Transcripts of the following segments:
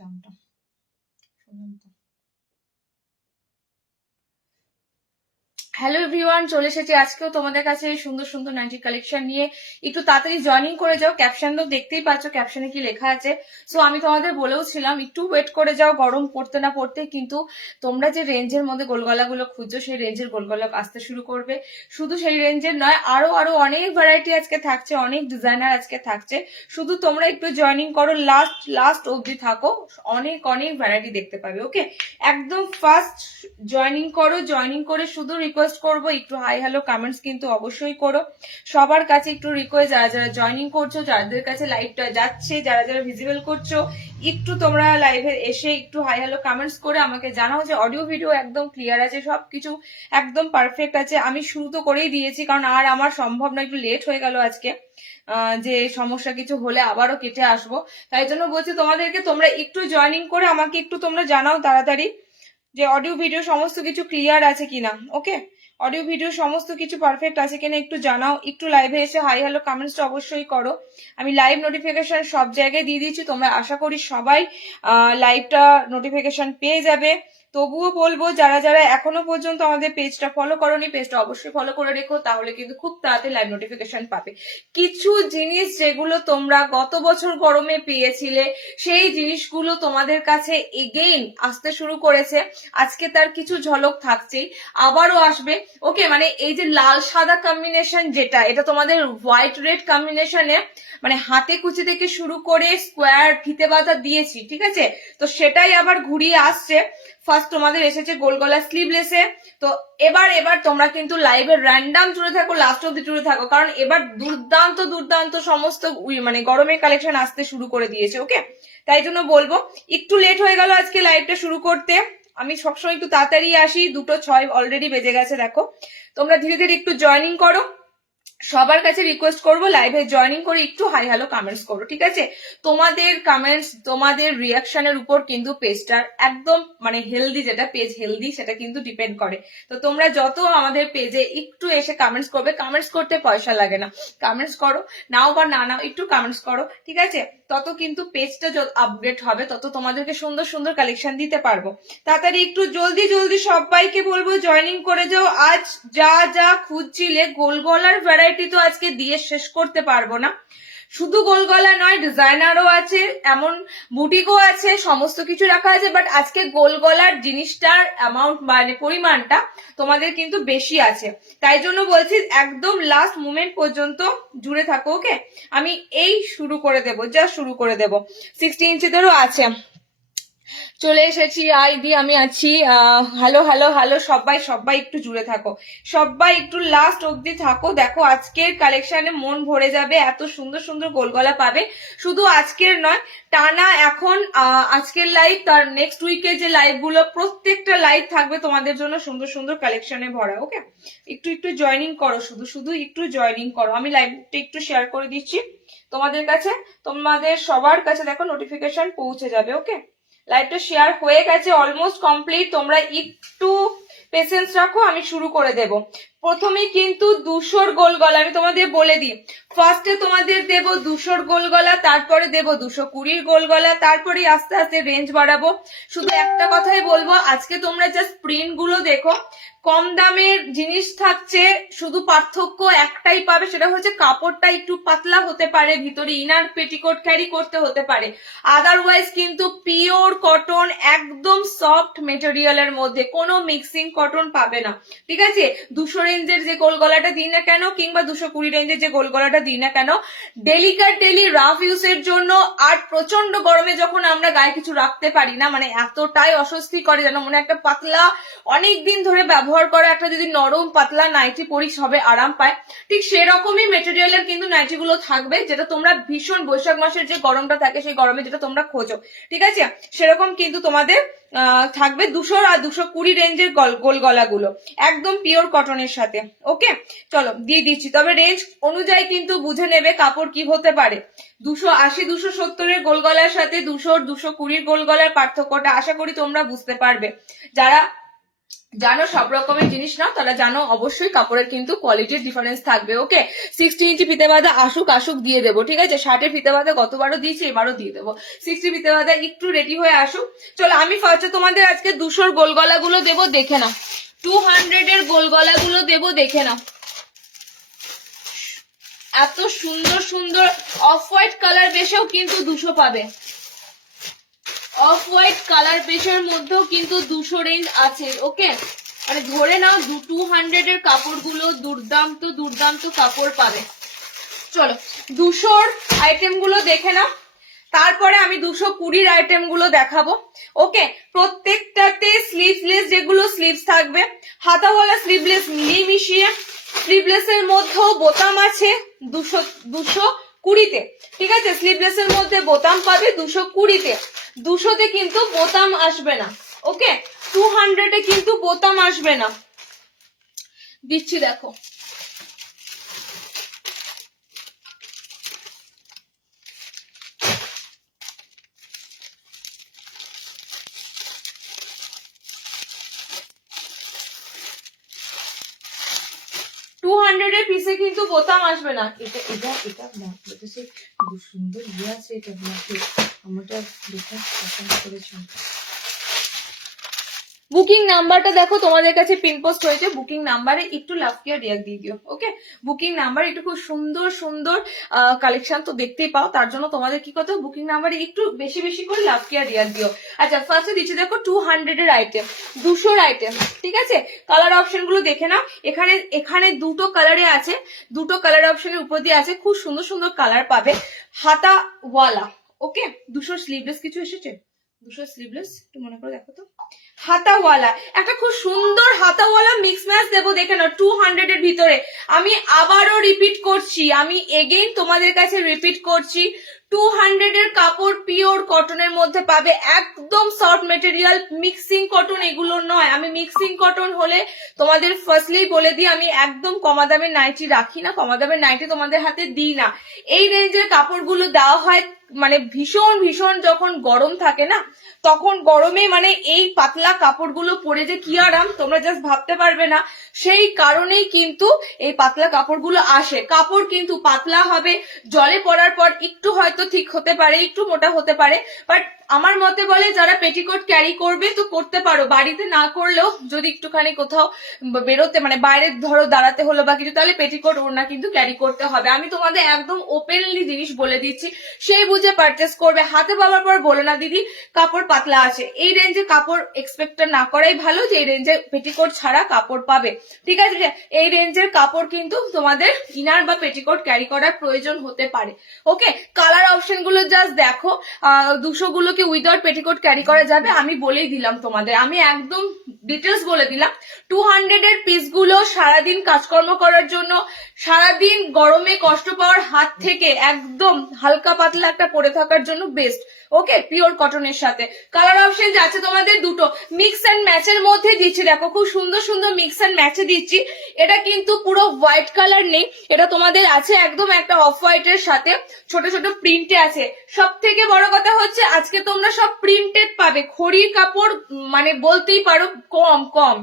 দামটা শুনলাম তো। হ্যালো এভরিওয়ান, চলে এসেছি আজকেও তোমাদের কাছে সুন্দর সুন্দর নাইটি কালেকশন নিয়ে। একটু তাড়াতাড়ি জয়েনিং করে যাও, ক্যাপশন তো দেখতেই পাচ্ছ ক্যাপশনে কি লেখা আছে। সো আমি তোমাদের বলেও ছিলাম একটু ওয়েট করে যাও, গরম পড়তে না পড়তে কিন্তু তোমরা যে রেঞ্জের মধ্যে গোলগলাগুলো খুঁজছো সেই রেঞ্জের গোলগলা আসতে শুরু করবে। শুধু সেই রেঞ্জের নয়, আরো আরো অনেক ভ্যারাইটি আজকে থাকছে, অনেক ডিজাইনার আজকে থাকছে। শুধু তোমরা একটু জয়েনিং করো, লাস্ট লাস্ট অবধি থাকো, অনেক অনেক ভ্যারাইটি দেখতে পাবে। ওকে, একদম ফার্স্ট জয়েনিং করো, জয়েনিং করে শুধু রিকোয়েস্ট করবো একটু হাই হ্যালো কমেন্টস কিন্তু অবশ্যই করো। সবার কাছে একটু রিকোয়েস্ট, যারা যারা জয়েনিং করছো, যাদের কাছে লাইভটা যাচ্ছে, যারা যারা ভিজিবল করছো, একটু তোমরা লাইভে এসে একটু হাই হ্যালো কমেন্টস করে আমাকে জানাও যে অডিও ভিডিও একদম ক্লিয়ার আছে, সবকিছু একদম পারফেক্ট আছে। আমি শুরু তো করেই দিয়েছি, কারণ আর আমার সম্ভব না, একটু লেট হয়ে গেল আজকে, যে সমস্যা কিছু হলে আবারও কেটে আসবো। তাই জন্য বলছি তোমাদেরকে, তোমরা একটু জয়েনিং করে আমাকে একটু তোমরা জানাও তাড়াতাড়ি যে অডিও ভিডিও সমস্ত কিছু ক্লিয়ার আছে কিনা। ওকে, অডিও ভিডিও সমস্ত কিছু পারফেক্ট আছে কিনা একটু জানাও। একটু লাইভে এসে হাই হ্যালো কমেন্টসটা অবশ্যই করো। আমি লাইভ নোটিফিকেশন সব জায়গায় দিয়ে দিচ্ছি, তোমরা আশা করি সবাই লাইভটা নোটিফিকেশন পেয়ে যাবে। তবুও বলবো, যারা যারা এখনো পর্যন্ত আমাদের পেজটা ফলো করোনি, পেজটা অবশ্যই ফলো করে রেখো, তাহলে কিন্তু খুব তাড়াতাড়ি লাইভ নোটিফিকেশন পাবে। কিছু জিনিস যেগুলো তোমরা গত বছর গরমে পেয়েছিলে, সেই জিনিসগুলো তোমাদের কাছে এগেইন আসতে শুরু করেছে। আজকে তার কিছু ঝলক থাকছেই, আবারও আসবে। ওকে, মানে এই যে লাল সাদা কম্বিনেশন যেটা, এটা তোমাদের হোয়াইট রেড কম্বিনেশনে, মানে হাতে কুচি থেকে শুরু করে স্কোয়ার ফিতে বাঁধা দিয়েছি, ঠিক আছে? তো সেটাই আবার ঘুরিয়ে আসছে। ফার্স্ট তোমাদের এসেছে গোল গলা স্লিভলেসে। তো এবার এবার তোমরা কিন্তু লাইভে র্যান্ডাম জুড়ে থাকো, লাস্ট অব্দি জুড়ে থাকো, কারণ এবার দুর্দান্ত দুর্দান্ত সমস্ত মানে গরমের কালেকশন আসতে শুরু করে দিয়েছে। ওকে, তাই জন্য বলবো একটু লেট হয়ে গেল আজকে লাইভটা শুরু করতে। আমি সবসময় একটু তাড়াতাড়ি আসি, 2:06 অলরেডি বেজে গেছে। দেখো, তোমরা ধীরে ধীরে একটু জয়েনিং করো। সবার কাছে রিকোয়েস্ট করবো লাইভে জয়েনিং করে একটু হাই হ্যালো কমেন্টস করো, ঠিক আছে? তোমাদের কমেন্টস, তোমাদের রিয়াকশনের উপর কিন্তু পেজটার একদম মানে হেলদি, যেটা পেজ হেলদি সেটা কিন্তু ডিপেন্ড করে। তো তোমরা যত আমাদের পেজে একটু এসে কমেন্টস করবে, কমেন্টস করতে পয়সা লাগে না, কমেন্টস করো, নাও বা না নাও একটু কমেন্টস করো, ঠিক আছে? তত কিন্তু পেজটা যত আপগ্রেড হবে, তত তোমাদেরকে সুন্দর সুন্দর কালেকশন দিতে পারবো। তাড়াতাড়ি একটু জলদি জলদি সবাইকে বলবো জয়েনিং করে যাও। আজ যা যা খুঁজছিলে গোল গলার ভ্যারাইটি তো আজকে দিয়ে শেষ করতে পারবো না। শুধু গোল গলা নয়, ডিজাইনারও আছে, এমন বুটিকও আছে, সমস্ত কিছু রাখা আছে। বাট আজকে গোল গলার জিনিসটার অ্যামাউন্ট মানে পরিমাণটা তোমাদের কিন্তু বেশি আছে, তাই জন্য বলছি একদম লাস্ট মুমেন্ট পর্যন্ত জুড়ে থাকো। ওকে, আমি এই শুরু করে দেবো, যা শুরু করে দেবো। 60 ইঞ্চিদেরও আছে, চলে এসেছি। আইডি আমি আছি। হ্যালো হ্যালো হ্যালো, সবাই সবাই একটু জুড়ে থাকো, সবাই একটু লাস্ট অব্দি থাকো। দেখো আজকের কালেকশনে মন ভরে যাবে, এত সুন্দর সুন্দর গোলগলা পাবে। শুধু আজকের নয়, টানা এখন আজকের লাইভ, তার নেক্সট উইকের যে লাইভ গুলো, প্রত্যেকটা লাইভ থাকবে তোমাদের জন্য সুন্দর সুন্দর কালেকশনে ভরা। ওকে, একটু একটু জয়েনিং করো, শুধু শুধু একটু জয়েনিং করো। আমি লাইভটা একটু শেয়ার করে দিচ্ছি তোমাদের কাছে, তোমাদের সবার কাছে দেখো নোটিফিকেশন পৌঁছে যাবে। ওকে, লাইভটা শেয়ার হয়ে গেছে, অলমোস্ট কমপ্লিট। তোমরা একটু পেশেন্স রাখো, আমি শুরু করে দেব। প্রথমেই কিন্তু 200 গোল গলা আমি তোমাদের বলে দিই। ফার্স্টে তোমাদের দেব 200 গোল গলা, তারপরে দেব 220 গোল গলা, তারপরে আস্তে আস্তে রেঞ্জ বাড়াবো। শুধু একটা কথাই বলবো, আজকে তোমরা জাস্ট প্রিন্ট গুলো দেখো, কম দামের জিনিস থাকছে, শুধু পার্থক্য একটাই পাবে, সেটা হচ্ছে কাপড়টা একটু পাতলা হতে পারে, ভিতরে ইনার পেটিকোট ক্যারি করতে হতে পারে। আদারওয়াইজ কিন্তু পিওর কটন, একদম সফট মেটেরিয়ালের মধ্যে, কোনো মিক্সিং কটন পাবে না, ঠিক আছে? 200 রেঞ্জের যে গোল গলাটা দিই না কেন, কিংবা 220 রেঞ্জের যে গোল গলাটা দিই না কেন, ডেলিকেট ডেলি রাফ ইউজের জন্য, আর প্রচন্ড গরমে যখন আমরা গায়ে কিছু রাখতে পারি না, মানে এতটাই অস্বস্তি করে যেন মনে একটা পাতলা অনেকদিন ধরে ব্যবহার করা একটা যদি নরম পাতলা নাইটি পরি সবে আরাম পায়, ঠিক সেরকমই মেটেরিয়ালের কিন্তু নাইটি গুলো থাকবে, যেটা তোমরা ভীষণ বৈশাখ মাসের যে গরমটা থাকে সেই গরমে যেটা তোমরা খোঁজো, ঠিক আছে? সেরকম কিন্তু তোমাদের থাকবে 200 আর 220 রেঞ্জের গোল গলাগুলো, একদম পিওর কটনের সাথে। ওকে, চলো দিয়ে দিচ্ছি, তবে রেঞ্জ অনুযায়ী কিন্তু বুঝে নেবে কাপড় কি হতে পারে। 280 270 এর গোল গলার সাথে 200 220 গোল গলার পার্থক্যটা আশা করি তোমরা বুঝতে পারবে। যারা জানো সব রকমের জিনিস না, তাহলে জানো অবশ্যই কাপড়ের কিন্তু কোয়ালিটির ডিফারেন্স থাকবে। ওকে, 60 ইঞ্চি ফিতে বাঁধা আসুক দিয়ে দেবো, ঠিক আছে? 60-এর ফিতে বাঁধা গতবারও দিয়েছি, এবারও দিয়ে দেবো। 60 ফিতে বাঁধা একটু রেডি হয়ে আসুক। চলো আমি ফার্স্টে তোমাদের আজকে 200-র গোল গলাগুলো দেবো, দেখে নাও। 200-এর গোল গলাগুলো দেবো, দেখে নাও। এত সুন্দর সুন্দর অফ হোয়াইট কালার বেশেও কিন্তু 200 পাবে। অফ হোয়াইট কালার বেশের মধ্যেও কিন্তু 200 রেঞ্জ আছে। ওকে, মানে ধরে নাও 200-এর কাপড়গুলো দুর্দান্ত দুর্দান্ত কাপড় পাবে। চলো 200-র আইটেম গুলো দেখে নাও, তারপরে আমি 220-র আইটেম গুলো দেখাবো। ওকে, প্রত্যেকটাতে স্লিভলেস, যেগুলো স্লিভস থাকবে, হাতাওয়ালা স্লিভলেস মিলিয়ে মিশিয়ে। স্লিভলেস এর মধ্যেও বোতাম আছে 220-তে, ঠিক আছে? স্লিভলেস এর মধ্যে বোতাম পাবে 220-তে। 200-তে কিন্তু বোতাম আসবে না। ওকে, 200-এ কিন্তু বোতাম আসবে না। দিচ্ছি দেখো, পিসে কিন্তু বোতাম আসবে না। এটা এটা এটা এটা সে সুন্দর ইয়ে আছে, এটা আমারটা দেখে পছন্দ করেছি। বুকিং নাম্বারটা দেখো, তোমাদের কাছে পিন পোস্ট হয়েছে। বুকিং নাম্বারে একটু লাভ কেয়ার রিয়াক্ট দিয়ে দিও। ওকে, বুকিং নাম্বার একটু খুব সুন্দর সুন্দর কালেকশন তো দেখতেই পাও, তার জন্য তোমাদের কি করতে হবে, বুকিং নাম্বারে একটু বেশি বেশি করে লাভ কেয়ার রিয়াক্ট দিও। আচ্ছা, ফার্স্টে দিচ্ছি দেখো 200-এর আইটেম, 200-র আইটেম, ঠিক আছে? কালার অপশন গুলো দেখে নাও। এখানে এখানে দুটো কালারে আছে, দুটো কালার অপশনের উপর দিয়ে আছে, খুব সুন্দর সুন্দর কালার পাবে। হাতাওয়ালা। ওকে, 200 স্লিভলেস কিছু এসেছে, 200 স্লিভলেস একটু মনে করে দেখো তো। হাতাওয়ালা, একটা খুব সুন্দর হাতাওয়ালা মিক্স ম্যাচ দেবো, দেখে নাও 200-এর ভিতরে। আমি আবারও রিপিট করছি, আমি এগেইন তোমাদের কাছে রিপিট করছি, 200-এর কাপড় পিওর কটনের মধ্যে পাবে, একদম সফট মেটেরিয়াল, মিক্সিং কটন এগুলো নয়। আমি মিক্সিং কটন হলে তোমাদের ফার্স্টলি বলে দিই, আমি একদম কমা দামের নাইটি রাখি না, কমা দামের নাইটি তোমাদের হাতে দিই না। এই রেঞ্জের কাপড়গুলো দেওয়া হয় মানে ভীষণ ভীষণ যখন গরম থাকে না, তখন গরমে মানে এই পাতলা কাপড়গুলো পরে যে কি আরাম তোমরা জাস্ট ভাবতে পারবে না। সেই কারণেই কিন্তু এই পাতলা কাপড়গুলো আসে। কাপড় কিন্তু পাতলা হবে, জলে পড়ার পর একটু হয়তো ঠিক হতে পারে, একটু মোটা হতে পারে, বাট আমার মতে বলে যারা পেটিকোট ক্যারি করবে তো করতে পারো, বাড়িতে না করলেও যদি একটুখানি কোথাও বেরোতে মানে বাইরে ধরো দাঁড়াতে হলো বা কিছু, তাহলে পেটিকোট ওড়না কিন্তু ক্যারি করতে হবে। আমি তোমাদের একদম ওপেনলি জিনিস বলে দিচ্ছি, সেই বুঝে পারচেস করবে। হাতে পাওয়ার পর বলো না দিদি কাপড় পাতলা আছে। এই রেঞ্জে কাপড় এক্সপেক্ট না করাই ভালো যে এই রেঞ্জে পেটিকোট ছাড়া কাপড় পাবে, ঠিক আছে? এই রেঞ্জের কাপড় কিন্তু তোমাদের ইনার বা পেটিকোট ক্যারি করার প্রয়োজন হতে পারে। ওকে, কালার অপশন গুলো জাস্ট দেখো, 200 গুলোকে উইদাউট পেটিকোট ক্যারি করা যাবে, আমি বলেই দিলাম তোমাদের, আমি একদম ডিটেলস বলে দিলাম। 200-এর পিস গুলো সারাদিন কাজকর্ম করার জন্য, সারাদিন গরমে কষ্ট পাওয়ার হাত থেকে একদম হালকা পাতলা একটা পরে থাকার জন্য বেস্ট। ওকে, পিওর কটনের সাথে কালার অপশন আছে তোমাদের দুটো, মিক্স এন্ড ম্যাচের মধ্যে দিচ্ছি দেখো, খুব সুন্দর সুন্দর মিক্স এন্ড ম্যাচে দিচ্ছি। এটা কিন্তু পুরো হোয়াইট কালার নেই, এটা তোমাদের আছে একদম একটা অফ হোয়াইটের সাথে ছোট ছোট প্রিন্টে আছে। সব থেকে বড় কথা হচ্ছে আজকে তোমরা সব প্রিন্টেড পাবে, খড়ির কাপড় মানে বলতেই পারো কম কম।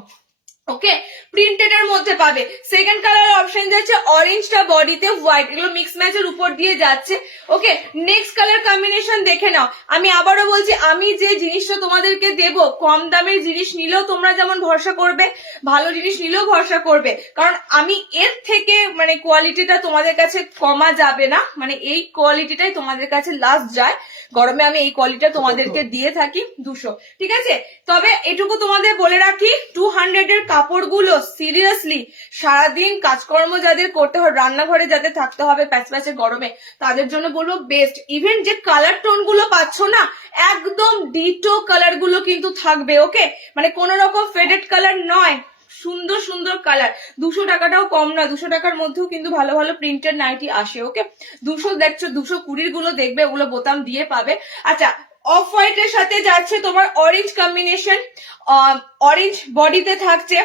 ওকে, প্রিন্টেড এর মধ্যে পাবে। সেকেন্ড কালার অপশন যাচ্ছে অরেঞ্জটা বডিতে হোয়াইট, এগুলো মিক্স ম্যাচের উপর দিয়ে যাচ্ছে। ওকে, নেক্সট কালার কম্বিনেশন দেখে নাও। আমি আবারও বলছি, আমি যে জিনিসটা তোমাদেরকে দেব, কম দামের জিনিস নিলেও তোমরা যেমন ভরসা করবে, ভালো জিনিস নিলেও ভরসা করবে, কারণ আমি এর থেকে মানে কোয়ালিটিটা তোমাদের কাছে কমা যাবে না, মানে এই কোয়ালিটিটাই তোমাদের কাছে লাস্ট যায়। গরমে আমি এই কোয়ালিটিটা তোমাদেরকে দিয়ে থাকি 200, ঠিক আছে? তবে এটুকু তোমাদের বলে রাখি, 200-এর কাপড়গুলো সিরিয়াসলি সারাদিন কাজকর্ম যাদের করতে হয়, রান্নাঘরে যাদের থাকতে হবে প্যাচপ্যাচে গরমে, তাদের জন্য বলবো বেস্ট। ইভেন যে কালার টোন গুলো পাচ্ছ না, একদম ডিটো কালার গুলো কিন্তু থাকবে। ওকে, মানে কোন রকম ফেডেড কালার নয়, সুন্দর সুন্দর কালার। 200 টাকাটাও কম না, 200 টাকার মধ্যেও কিন্তু ভালো ভালো প্রিন্টেড নাইটি আসে। ওকে, 200 দেখছো, 220 গুলো দেখবে, ওগুলো বোতাম দিয়ে পাবে। আচ্ছা, অফ হোয়াইটের সাথে যাচ্ছে তোমার অরেঞ্জ কম্বিনেশন, অরেঞ্জ বডিতে থাকছে।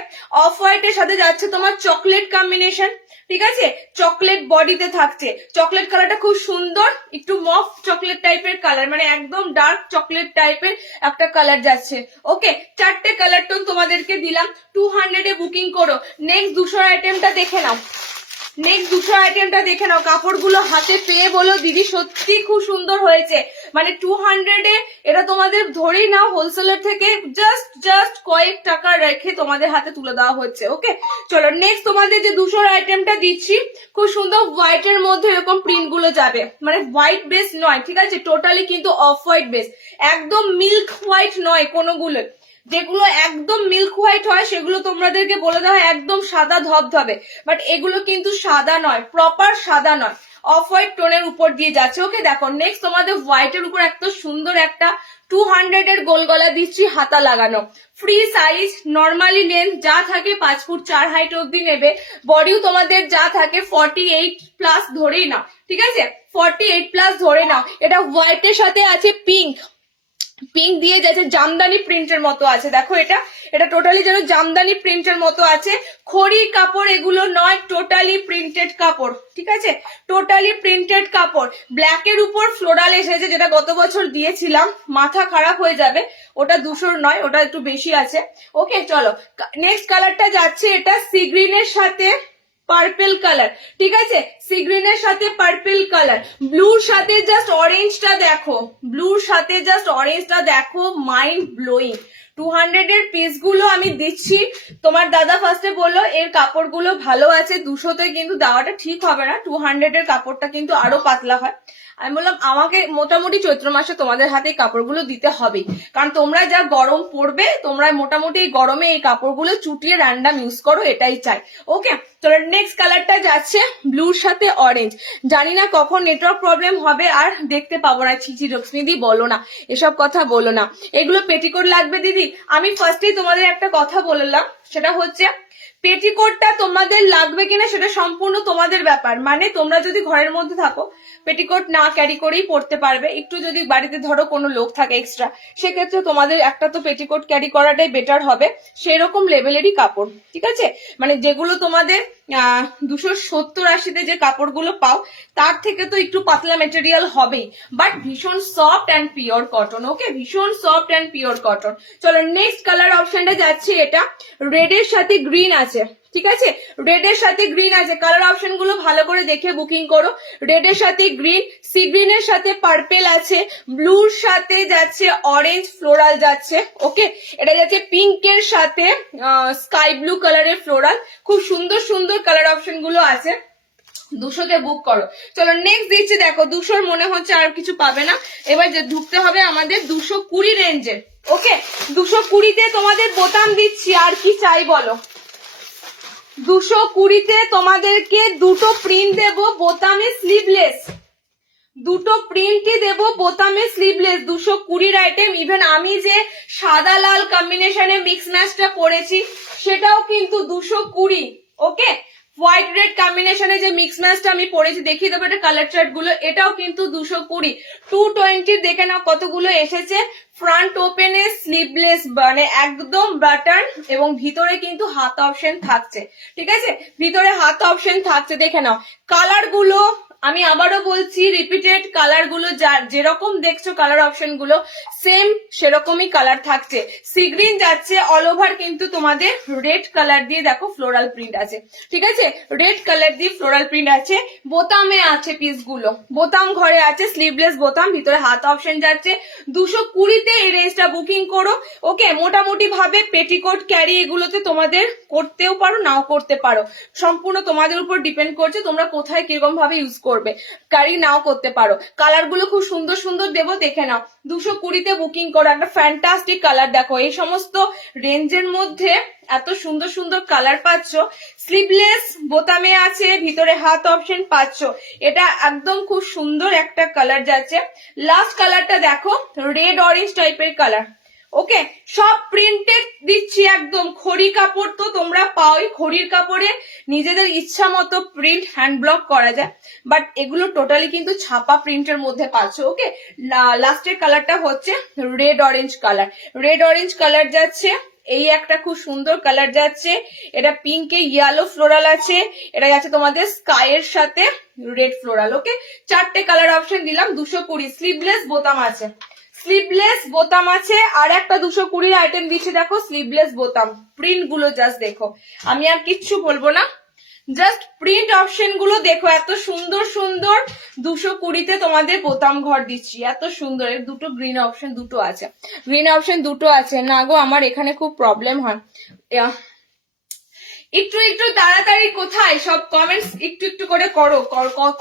অফ হোয়াইটের সাথে যাচ্ছে তোমার চকলেট কম্বিনেশন, ঠিক আছে, চকলেট বডিতে থাকছে। চকলেট কালারটা খুব সুন্দর, একটু মফ চকলেট টাইপের কালার, মানে একদম ডার্ক চকলেট টাইপের একটা কালার যাচ্ছে। ওকে, 4টে কালার টোন তোমাদেরকে দিলাম। 200 বুকিং করো। নেক্সট 200 আইটেমটা দেখে নাও। কাপড়গুলো হাতে পেয়ে বলো দিদি সত্যি খুব সুন্দর হয়েছে। মানে 200 এটা তোমাদের ধরেই নাও হোলসেলার থেকে জাস্ট কয়েক টাকা রেখে তোমাদের হাতে তুলে দেওয়া হচ্ছে। ওকে, চলো নেক্সট তোমাদের যে 200 আইটেমটা দিচ্ছি, খুব সুন্দর হোয়াইটের মধ্যে এরকম প্রিন্ট গুলো যাবে, মানে হোয়াইট বেস নয়, ঠিক আছে, টোটালি কিন্তু অফ হোয়াইট বেস, একদম মিল্ক হোয়াইট নয় কোনোগুলো। যেগুলো একদম মিল্ক হোয়াইট হয় সেগুলো তোমাদেরকে বলে দেওয়া হয় একদম সাদা ধবধবে, বাট এগুলো কিন্তু সাদা নয়, প্রপার সাদা নয়, অফ হোয়াইট টোনের উপর দিয়ে যাচ্ছে। ওকে, দেখো নেক্সট তোমাদের হোয়াইটের উপর এত সুন্দর একটা 200 এর গোল গলা দিচ্ছি, হাতা লাগানো, ফ্রি সাইজ, নর্মালি লেন্থ যা থাকে 5 ফুট 4 হাইট অব্দি নেবে। বডিও তোমাদের যা থাকে 48 প্লাস ধরেই নাও, ঠিক আছে, 48 প্লাস ধরে নাও। এটা হোয়াইটের সাথে আছে পিঙ্ক দিয়ে যাচ্ছে, জামদানি প্রিন্টের মতো আছে। দেখো এটা টোটালি যেন জামদানি প্রিন্টের মতো আছে। খড়ি কাপড় এগুলো নয়, টোটালি প্রিন্টেড কাপড়, ঠিক আছে, টোটালি প্রিন্টেড কাপড়। ব্ল্যাকের উপর ফ্লোরাল এসেছে, যেটা গত বছর দিয়েছিলাম, মাথা খারাপ হয়ে যাবে, ওটা 200 নয়, ওটা একটু বেশি আছে। ওকে, চলো নেক্সট কালারটা যাচ্ছে, এটা সি গ্রিনের সাথে পার্পেল কালার, ঠিক আছে, সি গ্রিনের সাথে পার্পেল কালার, ব্লুর সাথে জাস্ট অরেঞ্জটা দেখো, মাইন্ড ব্লোয়িং। 200 এর পিস গুলো আমি দিচ্ছি। তোমার দাদা ফার্স্টে বললো এর কাপড়গুলো ভালো আছে, 200তে কিন্তু দেওয়াটা ঠিক হবে না, 200 এর কাপড়টা কিন্তু আরো পাতলা হয়। আমি বললাম আমাকে মোটামুটি চৈত্র মাসে তোমাদের হাতে কাপড়গুলো দিতে হবে, কারণ তোমরা যা গরম পড়বে, তোমরা মোটামুটি এই গরমে এই কাপড়গুলো চুটিয়ে র্যান্ডাম ইউজ করো, এটাই চাই। ওকে, চলো নেক্সট কালারটা যাচ্ছে ব্লুর সাথে অরেঞ্জ। জানি না কখন নেটওয়ার্ক প্রবলেম হবে আর দেখতে পাবো না, ছিচি লক্ষ্মীদি বলো না, এসব কথা বলো না। এগুলো পেটিকোট লাগবে দিদি, আমি ফার্স্টেই তোমাদের একটা কথা বললাম, সেটা হচ্ছে পেটিকোটটা তোমাদের লাগবে কিনা সেটা সম্পূর্ণ তোমাদের ব্যাপার। মানে তোমরা যদি ঘরের মধ্যে থাকো পেটিকোট না ক্যারি করেই পড়তে পারবে, একটু যদি বাড়িতে ধরো কোনো লোক থাকে এক্সট্রা, সেক্ষেত্রে তোমাদের একটা তো পেটিকোট ক্যারি করাটাই বেটার হবে, সেরকম লেভেলেরই কাপড়, ঠিক আছে, মানে যেগুলো তোমাদের 270-80-তে যে কাপড়গুলো পাও তার থেকে তো একটু পাতলা মেটেরিয়াল হবেই, বাট ভীষণ সফট অ্যান্ড পিওর কটন। ওকে, ভীষণ সফট অ্যান্ড পিওর কটন। চলো নেক্সট কালার অপশনটা যাচ্ছে, এটা রেডের সাথে গ্রিন আছে, ঠিক আছে, রেডের সাথে গ্রিন আছে। কালার অপশন গুলো ভালো করে দেখে বুকিং করো। রেডের সাথে গ্রিন, সি গ্রিনের সাথে পার্পেল আছে, ব্লুর সাথে যাচ্ছে অরেঞ্জ ফ্লোরাল যাচ্ছে। ওকে, এটা যাচ্ছে পিঙ্কের সাথে স্কাই ব্লু কালারের ফ্লোরাল। খুব সুন্দর সুন্দর কালার অপশন গুলো আছে, 200তে বুক করো। চলো নেক্সট দিচ্ছি, দেখো 200 মনে হচ্ছে আর কিছু পাবে না, এবার যে ঢুকতে হবে আমাদের 220 রেঞ্জে। ওকে, 220তে তোমাদের বোতাম দিচ্ছি, আর কি চাই বলো। 220তে তোমাদেরকে দুটো প্রিন্ট দেবো বোতামে স্লিভলেস, দুটো প্রিন্টই দেবো বোতামে স্লিভলেস। 220 আইটেম। ইভেন আমি যে সাদা লাল কম্বিনেশনে মিক্স ম্যাচটা পরেছি সেটাও কিন্তু 220। ওকে, হোয়াইট রেড কম্বিনেশনে যে মিক্স ম্যাচটা আমি পরেছি, দেখিয়ে দেবো এটা কালার চার্ট গুলো, এটাও কিন্তু 220। 220 দেখে নাও কতগুলো এসেছে। ফ্রন্ট ওপেনে স্লিভলেস, মানে একদম বাটন, এবং ভিতরে কিন্তু হাত অপশন থাকছে, ঠিক আছে, ভিতরে হাত অপশন থাকছে। দেখে নাও কালার গুলো, আমি আবারও বলছি রিপিটেড, কালার গুলো যেরকম দেখছো কালার অপশন গুলো সেম সেরকমই কালার থাকছে। সি গ্রিন যাচ্ছে, অল ওভার কিন্তু তোমাদের রেড কালার দিয়ে দেখো ফ্লোরাল প্রিন্ট আছে, ঠিক আছে, রেড কালার দিয়ে ফ্লোরাল প্রিন্ট আছে। বোতামে আছে পিস গুলো, বোতাম ঘরে আছে, স্লিভলেস বোতাম, ভিতরে হাত অপশন যাচ্ছে। 220তে এই রেঞ্জটা বুকিং করো। ওকে, মোটামুটি ভাবে পেটিকোট ক্যারি এগুলোতে তোমাদের করতেও পারো নাও করতে পারো, সম্পূর্ণ তোমাদের উপর ডিপেন্ড করছে তোমরা কোথায় কিরকম ভাবে ইউজ করবে, ক্যারি নাও করতে পারো। কালার গুলো খুব সুন্দর সুন্দর দেবো, দেখে নাও। 220তে বুকিং করো, একটা ফ্যান্টাস্টিক কালার দেখো, এই সমস্ত রেঞ্জের মধ্যে এত সুন্দর সুন্দর কালার পাচ্ছ। স্লিভলেস বোতামে আছে, ভিতরে হাত অপশন পাচ্ছ, এটা একদম খুব সুন্দর একটা কালার যাচ্ছে। লাস্ট কালারটা দেখো, রেড অরেঞ্জ টাইপের কালার, ওকে, সব প্রিন্টেড দিচ্ছি একদম। খড়ি কাপড় তো তোমরা পাওই, খড়ির কাপড়ে নিজেদের ইচ্ছা মতো প্রিন্ট হ্যান্ড ব্লক করা যায়, বাট এগুলো টোটালি কিন্তু ছাপা প্রিন্টের মধ্যে পাচ্ছ। ওকে, লাস্টের কালারটা হচ্ছে red orange colour, red orange colour যাচ্ছে, এই একটা খুব সুন্দর কালার যাচ্ছে, এটা পিঙ্কে ইয়েলো ফ্লোরাল আছে, এটা যাচ্ছে তোমাদের স্কাই এর সাথে রেড ফ্লোরাল। ওকে, চারটে কালার অপশন দিলাম। 220, স্লিভলেস বোতাম আছে, স্লিভলেস বোতাম আছে, আর একটা 220 আইটেম দিচ্ছে দেখো, স্লিভলেস বোতাম। প্রিন্ট গুলো জাস্ট দেখো, আমি আর কিচ্ছু বলবো না, জাস্ট প্রিন্ট অপশন গুলো দেখো, এত সুন্দর সুন্দর। 220-তে তোমাদের বোতাম ঘর দিচ্ছি, এত সুন্দর। এর দুটো গ্রিন অপশন দুটো আছে, গ্রিন অপশন দুটো আছে। না গো, আমার এখানে খুব প্রবলেম হয়। একটু একটু তাড়াতাড়ি কোথায় সব কমেন্টস একটু একটু করে করো,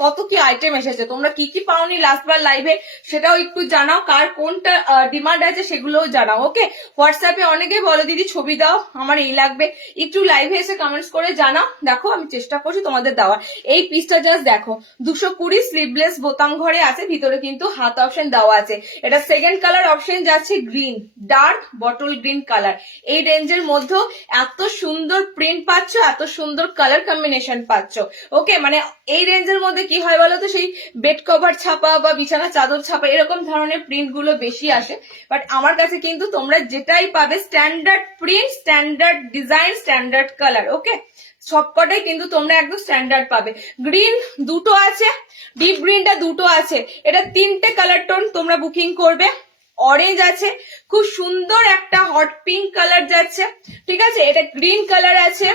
কত কি আইটেম এসেছে, তোমরা কি কি পাওনি লাস্ট বার লাইভে সেটাও একটু জানাও, কার কোনটা ডিমান্ড আছে সেগুলোও জানাও। ওকে, হোয়াটসঅ্যাপে অনেকেই বলো দিদি ছবি দাও, আমার এই লাগবে, একটু লাইভে এসে কমেন্টস করে জানাও। দেখো আমি চেষ্টা করছি তোমাদের দেওয়ার। এই পিসটা জাস্ট দেখো, 220 স্লিভলেস বোতাম ঘরে আছে, ভিতরে কিন্তু হাত অপশন দেওয়া আছে। এটা সেকেন্ড কালার অপশন যাচ্ছে green, dark bottle green colour. এই রেঞ্জের মধ্যে এত সুন্দর প্রিন্ট পাচ্ছ, এত সুন্দর কালার কম্বিনেশন পাচ্ছ। ওকে, মানে এই রেঞ্জের মধ্যে কি হয় বলো তো, সেই বেড কভার ছাপা বা বিছানা চাদর ছাপা এরকম ধরনের প্রিন্ট গুলো বেশি আসে, বাট আমার কাছে কিন্তু তোমরা যেটাই পাবে standard print, standard design, standard colour. Okay, সবকটাই কিন্তু তোমরা একদম স্ট্যান্ডার্ড পাবে। গ্রিন দুটো আছে, ডিপ গ্রিনটা দুটো আছে, এটা 3টে কালার টোন তোমরা বুকিং করবে। অরেঞ্জ আছে, খুব সুন্দর একটা হট পিঙ্ক কালার যাচ্ছে, ঠিক আছে, এটা গ্রিন কালার আছে,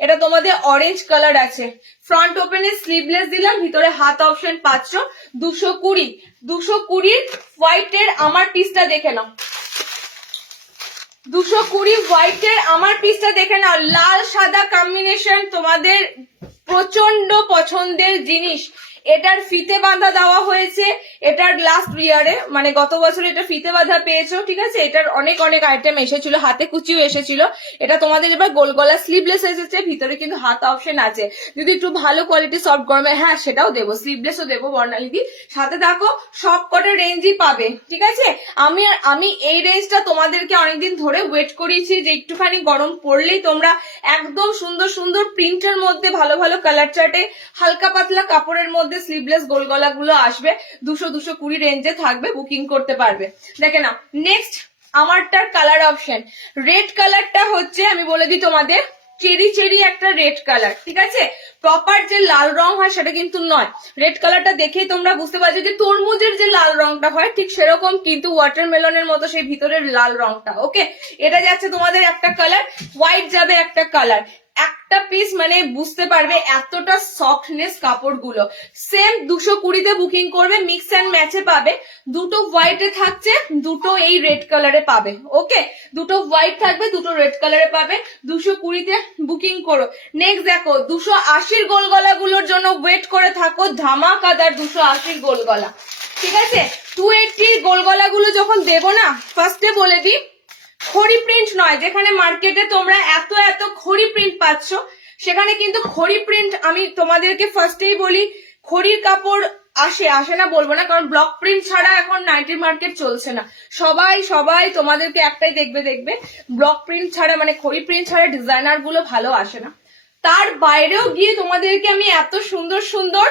এটা তোমাদের অরেঞ্জ কালার আছে। ফ্রন্ট ওপেনে স্লিভলেস দিলাম, ভিতরে হাত অপশন পাচ্ছ। 220 হোয়াইটের আমার পিসটা দেখে নাও, 220 হোয়াইটের আমার পিসটা দেখে নাও, লাল সাদা কম্বিনেশন তোমাদের প্রচন্ড পছন্দের জিনিস। এটার ফিতে বাঁধা দেওয়া হয়েছে, এটার লাস্ট ইয়ারে মানে গত বছর এটা ফিতে বাঁধা পেয়েছো, ঠিক আছে। এটার অনেক অনেক আইটেম এসেছিল, হাতে কুচিও এসেছিল। এটা তোমাদের এবার গোল গলা স্লিভলেস এসেছে, ভিতরে কিন্তু হাত অপশন আছে। যদি একটু ভালো কোয়ালিটি সফট গরমে, হ্যাঁ সেটাও দেবো, স্লিভলেসও দেবো বর্ণালীদি। সাথে থাকো, সব কটা রেঞ্জই পাবে, ঠিক আছে। আমি এই রেঞ্জটা তোমাদেরকে অনেকদিন ধরে ওয়েট করিয়েছি, যে একটুখানি গরম পড়লেই তোমরা একদম সুন্দর সুন্দর প্রিন্টের মধ্যে ভালো ভালো কালার চার্টে হালকা পাতলা কাপড়ের মধ্যে স্লিভলেস গোল গলা গুলো আসবে, 220 রেঞ্জে থাকবে, বুকিং করতে পারবে। দেখে না, নেক্সট আমারটার কালার অপশন রেড কালারটা হচ্ছে, আমি বলে দিই তোমাদের, চেরি চেরি একটা রেড কালার, ঠিক আছে। প্রপার যে লাল রং হয় সেটা কিন্তু নয়, রেড কালারটা দেখেই তোমরা বুঝতে পারছো যে তরমুজের যে লাল রংটা হয় ঠিক সেরকম কিন্তু ওয়াটারমেলনের মতো সেই ভিতরের লাল রংটা। ওকে, এটা যাচ্ছে তোমাদের একটা কালার, হোয়াইট যাবে একটা কালার, একটা পিস মানে বুঝতে পারবে এতটা সফটনেস কাপড় গুলো। সেম 220-তে বুকিং করবে, মিক্স অ্যান্ড ম্যাচে পাবে। দুটো হোয়াইটে থাকছে, দুটো এই রেড কালারে পাবে। ওকে, দুটো হোয়াইট থাকবে, দুটো রেড কালারে পাবে। 220-তে বুকিং করো। নেক্সট দেখো, 280 গোল গলা গুলোর জন্য ওয়েট করে থাকো, ধামাকাদার 280 গোল গলা, ঠিক আছে। 280 গোল গলা গুলো যখন দেবো না, ফার্স্টে বলে দিই খড়ি প্রিন্ট নয়, যেখানে মার্কেটে তোমরা এত এত খড়ি প্রিন্ট পাচ্ছ, সেখানে কিন্তু খড়ি প্রিন্ট, আমি তোমাদেরকে ফার্স্টেই বলি, খড়ির কাপড় আসে না বলবো না, কারণ ব্লক প্রিন্ট ছাড়া এখন নাইটির মার্কেট চলছে না। সবাই তোমাদেরকে একটাই দেখবে ব্লক প্রিন্ট ছাড়া, মানে খড়ি প্রিন্ট ছাড়া ডিজাইনার গুলো ভালো আসে না। তার বাইরেও গিয়ে তোমাদেরকে আমি এত সুন্দর সুন্দর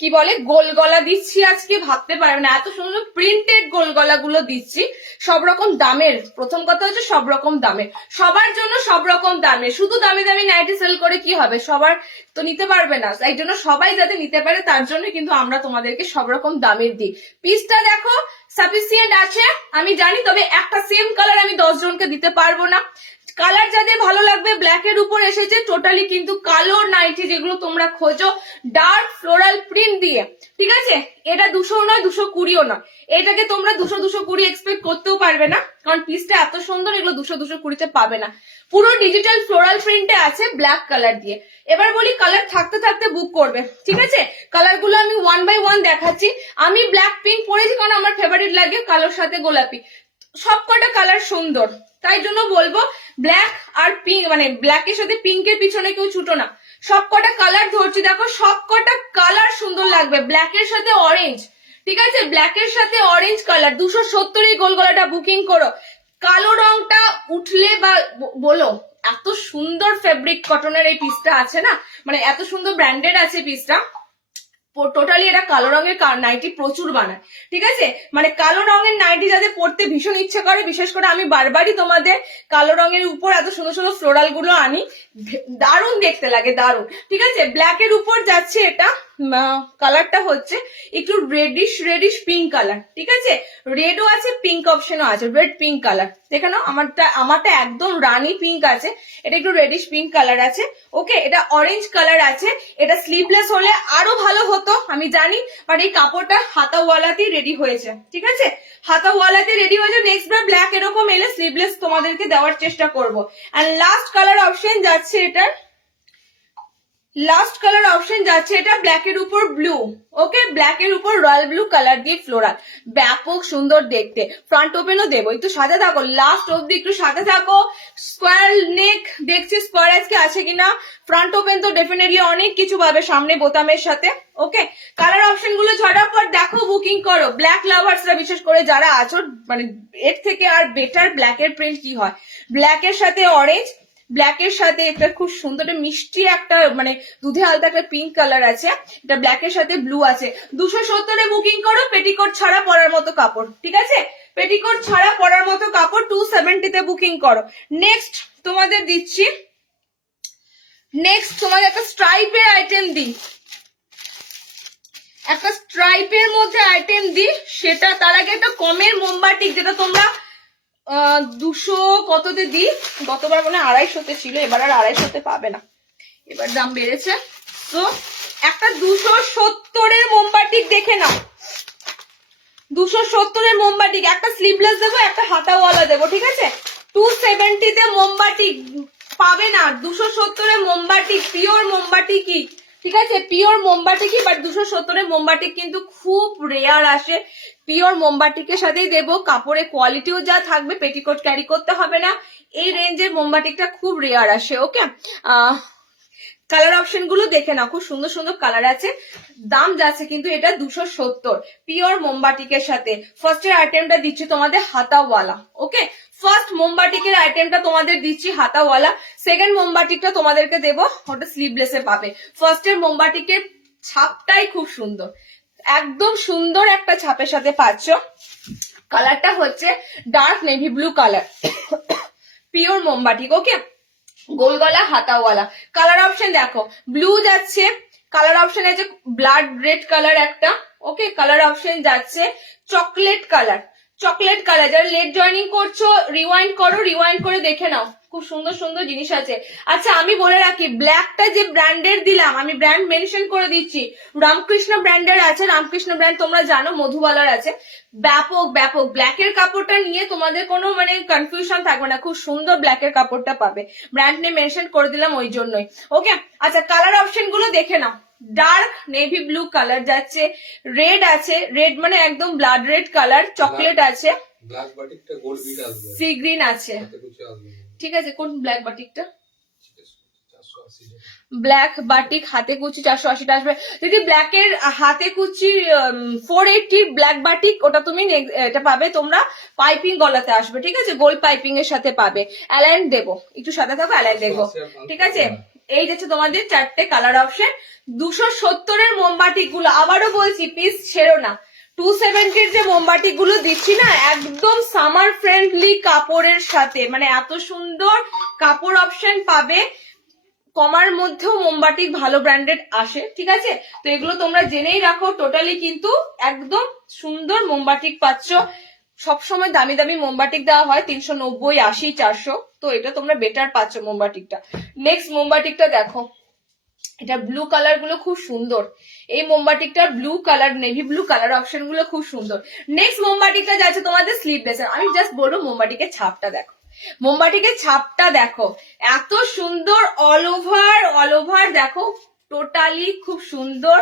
কি বলে গোল গলা দিচ্ছি, আজকে ভাবতে পারবে না, এত সুন্দর প্রিন্টেড গোল গলা গুলো দিচ্ছি, সব রকম দামের। প্রথম কথা হচ্ছে সব রকম দামের, সবার জন্য সব রকম দামে। শুধু দামি দামি নাইটি সেল করে কি হবে, সবার তো নিতে পারবে না, তাই জন্য সবাই যাতে নিতে পারে তার জন্য কিন্তু আমরা তোমাদেরকে সব রকম দামের দিই। পিসটা দেখো সাফিসিয়েন্ট আছে আমি জানি, তবে একটা সেম কালার আমি 10 জনকে দিতে পারবো না। কালার যাদের ভালো লাগবে, ব্ল্যাকের উপর এসেছে টোটালি কিন্তু কালো নাইটি যেগুলো তোমরা খোঁজো, ডার্ক ফ্লোরাল প্রিন্ট দিয়ে, ঠিক আছে। এটা 200 নয়, 220ও নয়, এটাকে তোমরা 220 এক্সপেক্ট করতেও পারবে না, কারণ পিসটা এত সুন্দর, এগুলো 220-তে পাবে না। পুরো ডিজিটাল ফ্লোরাল প্রিন্টে আছে ব্ল্যাক কালার দিয়ে। এবার বলি কালার থাকতে থাকতে বুক করবে, ঠিক আছে। কালার গুলো আমি 1 বাই 1 দেখাচ্ছি। আমি ব্ল্যাক পিঙ্ক পরেছি কারণ আমার ফেভারিট লাগে, কালোর সাথে গোলাপি, সবকটা কালার সুন্দর, তাই জন্য বলবো ব্ল্যাক আর পিঙ্ক, মানে ব্ল্যাকের সাথে পিঙ্কের পিছনে কেউ ছুটো না। সবকটা কালার ধরছি দেখো, সবকটা কালার সুন্দর লাগবে। ব্ল্যাকের সাথে অরেঞ্জ, ঠিক আছে, ব্ল্যাকের সাথে অরেঞ্জ কালার, 270 গোল গলাটা বুকিং করো। কালো রংটা উঠলে বা বলো, এত সুন্দর ফেব্রিক কটনের এই পিসটা আছে না, মানে এত সুন্দর ব্র্যান্ডেড আছে পিসটা। টোটালি এটা কালো রঙের নাইটি প্রচুর বানায়, ঠিক আছে? মানে কালো রঙের নাইটি যাদের পরতে ভীষণ ইচ্ছে করে, বিশেষ করে আমি বারবারই তোমাদের কালো রঙের উপর এত সুন্দর সুন্দর ফ্লোরাল গুলো আনি, দারুণ দেখতে লাগে, দারুণ। ঠিক আছে, ব্ল্যাকের উপর যাচ্ছে এটা, কালারটা হচ্ছে একটু রেডিশ পিঙ্ক কালার, ঠিক আছে? রেডও আছে, পিঙ্ক অপশনও আছে, রেড পিঙ্ক কালার। দেখে নাও, আমারটা একদম রানি পিঙ্ক আছে, এটা একটু রেডিশ পিঙ্ক কালার আছে। ওকে, এটা অরেঞ্জ কালার আছে। এটা স্লিভলেস হলে আরো ভালো হতো আমি জানি, বাট এই কাপড়টা হাতাওয়ালাতেই রেডি হয়েছে, ঠিক আছে? হাতাওয়ালাতে রেডি হয়েছে। নেক্সট বার ব্ল্যাক এরকম এলে স্লিভলেস তোমাদেরকে দেওয়ার চেষ্টা করবো। এন্ড লাস্ট কালার অপশন যাচ্ছে এটার, লাস্ট কালার অপশন যাচ্ছে এটা ব্ল্যাকের উপর ব্লু। ওকে, ব্ল্যাকের উপর রয়্যাল ব্লু কালার দিয়ে ফ্লোরাল, ব্যাপক সুন্দর দেখতে। ফ্রন্ট ওপেনও দেবো, একটু সাথে থাকো, লাস্ট অব্দি একটু সাথে থাকো। স্কোয়ার নেক দেখছি, স্কোয়ার আজকে আছে কিনা। ফ্রন্ট ওপেন তো ডেফিনেটলি অনেক কিছু পাবে সামনে বোতামের সাথে। ওকে, কালার অপশন গুলো ঝটাফট দেখো, বুকিং করো। ব্ল্যাক লাভার্সরা বিশেষ করে যারা আছো, মানে এর থেকে আর বেটার ব্ল্যাকের প্রিন্ট কি হয়? ব্ল্যাকের সাথে অরেঞ্জ, ব্ল্যাকের সাথে একটা খুব সুন্দর মিষ্টি একটা মানে দুধে আলতা একটা পিঙ্ক কালার আছে, এটা ব্ল্যাকের সাথে ব্লু আছে। 270-এ বুকিং করো, পেটিকোট ছাড়া পরার মতো কাপড়, ঠিক আছে? পেটিকোট ছাড়া পরার মতো কাপড় 270-তে বুকিং করো। নেক্সট তোমাদের দিচ্ছি, নেক্সট তোমাদের একটা স্ট্রাইপের আইটেম দিই, একটা স্ট্রাইপের মধ্যে আইটেম দিই। সেটা তার আগে একটা কমের মোমবাটিক, যেটা তোমরা 200 কততে দিই, গতবার মনে 250-তে ছিল, এবার আর 250-তে পাবে না, এবার দাম বেড়েছে। তো একটা 270-এর মোমবাটিক দেখে নাও, 270-এর মোমবাটিক, একটা স্লিভলেস দেবো, একটা হাতাওয়ালা দেবো, ঠিক আছে? 270-তে মোমবাটিক পাবে না, 270-এর মোমবাটিক, পিওর মোমবাটিকই, ঠিক আছে? পিওর মোমবাটিকই, বাট 270-এর মোমবাটিক কিন্তু খুব রেয়ার আসে। পিওর মোমবাটিকের সাথেই দেবো, কাপড়ের কোয়ালিটিও যা থাকবে, পেটিকোট ক্যারি করতে হবে না। এই রেঞ্জের মোমবাটিকটা খুব রেয়ার আসে। ওকে, কালার অপশন গুলো দেখে নাও, খুব সুন্দর সুন্দর কালার আছে। দাম যাচ্ছে কিন্তু এটা 270, পিওর মোমবাটিকের সাথে। ফার্স্টের আইটেমটা দিচ্ছি তোমাদের হাতাওয়ালা। ওকে, ফার্স্ট মোমবাটিকের আইটেমটা তোমাদের দিচ্ছি হাতাওয়ালা। সেকেন্ড মোমবাটিকটা তোমাদেরকে দেবো, ওটা স্লিভলেসে পাবে। ফার্স্টের মোমবাটিকের ছাপটাই খুব সুন্দর, একদম সুন্দর একটা ছাপের সাথে পাচ্ছ। কালারটা হচ্ছে dark navy blue colour, pure মোমবাটিক। ওকে, গোল গলা হাতাওয়ালা। কালার অপশন দেখো, ব্লু যাচ্ছে, কালার অপশন আছে ব্লাড রেড কালার একটা। ওকে, কালার অপশন যাচ্ছে চকলেট কালার, চকলেট কালার। যারা লেট জয়েনিং করছো, রিওয়াইন্ড করো, রিওয়াইন্ড করে দেখে নাও, খুব সুন্দর সুন্দর জিনিস আছে। আচ্ছা, আমি বলে রাখি, ব্ল্যাকটা যে ব্র্যান্ডের দিলাম, আমি ব্র্যান্ড মেনশন করে দিচ্ছি, রামকৃষ্ণ ব্র্যান্ডের আছে। রামকৃষ্ণ ব্র্যান্ড তোমরা জানো, মধুবালার আছে। ব্যাপক ব্যাপক ব্ল্যাকের কাপড়টা নিয়ে তোমাদের কোনো মানে কনফিউশন থাকবে না, খুব সুন্দর ব্ল্যাকের কাপড়টা পাবে। ব্র্যান্ড নেম মেনশন করে দিলাম ওই জন্যই। ওকে, আচ্ছা, কালার অপশন গুলো দেখে নাও। ডার্ক নেভি ব্লু কালার যাচ্ছে, রেড আছে, রেড মানে একদম ব্লাড রেড কালার, চকলেট আছে, ব্ল্যাক বাটিকটা গোল্ড বিট আসবে, সি গ্রিন আছে, ঠিক আছে? কোন ব্ল্যাক বাটিকটা? ব্ল্যাক বাটিক হাতে কুচি 480 আসবে। যদি ব্ল্যাকের হাতে কুচি 480 ব্ল্যাক বাটিক, ওটা তুমি এটা পাবে তোমরা পাইপিং গলাতে আসবে, ঠিক আছে? গোল্ড পাইপিং এর সাথে পাবে। অ্যালাইন দেবো, একটু সাথে থাকো, অ্যালাইন দেখবো, ঠিক আছে? এই যাচ্ছে তোমাদের 4টে কালার অপশন। 270-এর মোমবাটিক গুলো, আবারও বলছি, পিস ছেড়ো না। 270-র যে মোমবাটিক গুলো দিচ্ছি না, একদম সামার ফ্রেন্ডলি কাপড়ের সাথে, মানে এত সুন্দর কাপড় অপশন পাবে। কমার মধ্যেও মোমবাটিক ভালো ব্র্যান্ডেড আসে, ঠিক আছে? তো এগুলো তোমরা জেনেই রাখো। টোটালি কিন্তু একদম সুন্দর মোমবাটিক পাচ্ছ। সবসময় দামি দামি মোমবাটিক দেওয়া হয় 390, 80, 400, তো এটা তোমরা বেটার পাচ্ছ মোমবাটিকটা। নেক্সট মোমবাটিকটা দেখো, এটা ব্লু কালার গুলো খুব সুন্দর। এই মোমবাটিকটার blue colour, navy blue colour option গুলো খুব সুন্দর। নেক্সট মোমবাটিকটা যাচ্ছে তোমাদের স্লিভলেস। আমি জাস্ট বলবো, মোমবাটিকের ছাপটা দেখো, মোমবাটিকের ছাপটা দেখো, এত সুন্দর। অল ওভার দেখো, টোটালি খুব সুন্দর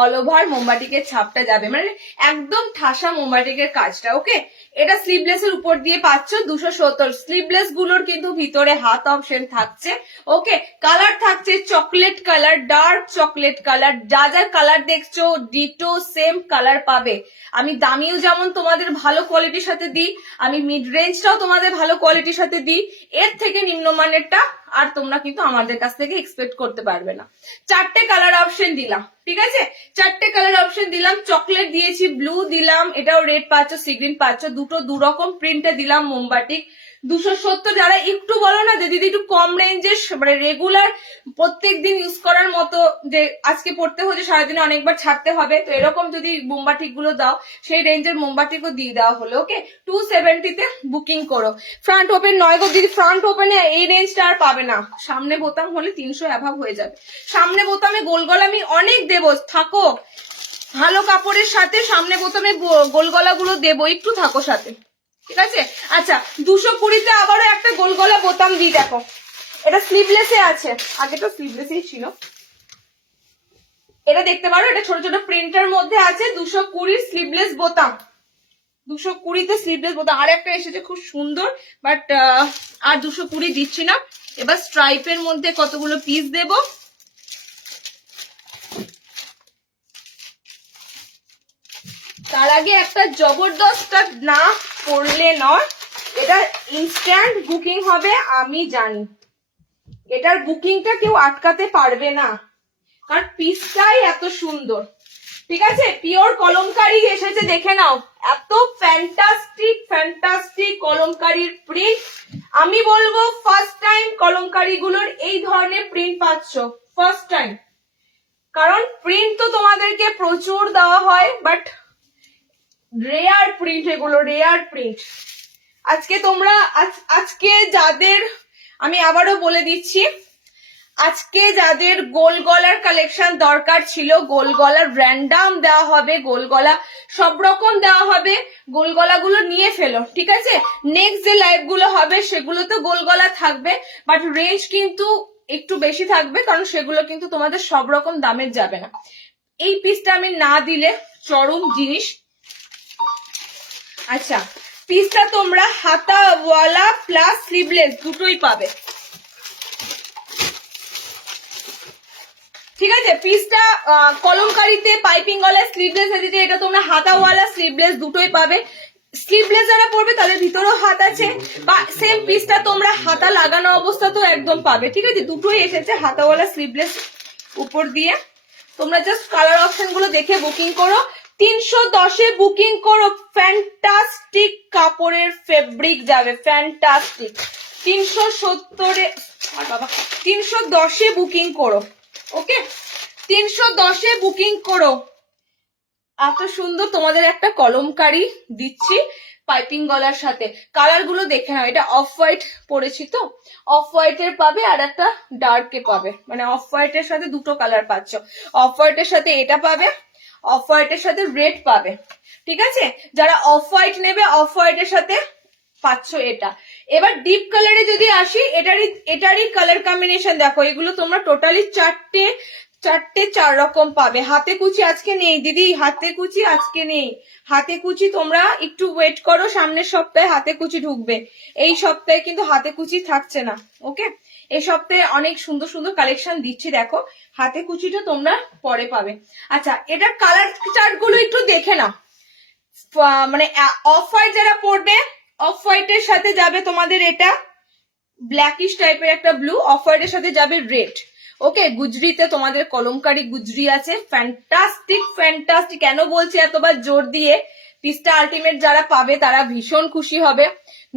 অল ওভার মোমবাটিকের ছাপটা যাবে, মানে একদম ঠাসা মোমবাটিকের কাজটা। ওকে, এটা স্লিভলেস এর উপর দিয়ে পাচ্ছ 270। স্লিভলেস গুলোর কিন্তু ভিতরে হাত অপশন থাকছে। ওকে, কালার থাকছে chocolate colour, dark chocolate colour, যা যা কালার দেখছো ডিটো সেম কালার পাবে। আমি দামিও যেমন তোমাদের ভালো কোয়ালিটির সাথে দিই, আমি মিড রেঞ্জটাও তোমাদের ভালো কোয়ালিটির সাথে দিই, এর থেকে নিম্নমানেরটা আর তোমরা কিন্তু আমাদের কাছ থেকে এক্সপেক্ট করতে পারবে না। 4টে কালার অপশন দিলাম, ঠিক আছে, 4টে কালার অপশন দিলাম, চকলেট দিয়েছি, ব্লু দিলাম, এটাও রেড পাচ্ছ, সি গ্রিন পাচ্ছ, দুটো দু রকম প্রিন্টে দিলাম মোমবাটিক 270। যারা একটু বলো না যে দিদি একটু কম রেঞ্জের, মানে রেগুলার প্রত্যেকদিন ইউজ করার মতো, যে আজকে পড়তে হচ্ছে সারাদিনে অনেকবার ছাড়তে হবে, তো এরকম যদি মোমবাটিক গুলো দাও সেই রেঞ্জের মোমবাটিকও দিয়ে দেওয়া হলো। ওকে, 270 তে বুকিং করো। ফ্রন্ট ওপেন 9 গো দিদি, ফ্রন্ট ওপেনে এই রেঞ্জটা আর পাবে না, সামনে বোতাম হলে 300 অ্যাভাব হয়ে যাবে। সামনে বোতামে গোল গলা আমি অনেক দেবো, থাকো ভালো কাপড়ের সাথে, সামনে বোতামে গোল গলা গুলো দেবো, একটু থাকো সাথে, ঠিক আছে। আচ্ছা, 220-তে আবারও একটা গোল গলা বোতাম দিই, দেখো এটা স্লিভলেসে আছে, আগে তো স্লিভলেসেই ছিল, এটা দেখতে পারো, এটা ছোট ছোট প্রিন্টের মধ্যে আছে, 220 স্লিভলেস বোতাম, 220-তে স্লিভলেস বোতাম। আর একটা এসেছে খুব সুন্দর, বাট আর 220 দিচ্ছি না। এবার স্ট্রাইপের মধ্যে কতগুলো পিস দেব, তার আগে একটা জবরদস্ত না করলে নয়, এটা ইনস্ট্যান্ট বুকিং হবে, আমি জানি এটার বুকিংটা কেউ আটকাতে পারবে না, কারণ পিসটাই এত সুন্দর, ঠিক আছে। পিওর কলমকারি এসেছে, দেখে নাও, এত ফ্যান্টাস্টিক ফ্যান্টাস্টিক কলমকারির প্রিন্ট। আমি বলবো ফার্স্ট টাইম কলমকারি গুলোর এই ধরনের প্রিন্ট পাচ্ছ, ফার্স্ট টাইম, কারণ প্রিন্ট তো তোমাদেরকে প্রচুর দেওয়া হয়, বাট রেয়ার প্রিন্ট, এগুলো রেয়ার প্রিন্ট। আজকে তোমরা আজকে যাদের, আমি আবারও বলে দিচ্ছি, আজকে যাদের গোল গলার কালেকশন দরকার ছিল, গোল গলার র্যান্ডাম দেওয়া হবে, গোল গলা সব রকম দেওয়া হবে, গোল গলাগুলো নিয়ে ফেলো, ঠিক আছে। নেক্সট যে লাইভ গুলো হবে সেগুলো তো গোল গলা থাকবে, বাট রেঞ্জ কিন্তু একটু বেশি থাকবে, কারণ সেগুলো কিন্তু তোমাদের সব রকম দামের যাবে না। এই পিসটা আমি না দিলে চরম জিনিস। আচ্ছা, পিসটা তোমরা হাতাওয়ালা প্লাস স্লিভলেস দুটোই পাবে, ঠিক আছে। পিসটা কলমকারিতে পাইপিং গলা স্লিভলেস আছে, এটা তোমরা হাতাওয়ালা স্লিভলেস দুটোই পাবে। স্লিভলেস যারা পড়বে তাদের ভিতরেও হাত আছে, বা সেম পিসটা তোমরা হাতা লাগানো অবস্থা তো একদম পাবে, ঠিক আছে। দুটোই এসেছে হাতাওয়ালা স্লিভলেস উপর দিয়ে। তোমরা জাস্ট কালার অপশন গুলো দেখে বুকিং করো। 310-এ বুকিং করো, ফ্যান্টাস্টিক কাপড়ের ফেব্রিক যাবে, ফ্যান্টাস্টিক। 370-এ, আর বাবা 310-এ বুকিং করো, ওকে, 310-এ বুকিং করো। এত সুন্দর তোমাদের একটা কলমকারি দিচ্ছি পাইপিং গলার সাথে। কালার গুলো দেখে নাও, এটা অফ হোয়াইট পরেছি তো, অফ হোয়াইট এর পাবে আর একটা ডার্কে পাবে, মানে অফ হোয়াইট এর সাথে দুটো কালার পাচ্ছ, অফ হোয়াইট এর সাথে এটা পাবে, অফ হোয়াইট এর সাথে রেড পাবে, ঠিক আছে। যারা অফ হোয়াইট নেবে অফ হোয়াইট এর সাথে পাচ্ছ এটা। এবার ডিপ কালারে যদি আসি, এটারই কালার কম্বিনেশন দেখো, এগুলো তোমরা টোটালি চারটে 4 রকম পাবে। হাতে কুচি আজকে নেই দিদি, হাতে কুচি আজকে নেই, হাতে কুচি তোমরা একটু ওয়েট করো, সামনের সপ্তাহে হাতে কুচি ঢুকবে, এই সপ্তাহে কিন্তু হাতে কুচি থাকছে না, ওকে। এই সপ্তাহে অনেক সুন্দর সুন্দর কালেকশন দিচ্ছি, দেখো হাতে কুচিটা তোমরা পরে পাবে। আচ্ছা, এটার কালার চার্ট গুলো একটু দেখে নাও, মানে অফ হোয়াইট যারা পড়বে, অফ হোয়াইট এর সাথে যাবে তোমাদের এটা ব্ল্যাকিশ টাইপের একটা ব্লু, অফ হোয়াইট এর সাথে যাবে রেড, ওকে। গুজরিতে তোমাদের কলমকারি গুজরি আছে, ফ্যান্টাস্টিক ফ্যান্টাস্টিক। কেন বলছি এতবার জোর দিয়ে, পিসটা আলটিমেট যারা পাবে তারা ভীষণ খুশি হবে।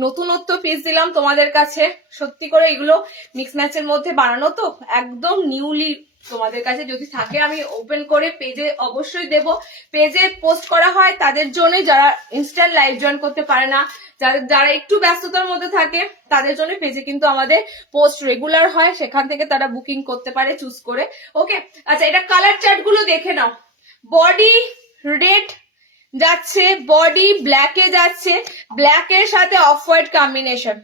নতুনত্ব পিস দিলাম তোমাদের কাছে, সত্যি করে এগুলো মিক্স ম্যাচের মধ্যে বানানো তো, একদম নিউলি তোমাদের কাছে যদি থাকে আমি ওপেন করে পেজে অবশ্যই দেব। পেজে পোস্ট করা হয় তাদের জন্য, যারা ইনস্ট্যান্ট লাইভ জয়েন করতে পারে না, যারা একটু ব্যস্ততার মধ্যে থাকে তাদের জন্য পেজে কিন্তু আমাদের পোস্ট রেগুলার হয়, সেখান থেকে তারা বুকিং করতে পারে চুজ করে, ওকে। আচ্ছা, এটা কালার চার্ট গুলো দেখে নাও, বডি রেড যাচ্ছে, বডি ব্ল্যাকে যাচ্ছে, ব্ল্যাকের সাথে অফ হোয়াইট কম্বিনেশন,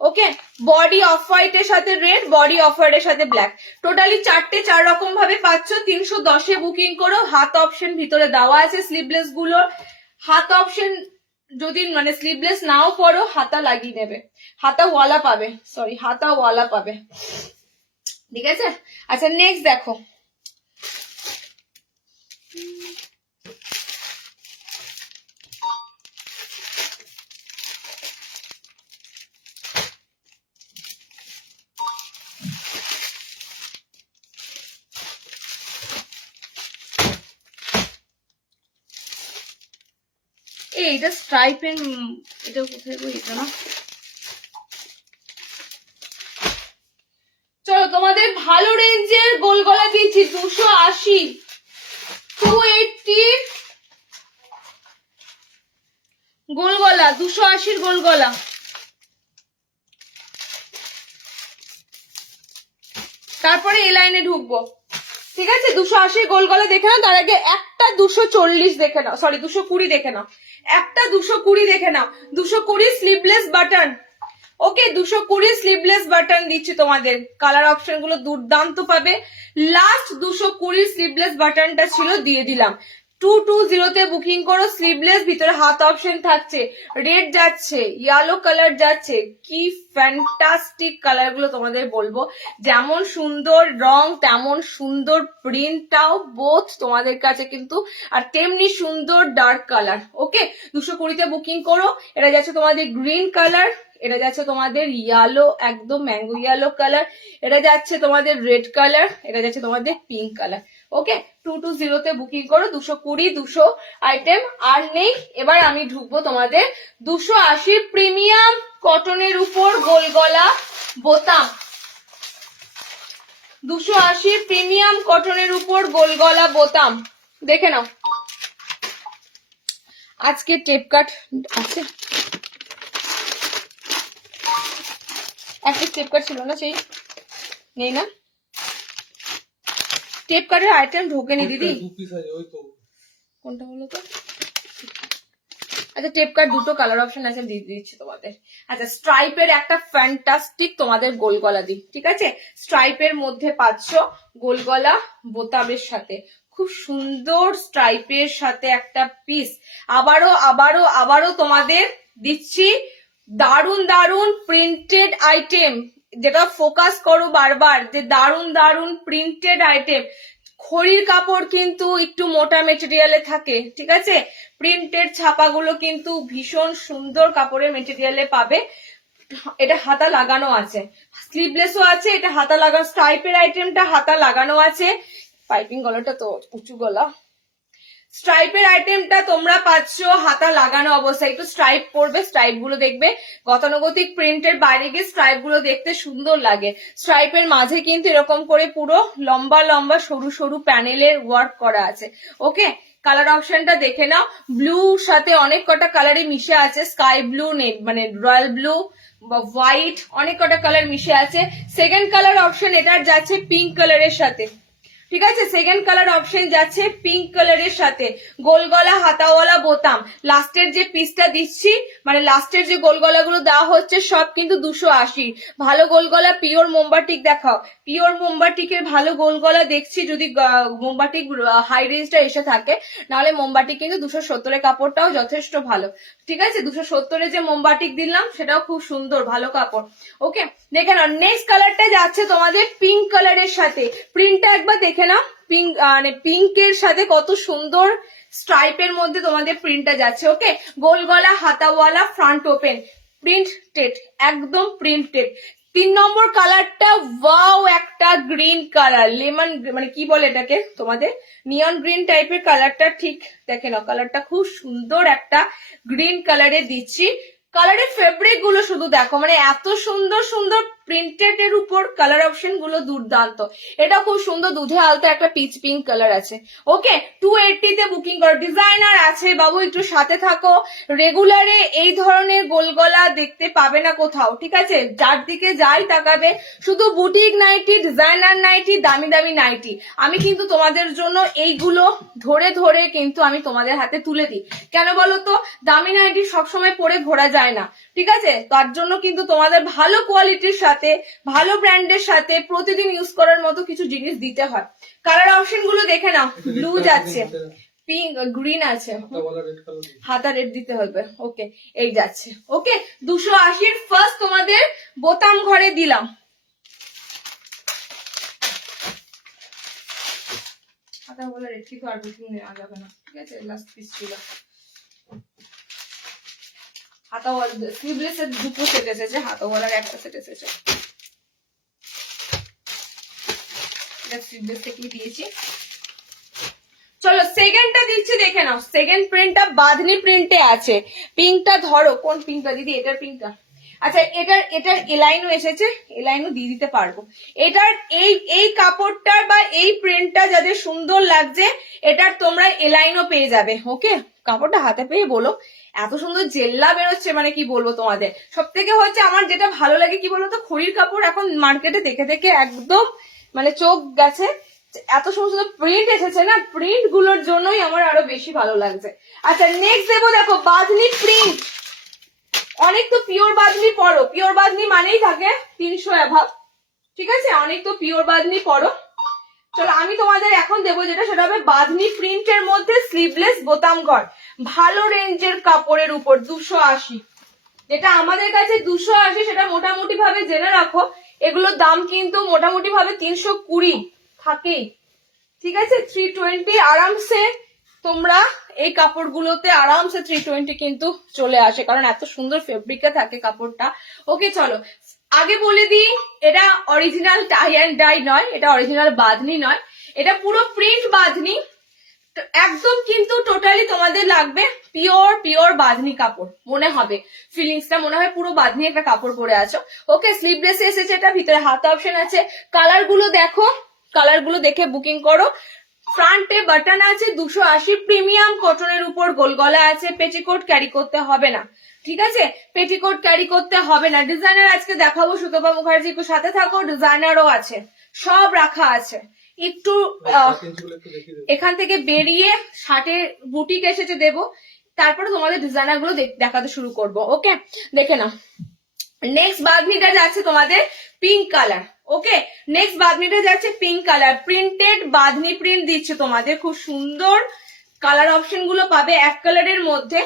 ওকে, বডি অফ হোয়াইট এর সাথে রেড, বডি অফ হোয়াইট এর সাথে ব্ল্যাক, টোটালি 4 রকম ভাবে পাচ্ছ। 310 বুকিং করো। হাত অপশন ভিতরে দেওয়া আছে স্লিভলেস গুলো। হাত অপশন যদি মানে স্লিভলেস নাও পরো, হাতা লাগিয়ে নেবে, হাতা ওয়ালা পাবে, সরি হাতা ওয়ালা পাবে, ঠিক আছে। আচ্ছা নেক্সট দেখো, এটা স্ট্রাইপের, এটা কোথায় গো, এটা না। চলো তোমাদের ভালো রেঞ্জের গোল গলা দিচ্ছি, 280, 280 গোল গলা, 280 গোল গলা। তারপরে এই লাইনে ঢুকবো, ঠিক আছে। 280 গোল গলা দেখে নাও, তার আগে একটা 240 দেখে নাও, সরি 220 দেখে নাও, একটা 220 দেখে নাও। 220 স্লিভলেস বাটন, ওকে 220 স্লিভলেস বাটন দিচ্ছি তোমাদের। কালার অপশন গুলো দুর্দান্ত পাবে। লাস্ট 220 স্লিভলেস বাটনটা ছিল, দিয়ে দিলাম। 220 তে বুকিং করো। স্লিভলেস, ভিতরে হাত অপশন থাকছে, রেড যাচ্ছে, ইয়েলো কালার যাচ্ছে। কি ফ্যান্টাস্টিক কালার গুলো তোমাদের বলবো, যেমন সুন্দর রং তেমন সুন্দর প্রিন্টটাও বোথ তোমাদের কাছে কিন্তু, আর তেমনি সুন্দর ডার্ক কালার। ওকে 220 তে বুকিং করো। এটা যাচ্ছে তোমাদের গ্রিন কালার, এটা যাচ্ছে তোমাদের ইয়েলো, একদম ম্যাঙ্গো ইয়েলো কালার, এটা যাচ্ছে তোমাদের রেড কালার, এটা যাচ্ছে তোমাদের পিঙ্ক কালার। ওকে 220 তে বুকিং করো। 220 200 আইটেম আর নেই। এবার আমি ঢুকবো তোমাদের 280 প্রিমিয়াম কটনের উপর গোল গলা বোতাম। 280 প্রিমিয়াম কটনের উপর গোল গলা বোতাম, দেখে নাও। আজকে টেপ কাট আছে, একটা টেপ কাট ছিল না, সেই নেই না, টেপ কাটের আইটেম ঢোকেনি দিদি। কোনটা বলো তো? আচ্ছা টেপ কাট দুটো কালার অপশন আছে, দিয়ে দিচ্ছি তোমাদের। আচ্ছা স্ট্রাইপের একটা ফ্যান্টাস্টিক তোমাদের গোল গলা দিই, ঠিক আছে। স্ট্রাইপের মধ্যে পাচ্ছ গোল গলা বোতামের সাথে, খুব সুন্দর স্ট্রাইপের সাথে একটা পিস। আবারও আবারও আবারও তোমাদের দিচ্ছি দারুন দারুন প্রিন্টেড আইটেম, যেটা ফোকাস করো বারবার, যে দারুন দারুন প্রিন্টেড আইটেম। খড়ির কাপড় কিন্তু একটু মোটা মেটেরিয়ালে থাকে, ঠিক আছে। প্রিন্টেড ছাপাগুলো কিন্তু ভীষণ সুন্দর কাপড়ের মেটেরিয়ালে পাবে। এটা হাতা লাগানো আছে, স্লিভলেসও আছে, এটা হাতা লাগানো। স্ট্রাইপের আইটেমটা হাতা লাগানো আছে। পাইপিং গলাটা তো উঁচু গলা। স্ট্রাইপের আইটেমটা তোমরা পাচ্ছ হাতা লাগানো অবস্থায়। একটু স্ট্রাইপ পরবে, স্ট্রাইপ গুলো দেখবে গতানুগতিক প্রিন্টের বাইরে গিয়ে স্ট্রাইপ গুলো দেখতে সুন্দর লাগে। স্ট্রাইপের মাঝে কিন্তু এরকম করে পুরো লম্বা লম্বা সরু সরু প্যানেলের ওয়ার্ক করা আছে। ওকে কালার অপশনটা দেখে নাও। ব্লু সাথে অনেক কটা কালারই মিশে আছে, স্কাই ব্লু, নেট মানে রয়্যাল ব্লু বা হোয়াইট, অনেক কটা কালার মিশে আছে। সেকেন্ড কালার অপশন এটার যাচ্ছে পিঙ্ক কালারের সাথে, ঠিক আছে। সেকেন্ড কালার অপশন যাচ্ছে পিঙ্ক কালারের সাথে, গোল গলা হাতাওয়ালা বোতাম। লাস্টের যে পিসটা দিচ্ছি, মানে লাস্টের যে গোল গলাগুলো দেওয়া হচ্ছে সব কিন্তু 280। ভালো গোল গলা পিওর মোমবাটিক দেখাও, পিওর মোমবাটিকের ভালো গোল গলা দেখছি, যদি মোমবাটিক হাই রেঞ্জটা এসে থাকে। নাহলে মোমবাটিক কিন্তু 270 কাপড়টাও যথেষ্ট ভালো, ঠিক আছে। 270 যে মোমবাটিক দিলাম সেটাও খুব সুন্দর, ভালো কাপড়। ওকে দেখে নাও। নেক্সট কালারটা যাচ্ছে তোমাদের পিঙ্ক কালারের সাথে, প্রিন্টটা একবার দেখে নাও। পিঙ্ক মানে পিঙ্কের সাথে কত সুন্দর স্ট্রাইপের মধ্যে তোমাদের প্রিন্টটা যাচ্ছে। ওকে গোল গলা হাতাওয়ালা ফ্রন্ট ওপেন, প্রিন্টেড, একদম প্রিন্টেড। 3 নম্বর কালারটা ওয়াও, একটা গ্রিন কালার, লেমন মানে কি বলে এটাকে তোমাদের, নিয়ন গ্রিন টাইপের কালারটা, ঠিক দেখে নাও। কালারটা খুব সুন্দর একটা গ্রিন কালারে দিচ্ছি। কালারের ফেব্রিক গুলো শুধু দেখো, মানে এত সুন্দর সুন্দর প্রিন্টেড এর উপর কালার অপশন গুলো দুর্দান্ত। এটা খুব সুন্দর দুধে আলতা একটা পিচ পিঙ্ক কালার আছে। ওকে, 280 তে বুকিং করো। ডিজাইনার আছে বাবু, একটু সাথে থাকো। রেগুলারে এই ধরনের গোলগলা দেখতে পাবে না কোথাও, ঠিক আছে? যার দিকে যাই তাকাবে শুধু বুটিক নাইটি, ডিজাইনার নাইটি, দামি দামি নাইটি। আমি কিন্তু তোমাদের জন্য এইগুলো ধরে ধরে কিন্তু আমি তোমাদের হাতে তুলে দিই। কেন বলো তো? দামি নাইটি সবসময় পরে ঘোরা যায় না, ঠিক আছে? তার জন্য কিন্তু তোমাদের ভালো কোয়ালিটির সাথে, ভালো ব্র্যান্ডের সাথে প্রতিদিন ইউজ করার মতো কিছু জিনিস দিতে হয়। কালার অপশন গুলো দেখে নাও। ব্লু যাচ্ছে, পিঙ্ক, গ্রিন আছে, হাতা রেড দিতে হবে। ওকে, এই যাচ্ছে। ওকে, 280 ফার্স্ট তোমাদের বোতাম ঘরে দিলাম। হাতা বলা রেড কি আর বুকিং নেওয়া যাবে না, ঠিক আছে? লাস্ট পিস ছিল। হাতা ওয়াল স্লিভলেস এর দুটো সেট এসেছে, হাতা ওয়ালার একটা সেট এসেছে। এটা স্লিভলেস থেকেই দিয়েছি। চলো সেকেন্ডটা দিচ্ছি, দেখে নাও। সেকেন্ড প্রিন্টটা বাঁধনি প্রিন্টে আছে। পিঙ্কটা ধরো, কোন পিঙ্কটা দিদি? এটার পিঙ্কটা। আচ্ছা, এটার এলাইনও এসেছে, এলাইনও দিয়ে দিতে পারবো। এটার এই কাপড়টার বা এই প্রিন্টটা যাদের সুন্দর লাগছে, এটার তোমরা এলাইনও পেয়ে যাবে। ওকে, কাপড়টা হাতে পেয়ে বলো এত সুন্দর জেল্লা বেরোচ্ছে, মানে কি বলবো তোমাদের। সব থেকে হচ্ছে আমার যেটা ভালো লাগে কি বলতো, খড়ির কাপড় এখন মার্কেটে দেখে দেখে একদম মানে চোখ গেছে। এত সুন্দর সুন্দর প্রিন্ট এসেছে না, প্রিন্ট গুলোর জন্যই আমার আরো বেশি ভালো লাগছে। আচ্ছা, নেক্সট দেবো, দেখো বাঁধনি প্রিন্ট। অনেক তো পিওর বাঁধনি পরো, পিওর বাঁধনি মানেই থাকে 300 অ্যাভাব, ঠিক আছে? অনেক তো পিওর বাঁধনি পরো। চলো আমি তোমাদের এখন দেবো যেটা, সেটা হবে বাঁধনি প্রিন্টের মধ্যে স্লিভলেস বোতাম ঘর, ভালো রেঞ্জের কাপড়ের উপর 280। যেটা আমাদের কাছে 280 সেটা মোটামুটি ভাবে জেনে রাখো, এগুলোর দাম কিন্তু মোটামুটি ভাবে 320 থাকেই, ঠিক আছে? 320 আরামসে তোমরা এই কাপড়গুলোতে আরামসে 320 কিন্তু চলে আসে, কারণ এত সুন্দর ফেব্রিকে থাকে কাপড়টা। ওকে, চলো আগে বলে দিই, এটা অরিজিনাল টাই অ্যান্ড ডাই নয়, এটা অরিজিনাল বাঁধনি নয়, এটা পুরো প্রিন্ট বাঁধনি। একদম কিন্তু টোটালি তোমাদের লাগবে পিওর পিওর বাঁধনি কাপড়, মনে হবে ফিলিংসটা মনে হয় পুরো বাঁধনি একটা কাপড় পরে আছো। ওকে, স্লিভলেস এসেছে, এটা ভিতরে হাত অপশন আছে। কালার গুলো দেখো, কালার গুলো দেখে বুকিং করো। ফ্রন্টে বাটন আছে, 280 প্রিমিয়াম কটনের উপর গোল গলা আছে। পেটিকোট ক্যারি করতে হবে না, ঠিক আছে? পেটিকোট ক্যারি করতে হবে না। ডিজাইনার আজকে দেখাবো, সুতপা মুখার্জি, একটু সাথে থাকো। ডিজাইনারও আছে, সব রাখা আছে। একটু এখান থেকে বেরিয়ে শার্টের বুটিক এসেছে দেবো, তারপরে তোমাদের ডিজাইনার গুলো দেখাতে শুরু করবো। ওকে, দেখে নাও। নেক্সট বাঁধনিটা যাচ্ছে তোমাদের পিঙ্ক কালার। ওকে, নেক্সট বাঁধনিটা যাচ্ছে pink colour, printed bandhani print দিচ্ছে তোমাদের, খুব সুন্দর কালার অপশন গুলো পাবে এক কালারের মধ্যে।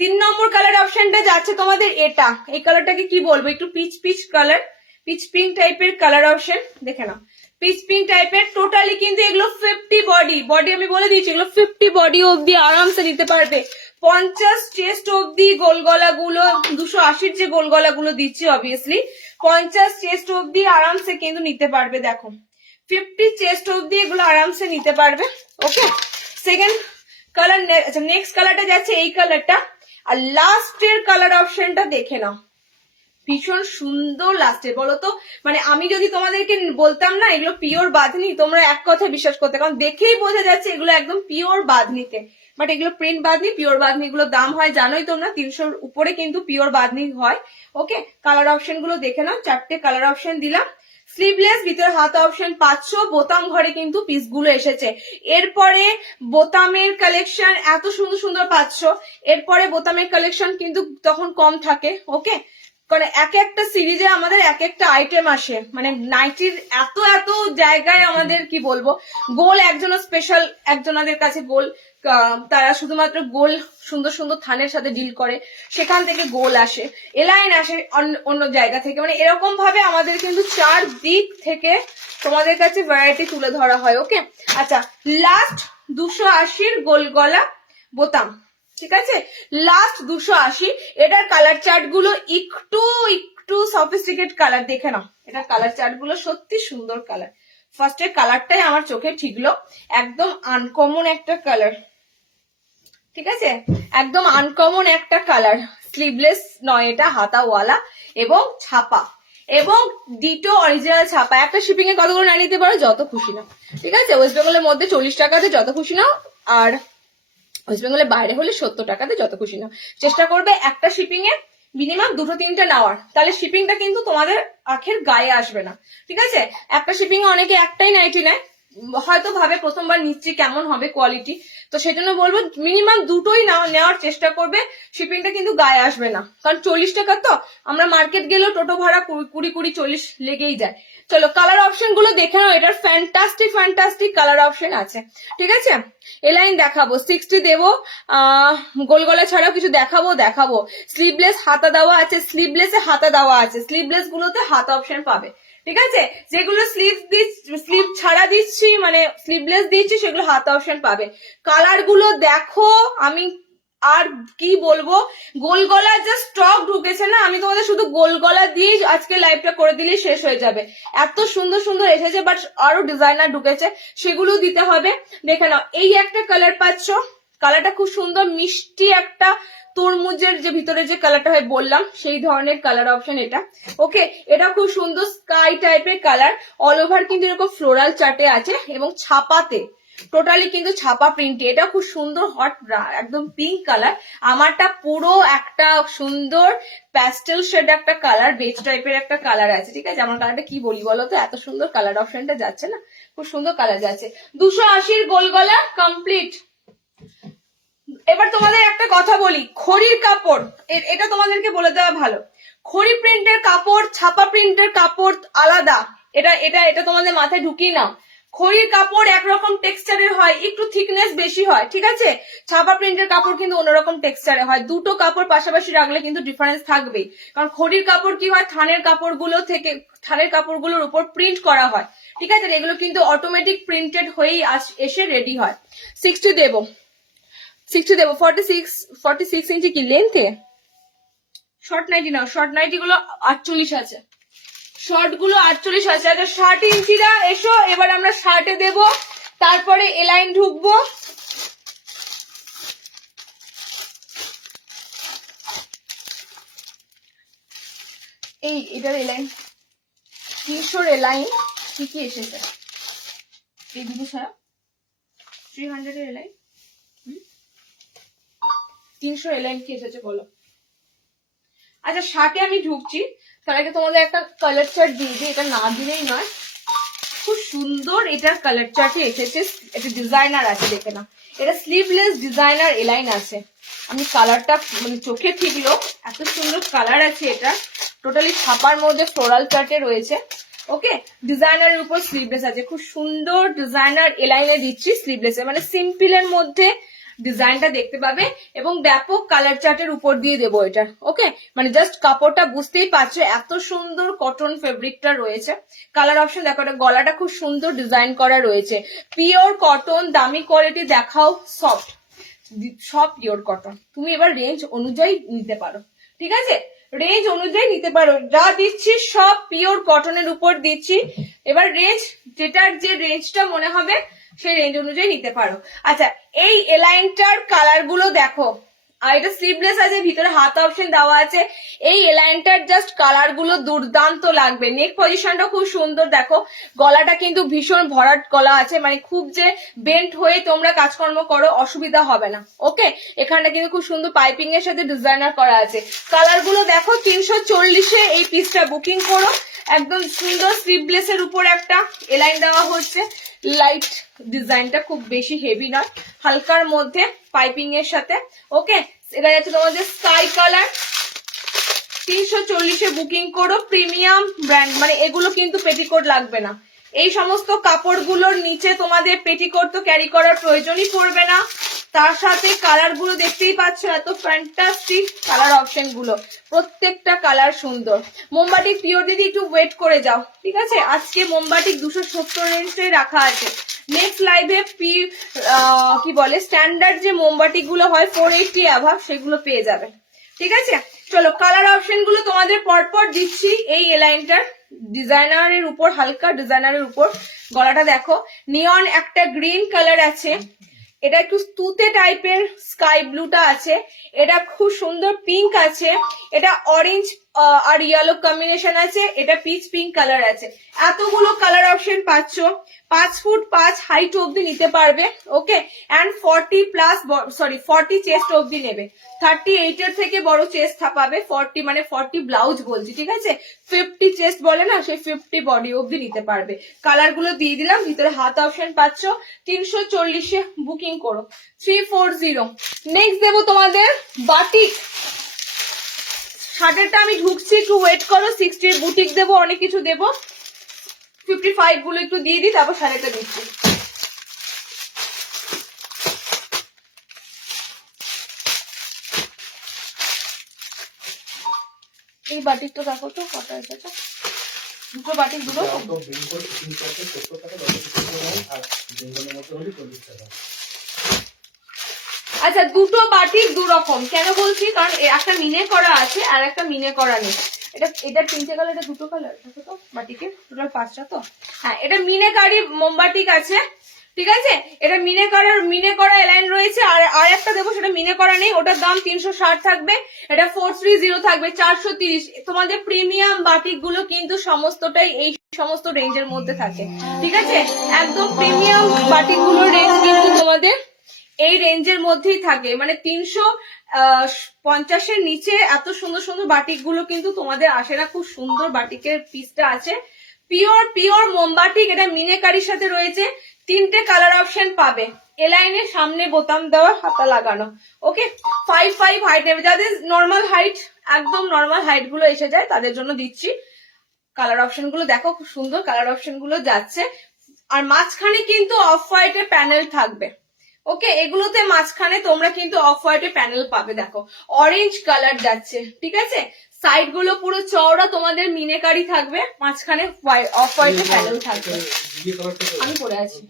3 নম্বর কালার অপশনটা যাচ্ছে তোমাদের এটা, এই কালারটাকে কি বলবো, একটু peach peach colour, peach pink টাইপের কালার অপশন, দেখে নাও। পিচ পিঙ্ক টাইপের, টোটালি কিন্তু এগুলো 50 বডি আমি বলে দিয়েছি, এগুলো 50 বডি অব্দি আরামসে দিতে পারবে। 50 চেস্ট অব্দি গোল গলা গুলো, 280 যে গোল গলা গুলো দিচ্ছি অবভিয়াসলি, 50 চেস্ট অব্দি আরামসে কিন্তু নিতে পারবে। দেখো 50 চেস্ট অব্দি এগুলো আরামসে নিতে পারবে। ওকে, সেকেন্ড কালার। আচ্ছা, নেক্সট কালারটা যাচ্ছে এই কালারটা। আর লাস্টের কালার অপশনটা দেখে নাও, ভীষণ সুন্দর লাস্টে। বলতো মানে আমি যদি তোমাদেরকে বলতাম না এগুলো পিওর বাঁধনি, তোমরা এক কথা বিশ্বাস করতে, কারণ দেখেই বোঝা যাচ্ছে এগুলো একদম পিওর বাঁধনিতে। বাট এগুলো প্রিন্ট বাঁধনি, পিওর বাঁধনি এগুলোর দাম হয় জানোই তোমরা 300-র উপরে কিন্তু পিওর বাঁধনি হয়। ওকে, কালার অপশন গুলো দেখে নাও, 4টে কালার অপশন দিলাম। স্লিভলেস, ভিতরে হাত অপশন পাচ্ছ, বোতাম ঘরে কিন্তু পিসগুলো এসেছে। এরপরে বোতামের কালেকশন এত সুন্দর সুন্দর পাচ্ছ, এরপরে বোতামের কালেকশন কিন্তু তখন কম থাকে। ওকে, কারণ এক একটা সিরিজে আমাদের এক একটা আইটেম আসে, মানে নাইটির এত এত জায়গায় আমাদের কি বলবো, গোল একজনের স্পেশাল, একজনাদের কাছে গোল, তারা শুধুমাত্র গোল সুন্দর সুন্দর থানের সাথে ডিল করে, সেখান থেকে গোল আসে, এলাইন আসে অন্য জায়গা থেকে, মানে এরকম ভাবে আমাদের কিন্তু 4 দিক থেকে তোমাদের কাছে ভ্যারাইটি তুলে ধরা হয়। ওকে, আচ্ছা, লাস্ট 280 গোল গলা বোতাম, ঠিক আছে? লাস্ট 280। এটার কালার চার্ট গুলো একটু একটু সফিস্টিকেট কালার, দেখে নাও। এটার কালার চার্ট গুলো সত্যি সুন্দর কালার। ফার্স্টের কালারটাই আমার চোখে ঠিকলো, একদম আনকমন একটা কালার, ঠিক আছে? একদম আনকমন একটা কালার। স্লিভলেস নয়, এটা হাতাওয়ালা এবং ছাপা। এবং ডিটো অরিজিনাল ছাপা। একটা শিপিং এ কত করে না নিতে পারো, যত খুশি নাও, ঠিক আছে। ওয়েস্ট বেঙ্গলের মধ্যে 40 টাকাতে যত খুশি নাও, আর ওয়েস্ট বেঙ্গলের বাইরে হলে 70 টাকাতে যত খুশি নাও। চেষ্টা করবে একটা শিপিং এ মিনিমাম 2-3টা নেওয়ার, তাহলে শিপিংটা কিন্তু তোমাদের আখের গায়ে আসবে না, ঠিক আছে। একটা শিপিং এ অনেকে একটাই নাইটি নেয়, হয়তো ভাবে প্রথমবার নিচ্ছি কেমন হবে কোয়ালিটি, তো সেজন্য বলবো মিনিমাম দুটোই নেওয়ার চেষ্টা করবে, শিপিংটা কিন্তু গায়ে আসবে না। কারণ 40 টাকা তো, আমরা মার্কেট গেলেও টোটো ভাড়া 20-40 লেগেই যায়। চলো কালার অপশন গুলো দেখে নাও, এটার ফ্যান্টাস্টিক কালার অপশন আছে, ঠিক আছে। এলাইন দেখাবো, 60 দেবো, গোল গলা ছাড়াও কিছু দেখাবো। স্লিভলেস হাতা দেওয়া আছে, স্লিভলেসে হাতা দেওয়া আছে, স্লিভলেস গুলোতে হাতা অপশন পাবে, ঠিক আছে। যেগুলো স্লিভ ছাড়া দিচ্ছি, মানে স্লিভলেস দিচ্ছি, সেগুলো হাতা অপশন পাবে। কালার গুলো দেখো, আমি আর কি বলবো, গোল গলা জাস্ট স্টক ঢুকেছে না, আমি তোমাদের শুধু গোল গলা দিয়ে আজকে লাইভটা করে দিলেই শেষ হয়ে যাবে। এত সুন্দর সুন্দর এসেছে, বাট আরো ডিজাইনার ঢুকেছে, সেগুলো দিতে হবে। দেখে নাও, এই একটা কালার পাচ্ছ, কালারটা খুব সুন্দর মিষ্টি একটা তরমুজের যে ভিতরে যে কালারটা হয় বললাম, সেই ধরনের কালার অপশন এটা, ওকে। এটা খুব সুন্দর স্কাই টাইপের কালার, অল ওভার কিন্তু এরকম ফ্লোরাল চার্টে আছে এবং ছাপাতে, টোটালি কিন্তু ছাপা প্রিন্ট। এটা খুব সুন্দর হট একদম পিঙ্ক কালার, আমারটা পুরো একটা সুন্দর প্যাস্টেল শেড একটা কালার, বেজ টাইপের একটা কালার আছে, ঠিক আছে। আমার কালারটা কি বলি বলো তো, এত সুন্দর কালার অপশনটা যাচ্ছে না, খুব সুন্দর কালার যাচ্ছে। 280 গোল গলা কমপ্লিট। এবার তোমাদের একটা কথা বলি, খড়ির কাপড়, এটা তোমাদেরকে বলে দেওয়া ভালো, খড়ি প্রিন্টের কাপড় ছাপা প্রিন্টের কাপড় আলাদা, এটা এটা এটা তোমাদের মাথায় ঢুকিয়ে নাও। খড়ির কাপড় একরকম টেক্সচারের হয়, একটু থিকনেস বেশি হয়, ঠিক আছে। ছাপা প্রিন্টের কাপড় কিন্তু অন্যরকম টেক্সচারে হয়, দুটো কাপড় পাশাপাশি রাখলে কিন্তু ডিফারেন্স থাকবেই। কারণ খড়ির কাপড় কি হয়, থানের কাপড়গুলোর উপর প্রিন্ট করা হয়, ঠিক আছে। এগুলো কিন্তু অটোমেটিক প্রিন্টেড হয়েই এসে রেডি হয়। 60 দেবো, 46 ইঞ্চি কি লেন্থে শর্ট নাইটি নাও, শর্ট নাইটি গুলো 48 আছে, শর্ট গুলো 48 আছে। আচ্ছা 60 ইঞ্চিরা এসো, এবার আমরা শার্টে দেব, তারপরে এলাইন ঢুকবো। এটার এলাইন 300 এলাইন কি এসেছে, এই দুটো ছাড়া 300 এর এলাইন, 300 এলাইন কি এসেছে বলো। আচ্ছা শার্টে আমি ঢুকছি, তার আগে তোমাদের একটা কালার চার্ট দিয়ে দিই, এটা না দিলেই নয়, খুব সুন্দর এটার কালার চার্টে এসেছে, এটা ডিজাইনার আছে, দেখে না, এটা স্লিভলেস ডিজাইনার এলাইন আছে। আমি কালারটা মানে চোখে ঠিকলো, এত সুন্দর কালার আছে এটা, টোটালি ছাপার মধ্যে ফ্লোরাল চার্টে রয়েছে, ওকে। ডিজাইনারের উপর স্লিভলেস আছে, খুব সুন্দর ডিজাইনার এলাইনে দিচ্ছি স্লিভলেসে, মানে সিম্পলের মধ্যে ডিজাইনটা দেখতে পাবে এবং ব্যাপক কালার চার্টের উপর দিয়ে দেবো এটা, ওকে। মানে জাস্ট কাপড়টা বুঝতেই পারছো এত সুন্দর কটন ফেব্রিকটা রয়েছে। কালার অপশন দেখো, এটা গলাটা খুব সুন্দর ডিজাইন করা রয়েছে, পিওর কটন, দামি কোয়ালিটি দেখাও, সফট, সব পিওর কটন। তুমি এবার রেঞ্জ অনুযায়ী নিতে পারো, ঠিক আছে, রেঞ্জ অনুযায়ী নিতে পারো, যা দিচ্ছি সব পিওর কটনের উপর দিচ্ছি। এবার রেঞ্জ, যেটার যে রেঞ্জটা মনে হবে সেই রেঞ্জ অনুযায়ী নিতে পারো। আচ্ছা এই এলাইনটার কালার গুলো দেখো, আর এটা স্লিভলেস আছে, ভিতরে হাত অপশন দেওয়া আছে, এই এলাইনটার জাস্ট কালার গুলো দুর্দান্ত লাগবে। নেক পজিশনটা খুব সুন্দর, দেখো গলাটা কিন্তু ভীষণ ভরাট গলা আছে, মানে খুব যে বেন্ট হয়ে তোমরা কাজকর্ম করো অসুবিধা হবে না, ওকে। এখানটা কিন্তু খুব সুন্দর পাইপিং এর সাথে ডিজাইনার করা আছে। কালার গুলো দেখো, 340-এ এই পিসটা বুকিং করো, একদম সুন্দর স্লিভলেস এর উপর একটা এলাইন দেওয়া হচ্ছে, লাইট ডিজাইনটা খুব বেশি হেভি নয়, হালকার মধ্যে পাইপিং এর সাথে, ওকে। এটা যাচ্ছে তোমাদের স্কাই কালার, 340-এ বুকিং করো, প্রিমিয়াম ব্র্যান্ড, মানে এগুলো কিন্তু পেটিকোট লাগবে না, এই সমস্ত কাপড়গুলোর নিচে তোমাদের পেটিকোট তো ক্যারি করার প্রয়োজনই পড়বে না। তার সাথে কালার গুলো দেখতেই পাচ্ছ, এত ফ্যান্টাস্টিক কালার অপশন গুলো, প্রত্যেকটা কালার সুন্দর। মোমবাটিক পিওর দিদি একটু ওয়েট করে যাও, ঠিক আছে, আজকে মোমবাটিক 270 রেঞ্জে রাখা আছে। নেক্সট লাইভে কি বলে স্ট্যান্ডার্ড যে মোমবাটিক গুলো হয় 480 অ্যাভাব, সেগুলো পেয়ে যাবে, ঠিক আছে। চলো কালার অপশন গুলো তোমাদের পরপর দিচ্ছি। এই এলাইনটার ডিজাইনারের উপর, হালকা ডিজাইনারের উপর গলাটা দেখো, নিয়ন একটা গ্রিন কালার আছে, এটা একটু তুতে টাইপের স্কাই ব্লুটা আছে, এটা খুব সুন্দর পিঙ্ক আছে, এটা আর ইয়েলো কম্বিনেশন আছে, এটা পিচ পিঙ্ক কালার আছে। এতগুলো কালার অপশন পাচ্ছ, 5 ফুট 5 হাইট অব্দি নিতে পারবে। ওকে, অ্যান্ড 40 চেস্ট অব্দি নেবে। 38 এর থেকে বড় চেস্ট পাবে, 40 মানে 40 ব্লাউজ বলছি, ঠিক আছে। 50 চেস্ট বলে না, সেই 50 বডি অব্দি নিতে পারবে। কালার গুলো দিয়ে দিলাম, ভিতরে হাত অপশন পাচ্ছ। 340 বুকিং করো, 340। নেক্সট দেবো তোমাদের বাটিক। শার্টেরটা আমি ঢুকছি, একটু ওয়েট করো। 60 বুটিক দেবো, অনেক কিছু দেবো। 55 গুলো একটু দিয়ে দিই, তারপর শাড়িটা দিচ্ছি। এই বাটিকটা দেখো তো কত এসেছে, দুটো বাটিক দুটো। আচ্ছা, দুটো বাটিক দু রকম কেন বলছি, কারণ একটা মিনে করা আছে আর একটা মিনে করা নেই। এটা 3টে কালার, এটা দুটো কালার দেখো তো বাটিকের, টোটাল 5টা তো। হ্যাঁ, এটা মিনে কারি মোমবাটিক আছে, ঠিক আছে। এটা মিনে করা এলাইন রয়েছে, আর একটা দেবো সেটা মিনে করা নেই, ওটার দাম 360 থাকবে। এটা 430 থাকবে 430। তোমাদের প্রিমিয়াম বাটিক গুলো কিন্তু সমস্তটাই এই সমস্ত রেঞ্জের মধ্যে থাকে, ঠিক আছে। একদম প্রিমিয়াম বাটিক গুলোর রেঞ্জ কিন্তু তোমাদের এই রেঞ্জের মধ্যেই থাকে, মানে 350 নিচে এত সুন্দর সুন্দর বাটিক গুলো কিন্তু তোমাদের আসে না। খুব সুন্দর বাটিকের পিসটা আছে, পিওর মোমবাটিক। এটা মিনেকারির সাথে রয়েছে, 3টে কালার অপশন পাবে। এলাইনের সামনে বোতাম দেওয়া, হাতা লাগানো। ওকে, 5 হাইট নেবে। যাদের নর্মাল হাইট, একদম নর্মাল হাইট গুলো এসে যায় তাদের জন্য দিচ্ছি। কালার অপশন গুলো দেখো, খুব সুন্দর কালার অপশন গুলো যাচ্ছে। আর মাঝখানে কিন্তু অফ হোয়াইটের প্যানেল থাকবে। ওকে, এগুলোতে মাঝখানে তোমরা কিন্তু অফ হোয়াইটের প্যানেল পাবে। দেখো অরেঞ্জ কালার যাচ্ছে, ঠিক আছে। সাইড গুলো পুরো চওড়া তোমাদের মিনেকারি থাকবে, মাঝখানে অফ হোয়াইটের প্যানেল থাকবে। আমি পরে আছি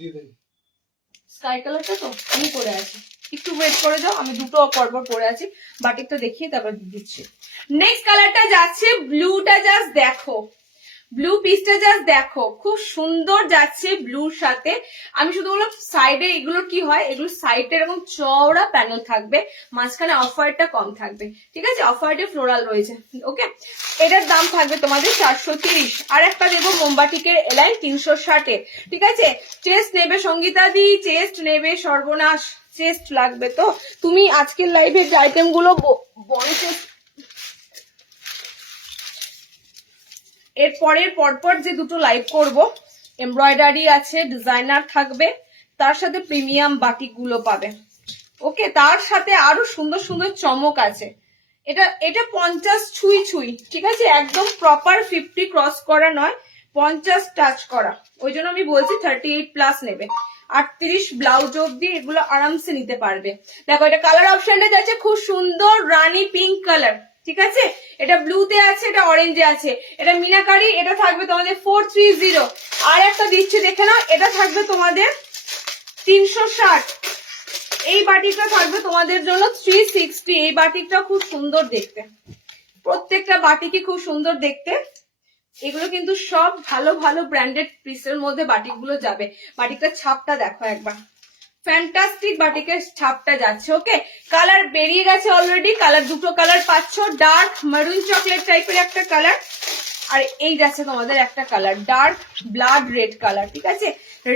স্কাই কালারটা, তো আমি পরে আছি। একটু ওয়েট করে যাও, আমি দুটো পরপর পরে আছি। বাটিকটা দেখিয়ে তারপর দিচ্ছি। নেক্সট কালারটা যাচ্ছে ব্লুটা, জাস্ট দেখো ব্লু পিসটা, জাস্ট দেখো খুব সুন্দর যাচ্ছে ব্লুর সাথে। আমি শুধু বললাম সাইডে এগুলো কি হয়, এগুলো সাইডে এরকম চওড়া প্যানেল থাকবে, মাঝখানে অফ হোয়াইটটা কম থাকবে, ঠিক আছে। অফ হোয়াইটে ফ্লোরাল রয়েছে। ওকে, এটার দাম থাকবে তোমাদের 430। আর একটা দেবো মোমবাটিকের এলাইন 360, ঠিক আছে। চেস্ট নেবে সঙ্গীতা দি, চেস্ট নেবে সর্বনাশ, চেস্ট লাগবে তো। তুমি আজকের লাইভে যে আইটেম গুলো বড় চেস্ট, এর পরের পরপর যে দুটো লাইভ করব, এমব্রয়ডারি আছে, ডিজাইনার থাকবে, তার সাথে প্রিমিয়াম বাটিক গুলো পাবে। ওকে, তার সাথে আরো সুন্দর সুন্দর চমক আছে। এটা 50 ছুঁই, ঠিক আছে। একদম প্রপার 50 ক্রস করা নয়, 50 টাচ করা। ওই জন্য আমি বলছি 38+ নেবে। 38 ব্লাউজ অব্দি এগুলো আরামসে নিতে পারবে। দেখো, এটা কালার অপশনটা যাচ্ছে খুব সুন্দর রানী পিঙ্ক কালার, ঠিক আছে। এটা ব্লুতে আছে, এটা অরেঞ্জে আছে। এটা মিনাকারি, এটা থাকবে তোমাদের 430। আর একটা দিচ্ছি দেখে নাও, এটা থাকবে তোমাদের 360। এই বাটিকটা থাকবে তোমাদের জন্য 360। এই বাটিকটা খুব সুন্দর দেখতে, প্রত্যেকটা বাটিকই খুব সুন্দর দেখতে। এগুলো কিন্তু সব ভালো ভালো ব্র্যান্ডেড পিসের মধ্যে বাটিক গুলো যাবে। বাটিকটার ছাপটা দেখো একবার, ফ্যান্টাস্টিক বাটিকের ছাপটা যাচ্ছে। ওকে, কালার বেরিয়ে গেছে অলরেডি। কালার দুটো কালার পাচ্ছ, ডার্ক মারুন চকলেট টাইপের একটা কালার, আর এই যাচ্ছে তোমাদের একটা colour dark blood red colour, ঠিক আছে।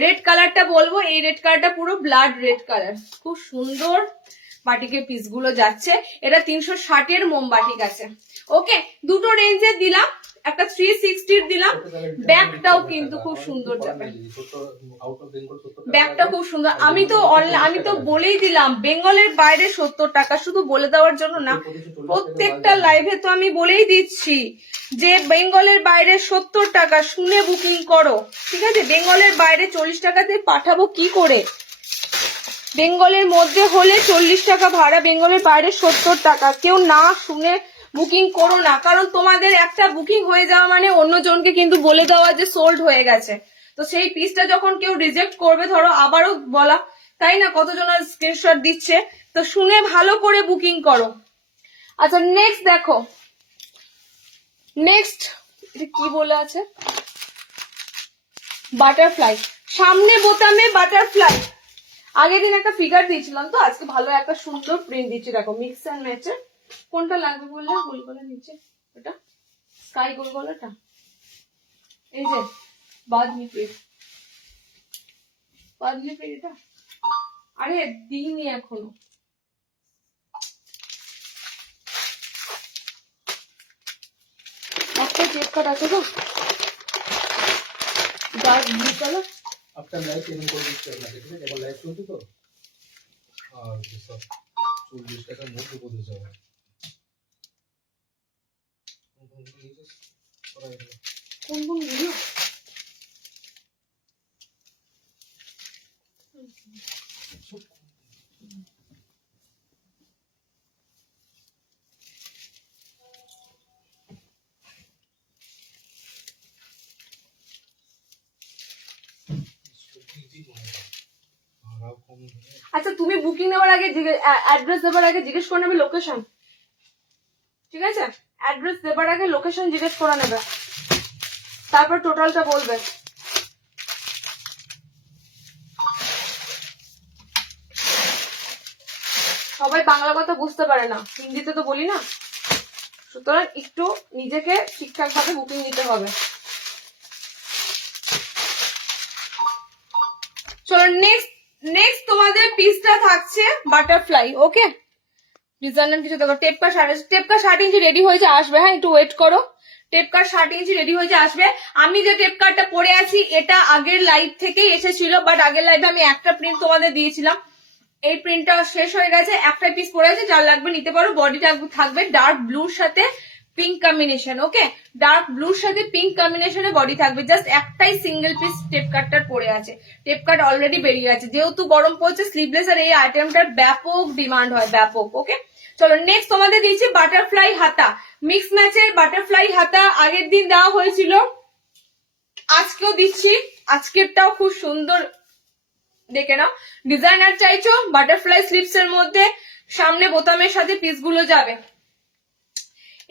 রেড কালারটা বলবো, এই রেড কালারটা পুরো ব্লাড রেড কালার। খুব সুন্দর বাটিকের পিস গুলো যাচ্ছে। এটা 360 মোমবাটিক আছে। ওকে, দুটো রেঞ্জে দিলাম, একটা 360 দিলাম। ব্যাগটাও কিন্তু খুব সুন্দর যাবে, ব্যাগটা খুব সুন্দর। আমি তো বলেই দিলাম বেঙ্গলের বাইরে 70 টাকা, শুধু বলে দেওয়ার জন্য না, প্রত্যেকটা লাইভে তো আমি বলেই দিচ্ছি যে বেঙ্গলের বাইরে 70 টাকা, শুনে বুকিং করো, ঠিক আছে। বেঙ্গলের বাইরে 40 টাকাতে পাঠাবো কি করে? বেঙ্গলের মধ্যে হলে 40 টাকা ভাড়া, বেঙ্গলের বাইরে 70 টাকা। কেউ না শুনে বুকিং করো না, কারণ তোমাদের একটা বুকিং হয়ে যাওয়া মানে অন্যজনকে কিন্তু বলে দেওয়া যে সোল্ড হয়ে গেছে। তো সেই পিসটা যখন কেউ রিজেক্ট করবে, ধরো আবারও বলা, তাই না, কতজন স্ক্রিনশট দিচ্ছে। তো শুনে ভালো করে বুকিং করো। আচ্ছা, নেক্সট দেখো, নেক্সট এটা কি বলে আছে, বাটারফ্লাই, সামনে বোতামে বাটারফ্লাই। আগের দিন একটা ফিগার দিয়েছিলাম, তো আজকে ভালো একটা সুন্দর প্রিন্ট দিচ্ছি। দেখো মিক্স অ্যান্ড ম্যাচের, কোনটা লাগবে বললে গোল করে নিচে, ওটা স্কাই গোল গলাটা, এই যে বাদনি পেট, বাদনি পেট এটা, আরে দিইনি এখনো। একটা চেক কাট আছে তো ডার্ক ব্লু কালার। আপনার লাইফ এরকম করে দিচ্ছে আপনাকে, ঠিক আছে? এখন লাইফ চলছে তো, আর সব 40 টাকার মধ্যে বদলে যাবে। কোন কোন ভিডিও? আচ্ছা তুমি বুকিং নেওয়ার আগে অ্যাড্রেস দেবার আগে জিজ্ঞেস করে নেবে লোকেশন, ঠিক আছে? অ্যাড্রেস দেবার আগে লোকেশন জিজ্ঞেস করে নেবে, তারপর টোটালটা বলবে। সবাই বাংলা কথা বুঝতে পারে না, হিন্দিতে তো বলি না, সুতরাং একটু নিজেকে ঠিকঠাক ভাবে বুকিং নিতে হবে। চলো নেক্সট তোমাদের পিসটা থাকছে বাটারফ্লাই। ওকে, ডিজাইনার কিছু দেখো, টেপকা 7.5 ইঞ্চি রেডি হয়েছে, আসবে। হ্যাঁ একটু ওয়েট করো, টেপকার 7 ইঞ্চি রেডি হয়েছে, আসবে। আমি যে টেপকারটা পরে আছি এটা আগের লাইভ থেকেই এসেছিল, বাট আগের লাইভে আমি একটা প্রিন্ট তোমাদের দিয়েছিলাম, এই প্রিন্টটা শেষ হয়ে গেছে, একটা পিস পরে আছে, যার লাগবে নিতে পারো। বডিটা থাকবে ডার্ক ব্লুর সাথে পিঙ্ক কম্বিনেশন। ওকে, ডার্ক ব্লুর সাথে পিঙ্ক কম্বিনেশনে বডি থাকবে, জাস্ট একটাই সিঙ্গেল পিস টেপ কাটটার পরে আছে, টেপ কাট অলরেডি বেরিয়ে আছে, যেহেতু গরম পড়ছে স্লিভলেস আর এই আইটেমটার ব্যাপক ডিমান্ড হয়, ব্যাপক। ওকে চলো নেক্সট তোমাদের দিয়েছি বাটারফ্লাই হাতা, মিক্স ম্যাচের বাটারফ্লাই হাতা, আগের দিন দেওয়া হয়েছিল, আজকেও দিচ্ছি, আজকেরটাও খুব সুন্দর, দেখে নাও। ডিজাইনার চাইছো বাটারফ্লাই স্লিভস এর মধ্যে, সামনে বোতামের সাথে পিসগুলো যাবে।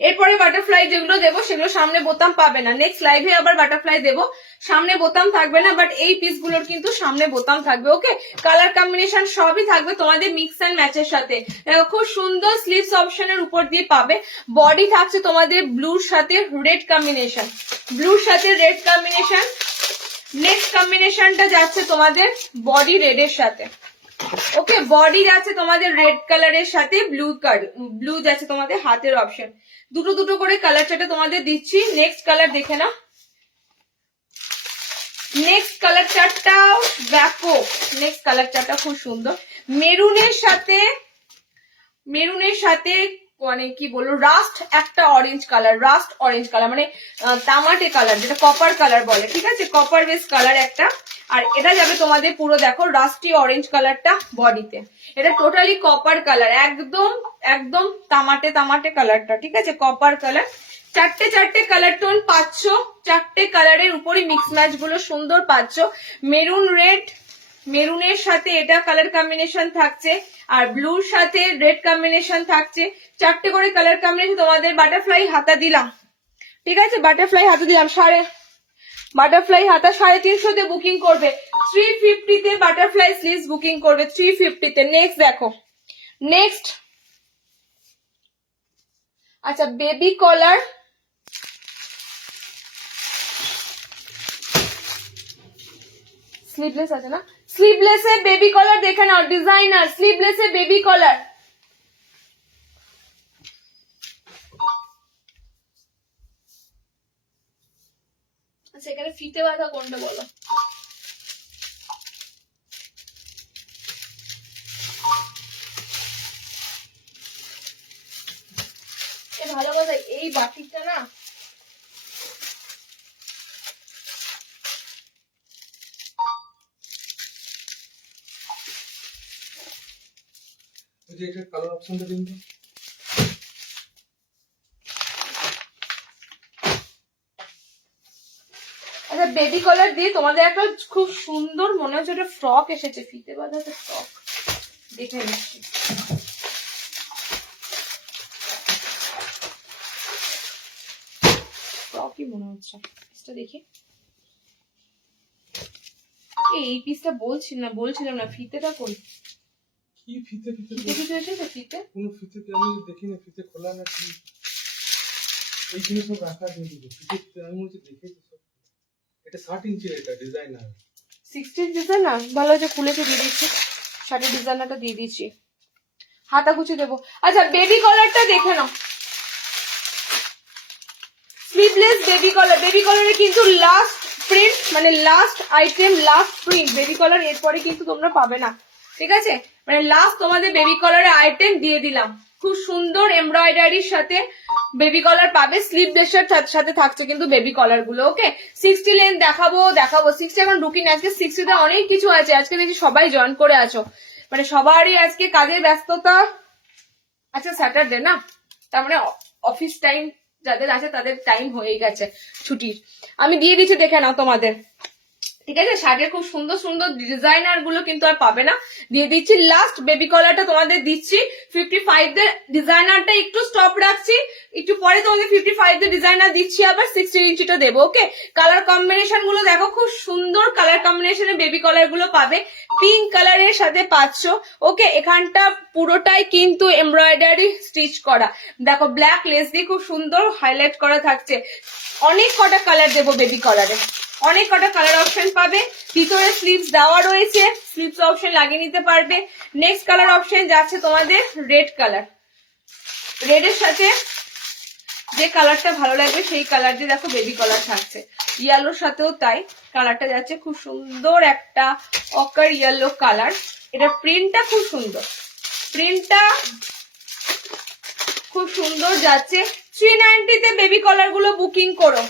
এরপরে বাটারফ্লাই যেগুলো দেবো সেগুলো সামনে বোতাম পাবে না, নেক্সট লাইভে আবার বাটারফ্লাই দেবো, সামনে বোতাম থাকবে না, বাট এই পিসগুলোর কিন্তু সামনে বোতাম থাকবে। ওকে, কালার কম্বিনেশন সবই থাকবে তোমাদের মিক্স অ্যান্ড ম্যাচের সাথে, খুব সুন্দর স্লিভস অপশনের উপর দিয়ে পাবে। বডি থাকছে তোমাদের ব্লুর সাথে রেড কম্বিনেশন, ব্লুর সাথে রেড কম্বিনেশন। নেক্সট কম্বিনেশনটা যাচ্ছে তোমাদের বডি রেড এর সাথে। ওকে, বডি যাচ্ছে তোমাদের রেড কালারের সাথে ব্লু যাচ্ছে তোমাদের হাতের অপশন, দুটো দুটো করে কালার চার্টে তোমাদের দিচ্ছি। নেক্সট কালার দেখে না, নেক্সট কালার চার্টটাও ব্যাপক, নেক্সট কালার চার্টটা খুব সুন্দর, মেরুনের সাথে মানে কি বলবো, রাস্ট একটা orange colour, rushed orange colour মানে তামাটে কালার, যেটা কপার কালার বলে, ঠিক আছে? কপার বেস কালার একটা, আর এটা যাবে তোমাদের পুরো দেখো রাস্টি অরেঞ্জ কালারটা বডিতে, এটা টোটালি কপার কালার, একদম একদম তামাটে কালারটা, ঠিক আছে? কপার কালার, চারটে কালার টোন পাচ্ছ, চারটে কালারের উপরই মিক্স ম্যাচ গুলো সুন্দর পাচ্ছ। মেরুন রেড, মেরুনের সাথে এটা কালার কম্বিনেশন থাকছে, আর ব্লুর সাথে রেড কম্বিনেশন থাকছে, চারটে করে কালার কম্বিনেশন। তোমাদের বাটারফ্লাই হাতা দিলাম, ঠিক আছে? বাটারফ্লাই হাতা দিলাম, বাটারফ্লাই হাতা 350 বুকিং করবে, 350 বাটারফ্লাই স্লিভস বুকিং করবে, 350 নেক্সট দেখো, নেক্সট আচ্ছা বেবি কলার, স্লিভলেস আছে না, স্লিভলেসে বেবি কলার দেখে নাও, ডিজাইনার স্লিভলেসে বেবি কলার। আচ্ছা এখানে ফিতে বাঁধা কোনটা বলো? ভালো কথা, এই বাটিকটা না এটা কালার অপশনটা দিন তো। আচ্ছা বেবি কলার দিয়ে তোমাদের একটা খুব সুন্দর মনে হচ্ছে একটা ফ্রক এসেছে, ফিতে বাঁধা একটা ফ্রক, দেখে নিচ্ছি। ফ্রকই মনে হচ্ছে, পিসটা দেখি, এই পিসটা বলছিলাম না, ফিতেটা কই? কি ফিতে ফিতে কিছু এসেছে? ফিতে কোনো ফিতে আমি দেখি না, ফিতে খোলা না কি? এই জিনিস সব রাখা আছে কিন্তু আমি বলছি দেখে তো সব এটা 60 ইঞ্চি এটা ডিজাইনার 60 ডিজাইনার ভালো হয়েছে খুলেছে দিয়ে দিচ্ছি, শার্টের ডিজাইনারটা দিয়ে দিচ্ছি, হাতা কুচি দেবো। আচ্ছা বেবি কলারটা দেখে নাও, স্লিভলেস বেবি কলার, বেবি কলারে কিন্তু লাস্ট প্রিন্ট মানে last item, last print baby collar, এরপরে কিন্তু তোমরা পাবে না, ঠিক আছে? মানে লাস্ট তোমাদের বেবি কলারের আইটেম দিয়ে দিলাম, খুব সুন্দর এমব্রয়ডারির সাথে বেবি কলার পাবে, স্লিভলেসের সাথে থাকছে কিন্তু বেবি কলার গুলো। ওকে 60 লেন্থ দেখাবো 60 এখন ঢুকিনি, আজকে 60তে অনেক কিছু আছে, আজকে দেখি সবাই জয়েন করে আছো, মানে সবারই আজকে কাজের ব্যস্ততা। আচ্ছা স্যাটারডে না, তার মানে অফিস টাইম যাদের আছে তাদের টাইম হয়ে গেছে ছুটির। আমি দিয়ে দিচ্ছি দেখে নাও তোমাদের, ঠিক আছে? শার্টের খুব সুন্দর সুন্দর ডিজাইনার গুলো কিন্তু আর পাবে না, দিয়ে দিচ্ছি লাস্ট বেবি কলারটা তোমাদের দিচ্ছি 55 দের ডিজাইনারটা একটু স্টপ রাখছি, একটু পরে তোমাদের 55 দের ডিজাইনার দিচ্ছি, আবার 60 ইঞ্চিটা দেবো। ওকে কালার কম্বিনেশন গুলো দেখো, খুব সুন্দর কালার কম্বিনেশনে বেবি কলার গুলো পাবে, পিঙ্ক কালারের সাথে পাচ্ছ। ওকে এখানটা পুরোটাই কিন্তু এমব্রয়ডারি স্টিচ করা, দেখো ব্ল্যাক লেস দিয়ে খুব সুন্দর হাইলাইট করা থাকছে। অনেক কটা কালার দেবো বেবি কলারে, অনেক কটা কালার অপশন পাবে, ভিতরে স্লিভস দেওয়া রয়েছে, স্লিভস অপশন লাগিয়ে নিতে পারবে। নেক্সট কালার অপশন যাচ্ছে তোমাদের রেড কালার, রেডের সাথে যে কালারটা ভালো লাগবে সেই কালার দিয়ে দেখো বেবি কলার থাকছে, ইয়েলোর সাথেও তাই কালারটা যাচ্ছে, খুব সুন্দর একটা অকার ইয়েলো কালার, এটা প্রিন্টটা খুব সুন্দর, প্রিন্টটা খুব সুন্দর যাচ্ছে। 390 তে বেবি কলার গুলো বুকিং করো,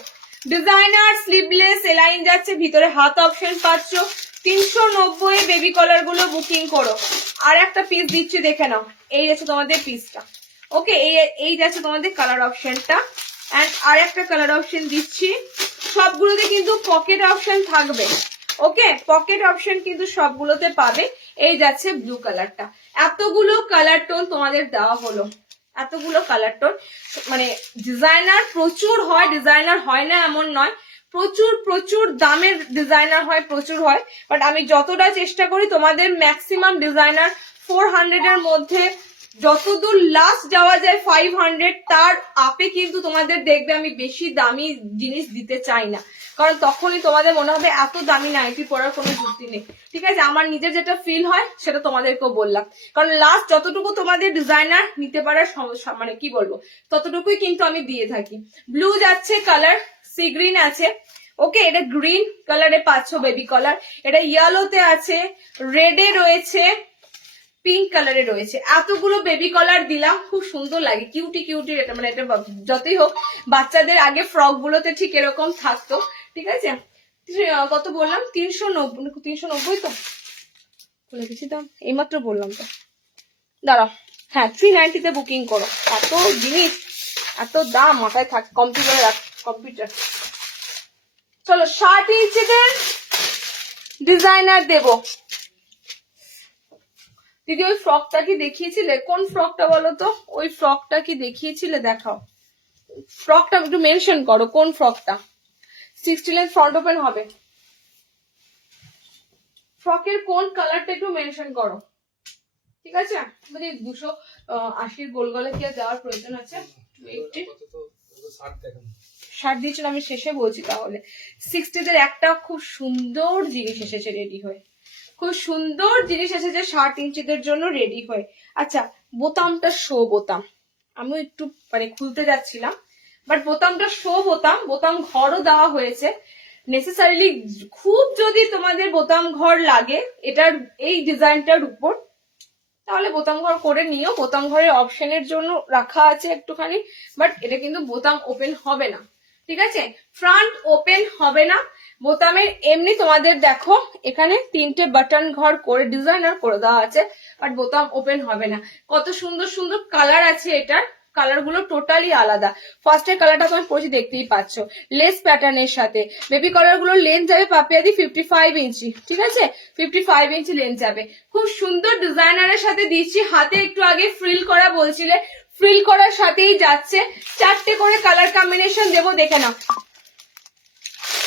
ডিজাইনার স্লিভলেস এলাইন যাচ্ছে, ভিতরে হাত অপশন পাচ্ছ, 390 বেবি কলার গুলো বুকিং করো। আর একটা পিস দিচ্ছি দেখে নাও, এই যাচ্ছে তোমাদের পিসটা। ওকে এই যাচ্ছে তোমাদের কালার অপশনটা, এন্ড আর একটা কালার অপশন দিচ্ছি, সবগুলোতে কিন্তু পকেট অপশন থাকবে। ওকে পকেট অপশন কিন্তু সবগুলোতে পাবে। এই যাচ্ছে ব্লু কালারটা, এতগুলো কালার টোন তোমাদের দেওয়া হলো, এতগুলো কালার টোন, মানে ডিজাইনার প্রচুর হয়, ডিজাইনার হয় না এমন নয়, প্রচুর প্রচুর দামের ডিজাইনার হয়, প্রচুর হয়, বাট আমি যতটা চেষ্টা করি তোমাদের ম্যাক্সিমাম ডিজাইনার 400 এর মধ্যে যতদূর লাস্ট যাওয়া যায় 500 তার আপে কিন্তু তোমাদের দেখবে আমি বেশি দামি জিনিস দিতে চাই না, কারণ তখনই তোমাদের মনে হবে এত দামি নাইটি পরার কোনো যুক্তি নেই, ঠিক আছে? আমার নিজের যেটা ফিল হয় সেটা তোমাদেরকেও বললাম, কারণ লাস্ট যতটুকু তোমাদের ডিজাইনার নিতে পারার সমস্যা মানে কি বলবো ততটুকুই কিন্তু আমি দিয়ে থাকি। ব্লু যাচ্ছে কালার, সি গ্রিন আছে, ওকে এটা গ্রিন কালারে পাচ্ছ বেবি কলার, এটা ইয়েলোতে আছে, রেডে রয়েছে, পিঙ্ক কালারে রয়েছে, এতগুলো বেবি কলার দিলাম, খুব সুন্দর লাগে, কিউটি কিউটি, এটা মানে এটা যতই হোক বাচ্চাদের আগে ফ্রক গুলোতে ঠিক এরকম থাকতো, ঠিক আছে? কত বললাম 390 তো বলে দিচ্ছি দাম, এইমাত্র বললাম তো, দাঁড়াও, হ্যাঁ 390 তে বুকিং করো, এত জিনিস এত দাম মাথায় থাক, কম্পিউটারে রাখ কম্পিউটার। চলো 60 ইঞ্চিদের ডিজাইনার দেবো। দিদি ওই ফ্রকটা কি দেখিয়েছিলে, কোন ফ্রকটা বলো তো, ওই ফ্রকটা কি দেখিয়েছিলে দেখাও, ফ্রকটা একটু মেনশন করো কোন ফ্রকটা, 60 লেন্থ ফ্রন্ট ওপেন হবে, ফ্রকের কোন কালারটা একটু মেনশন করো, ঠিক আছে? মানে 280 গোল গলে কি আর যাওয়ার প্রয়োজন আছে? 60 দিয়েছিল আমি শেষে বলছি, তাহলে 60 দের একটা খুব সুন্দর জিনিস এসেছে রেডি হয়ে, খুব সুন্দর জিনিস এসেছে 60 ইঞ্চিদের জন্য রেডি হয়ে। আচ্ছা বোতামটা শো বোতাম, আমিও একটু মানে খুলতে যাচ্ছিলাম, বাট বোতামটা শো বোতাম, বোতাম ঘরও দেওয়া হয়েছে, নেসেসারিলি খুব যদি তোমাদের বোতাম ঘর লাগে এটার এই ডিজাইনটার উপর তাহলে বোতাম ঘর করে নিও, বোতাম ঘরের অপশনের জন্য রাখা আছে একটুখানি, বাট এটা কিন্তু বোতাম ওপেন হবে না, ঠিক আছে? ফ্রন্ট ওপেন হবে না, বোতামের এমনি তোমাদের দেখো এখানে 3টে বাটন ঘর করে ডিজাইনার করে দেওয়া আছে, বাট বোতাম ওপেন হবে না। কত সুন্দর সুন্দর কালার আছে এটার, কালার গুলো টোটালি আলাদা। ফার্স্টের কালারটা তুমি পড়ছি দেখতেই পাচ্ছ, লেস প্যাটার্নের সাথে বেবি কালার গুলো লেন্থ যাবে পাপিয়াদি 55 ইঞ্চি, ঠিক আছে? 55 ইঞ্চি লেন্থ যাবে, খুব সুন্দর ডিজাইনারের সাথে দিচ্ছি, হাতে একটু আগে ফ্রিল করা বলছিলে, ফ্রিল করার সাথেই যাচ্ছে, 4টে করে কালার কম্বিনেশন দেবো দেখে নাও।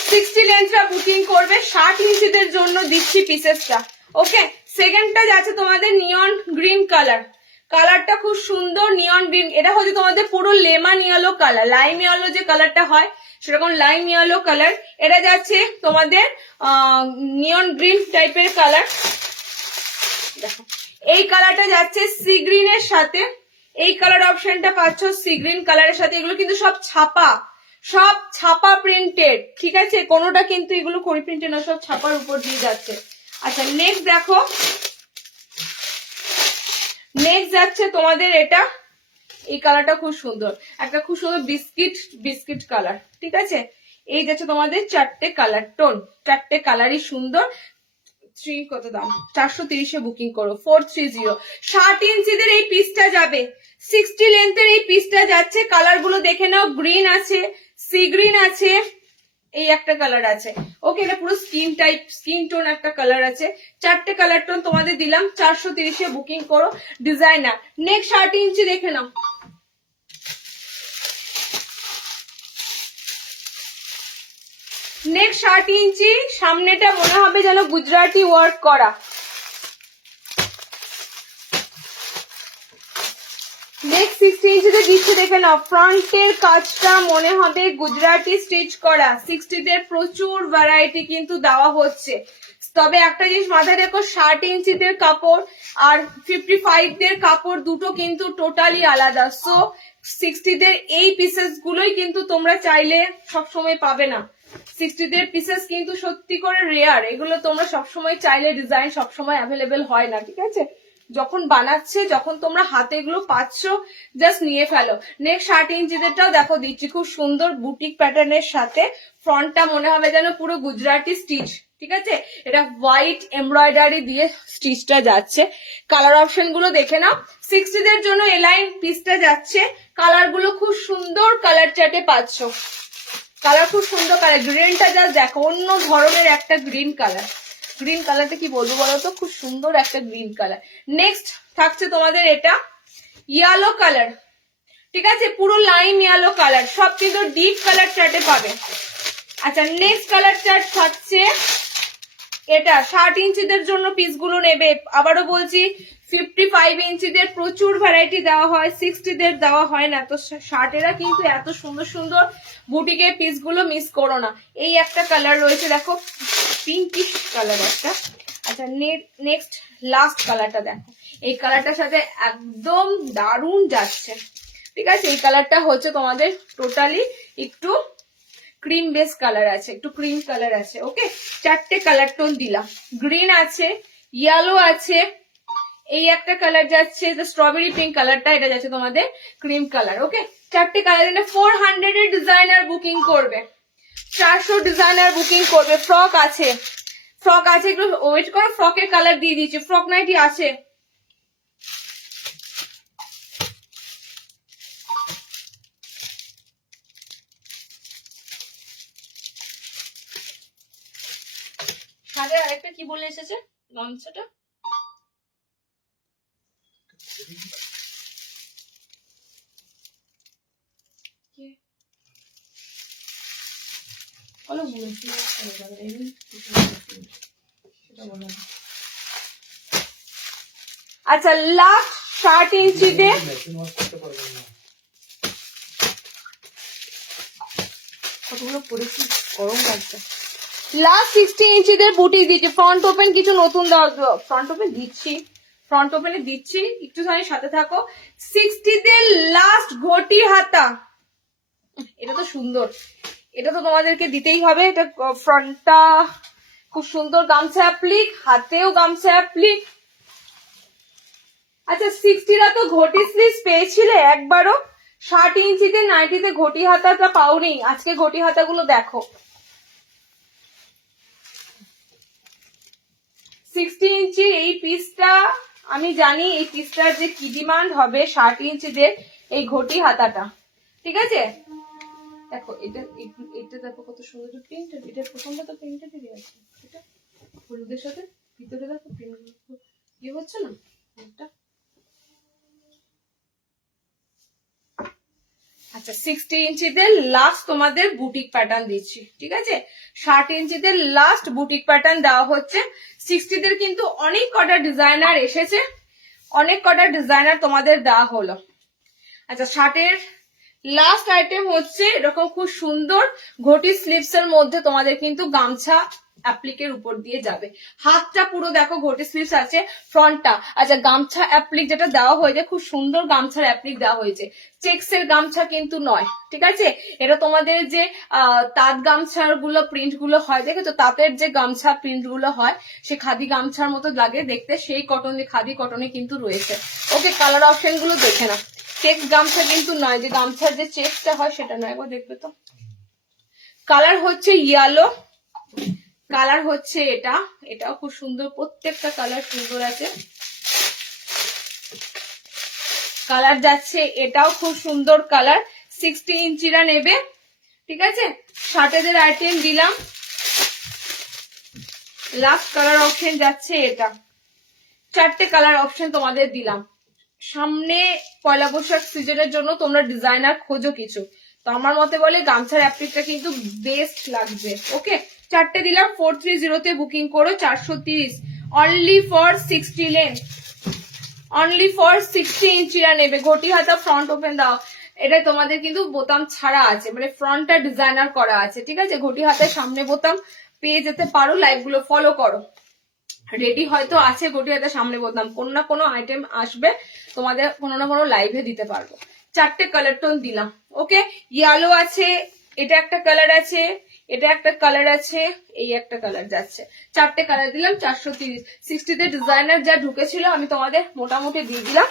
60 লেন্থটা বুকিং করবে, 60 ইঞ্চিদের জন্য দিচ্ছি পিসেসটা। ওকে সেকেন্ডটা যাচ্ছে তোমাদের নিয়ন গ্রিন কালার, কালারটা খুব সুন্দর নিয়ন গ্রিন, এটা হচ্ছে তোমাদের পুরো lemon yellow colour, lime yellow যে কালারটা হয় সেরকম লাইম ইয়েলো কালার। এটা যাচ্ছে তোমাদের নিয়ন গ্রিন টাইপের কালার। দেখো এই কালারটা যাচ্ছে সি গ্রিনের সাথে, এই কালার অপশনটা পাচ্ছ সি গ্রিন কালারের সাথে। এগুলো কিন্তু সব ছাপা প্রিন্টেড, ঠিক আছে, কোনোটা কিন্তু এগুলো কড়ি প্রিন্টেড না, সব ছাপার উপর দিয়ে যাচ্ছে। আচ্ছা নেক্সট দেখো, নেক্সট যাচ্ছে তোমাদের এটা, এই কালারটা খুব সুন্দর, একটা খুব সুন্দর বিস্কিট কালার, ঠিক আছে। এই যাচ্ছে তোমাদের চারটে কালার টোন, চারটে কালারই সুন্দর। কত দাম? 430-এ বুকিং করো, 430। 60 ইঞ্চিদের এই পিসটা যাবে, 60 লেন্থের এই পিসটা যাচ্ছে। কালার গুলো দেখে নাও, গ্রিন আছে, সি গ্রিন আছে, এই একটা কালার আছে, ওকে, এটা পুরো স্কিন টোন একটা কালার আছে। চারটে কালার টোন তোমাদের দিলাম, 430-এ বুকিং করো, ডিজাইনার। নেক্সট 60 ইঞ্চি দেখে নাও, নেক্সট 60 ইঞ্চি, সামনেটা মনে হবে যেন গুজরাটি ওয়ার্ক করা। নেক্সট 60 ইঞ্চিতে দিচ্ছে দেখে নাও, ফ্রন্টের কাজটা মনে হবে গুজরাটি স্টিচ করা। 60 প্রচুর ভ্যারাইটি কিন্তু দেওয়া হচ্ছে, তবে একটা জিনিস মাথায় রেখো, 60 ইঞ্চিদের কাপড় আর 55 কাপড় দুটো কিন্তু টোটালি আলাদা। সো 60 এই পিসেস গুলোই কিন্তু তোমরা চাইলে সবসময় পাবে না। 60 পিসেস কিন্তু সত্যি করে রেয়ার, এগুলো তোমরা সবসময় চাইলে ডিজাইন সবসময় অ্যাভেলেবেল হয় না, ঠিক আছে। যখন বানাচ্ছে, যখন তোমরা হাতে এগুলো পাচ্ছ, জাস্ট নিয়ে ফেলো। নেক্সট 60 ইঞ্চিদেরটাও দেখো দিচ্ছি, খুব সুন্দর বুটিক প্যাটার্নের সাথে। ফ্রন্টটা মনে হবে যেন পুরো গুজরাটি স্টিচ, ঠিক আছে, এটা হোয়াইট এমব্রয়ডারি দিয়ে স্টিচটা যাচ্ছে। কালার অপশন গুলো দেখে নাও, 60 জন্য এলাইন পিসটা যাচ্ছে। কালার গুলো খুব সুন্দর কালার চার্টে পাচ্ছ, কালার খুব সুন্দর কালার। গ্রিনটা জাস্ট দেখো, অন্য ধরনের একটা গ্রিন কালার, গ্রিন কালারটা কি বলবো বলো তো, খুব সুন্দর একটা গ্রিন কালার। নেক্সট থাকছে তোমাদের এটা ইয়েলো কালার, ঠিক আছে, পুরো লাইম ইয়েলো কালার, সব কিন্তু ডিপ কালার চার্টে পাবে। আচ্ছা নেক্সট কালার চার্ট থাকছে এটা। 60 ইঞ্চিদের জন্য পিসগুলো নেবে, আবারও বলছি 55 ইঞ্চিদের প্রচুর ভ্যারাইটি দেওয়া হয়, 60 দেওয়া হয় না। তো 60 কিন্তু এত সুন্দর সুন্দর বুটিকের পিসগুলো মিস করো না। এই একটা কালার রয়েছে দেখো, পিঙ্কিশ কালার একটা। আচ্ছা নেক্সট লাস্ট কালারটা দেখো, এই কালারটার সাথে একদম দারুণ যাচ্ছে, ঠিক আছে। এই কালারটা হচ্ছে তোমাদের টোটালি একটু ক্রিম বেস কালার আছে, একটু ক্রিম কালার আছে, ওকে। চারটে কালার টোন দিলাম, গ্রিন আছে, ইয়েলো আছে, এই একটা কালার যাচ্ছে স্ট্রবেরি পিঙ্ক কালারটা, এটা যাচ্ছে তোমাদের ক্রিম কালার, ওকে। চারটে কালার দিলে 400 এর ডিজাইনার বুকিং করবে, 400 ডিজাইনার বুকিং করবে। ফ্রক আছে, ফ্রক আছে, একটু ওয়েট করো, ফ্রকের কালার দিয়ে দিচ্ছি। ফ্রক নাইটি আছে, সাথে আরেকটা কি বলে এসেছে লঞ্চটা, আচ্ছা লাস্ট 60 ইঞ্চিতে কতগুলো পড়েছি, গরম লাগছে। লাস্ট 60 ইঞ্চিদের বুটিক দিচ্ছে, ফ্রন্ট ওপেন কিছু নতুন দেওয়া, ফ্রন্ট ওপেন দিচ্ছি, ফ্রন্ট ওপেনে দিচ্ছি, একটুখানি সাথে থাকো। 60 লাস্ট ঘটি হাতা, এটা তো সুন্দর, এটা তো তোমাদেরকে দিতেই হবে। এটা ফ্রন্টটা খুব সুন্দর, গামছা অ্যাপ্লিক, হাতেও গামছা অ্যাপ্লিক। আচ্ছা 60 তো ঘটি স্লিভস পেয়েছিলে একবারও, 60 ইঞ্চিতে নাইটিতে ঘটি হাতাটা পাওনি, আজকে ঘটি হাতাগুলো দেখো। 60 ইঞ্চির এই পিসটা, আমি জানি এই পিসটার যে কি ডিমান্ড হবে 60 ইঞ্চিদের এই ঘটি হাতাটা, ঠিক আছে। দেখো এটা এটা দেখো কত সুন্দর প্রিন্টেড, এটা প্রথমটা তো প্রিন্টেডই আছে, এটা হলুদের সাথে ভিতরে দেখো প্রিন্ট কি হচ্ছে না এটা। আচ্ছা 60 ইঞ্চিদের লাস্ট তোমাদের বুটিক প্যাটার্ন দিচ্ছি, ঠিক আছে। 60 ইঞ্চিদের লাস্ট বুটিক প্যাটার্ন দেওয়া হচ্ছে। 60 কিন্তু অনেক কটা ডিজাইনার এসেছে, অনেক কটা ডিজাইনার তোমাদের দেওয়া হলো। আচ্ছা, শার্টের লাস্ট আইটেম হচ্ছে এরকম খুব সুন্দর ঘটি স্লিভস এর মধ্যে তোমাদের কিন্তু গামছা অ্যাপ্লিকের উপর দিয়ে যাবে। হাতটা পুরো দেখো ঘটি স্লিভস আছে, ফ্রন্টটা। আচ্ছা, গামছা অ্যাপ্লিক যেটা দেওয়া হয়েছে, খুব সুন্দর গামছার অ্যাপ্লিক দেওয়া হয়েছে। চেক্স এর গামছা কিন্তু নয়, ঠিক আছে? এটা তোমাদের যে তাঁত গামছার গুলো প্রিন্ট গুলো হয়, দেখে তো তাঁতের যে গামছা প্রিন্ট গুলো হয়, সে খাদি গামছার মতো লাগে দেখতে, সেই কটন, খাদি কটনে কিন্তু রয়েছে। ওকে, কালার অপশন গুলো দেখে না। চেক্স গামছা কিন্তু নয়, যে গামছার যে চেক্সটা হয় সেটা নয় গো, দেখবে তো। কালার হচ্ছে ইয়েলো, কালার হচ্ছে এটা, এটাও খুব সুন্দর, প্রত্যেকটা কালার সুন্দর আছে। কালার যাচ্ছে, এটাও খুব সুন্দর কালার। 60 ইঞ্চিরা নেবে, ঠিক আছে? শার্টেদের আইটেম দিলাম। লাস্ট কালার অপশন যাচ্ছে এটা, 4টে কালার অপশন তোমাদের দিলাম। সামনে পয়লা বৈশাখ সিজনের জন্য তোমরা ডিজাইনার খোঁজো কিছু, তো আমার মতে বলে গামছার অ্যাপ্লিকটা কিন্তু বেস্ট লাগবে। ওকে, 4টে দিলাম। 430 তে বুকিং করো, 430, only for 60 length, only for 60 ইঞ্চিরা নেবে। ঘটি হাতা ফ্রন্ট ওপেন দাও, এটা তোমাদের কিন্তু বোতাম ছাড়া আছে, মানে ফ্রন্টটা ডিজাইনার করা আছে, ঠিক আছে? ঘটি হাতের সামনে বোতাম পেয়ে যেতে পারো, লাইভ গুলো ফলো করো। রেডি হয়তো আছে ঘটি হাতের সামনে বোতাম, কোনো না কোনো আইটেম আসবে, তোমাদের কোনো না কোনো লাইভে দিতে পারবো। 4টে কালার টোন দিলাম। ওকে, ইয়েলো আছে, এটা একটা কালার আছে, এটা একটা কালার আছে, এই একটা কালার যাচ্ছে। 4টে কালার দিলাম, 430। 60 তে ডিজাইনার যা ঢুকেছিল আমি তোমাদের মোটামুটি দিয়ে দিলাম।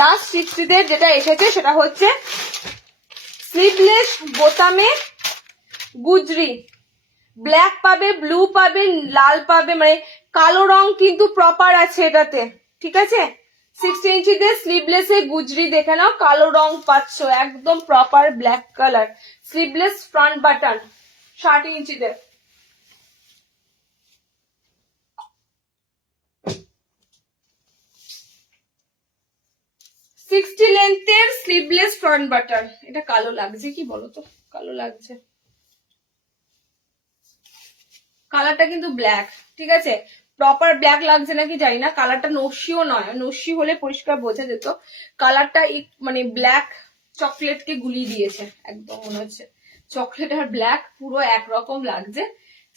লাস্ট 60 তে যেটা এসেছে সেটা হচ্ছে স্লিভলেস বোতামে গুজরি, ব্ল্যাক পাবে, ব্লু পাবে, লাল পাবে, মানে কালো রং কিন্তু প্রপার আছে এটাতে, ঠিক আছে? 60 ইঞ্চিতে স্লিভলেস এ গুজরি দেখে নাও, কালো রং পাচ্ছ, একদম proper black colour. Sleeveless front button, 60 ইঞ্চিতে। সিক্সটি লেন্থের স্লিভলেস ফ্রন্ট বাটন। এটা কালো লাগছে কি বলতো? কালো লাগছে, কালারটা কিন্তু ব্ল্যাক, ঠিক আছে? প্রপার ব্ল্যাক লাগছে নাকি জানি না, কালারটা নস্যিও নয়, নস্যি হলে পরিষ্কার বোঝা যেত। কালারটা মানে ব্ল্যাক চকলেটকে গুলিয়ে দিয়েছে, একদম মনে হচ্ছে চকলেট আর ব্ল্যাক পুরো একরকম লাগছে।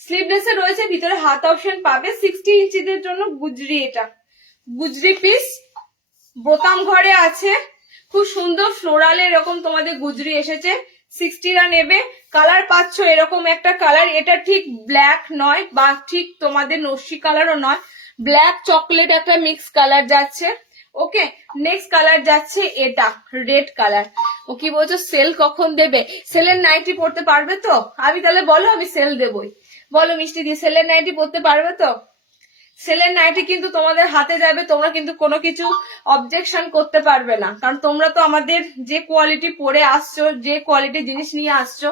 স্লিভলেসে রয়েছে, ভিতরে হাত অপশন পাবে। 60 ইঞ্চিদের জন্য গুজরি, এটা গুজরি পিস, বোতাম ঘরে আছে, খুব সুন্দর ফ্লোরালে এরকম তোমাদের গুজরি এসেছে। 60রা নেবে। কালার পাচ্ছ এরকম একটা কালার, এটা ঠিক ব্ল্যাক নয় বা ঠিক তোমাদের নস্যি কালারও নয়, ব্ল্যাক চকলেট একটা মিক্স কালার যাচ্ছে। ওকে, নেক্সট কালার যাচ্ছে এটা রেড কালার। ও কি বলছো সেল কখন দেবে? সেলের নাইটি পড়তে পারবে তো? আমি তাহলে বলো, আমি সেল দেবই। বলো মিষ্টি দিয়ে, সেলের নাইটি পড়তে পারবে তো? সেলের নাইটি কিন্তু তোমাদের হাতে যাবে, তোমরা কিন্তু কোনো কিছু অবজেকশন করতে পারবে না, কারণ তোমরা তো আমাদের যে কোয়ালিটি পরে আসছো, যে কোয়ালিটি জিনিস নিয়ে আসছো,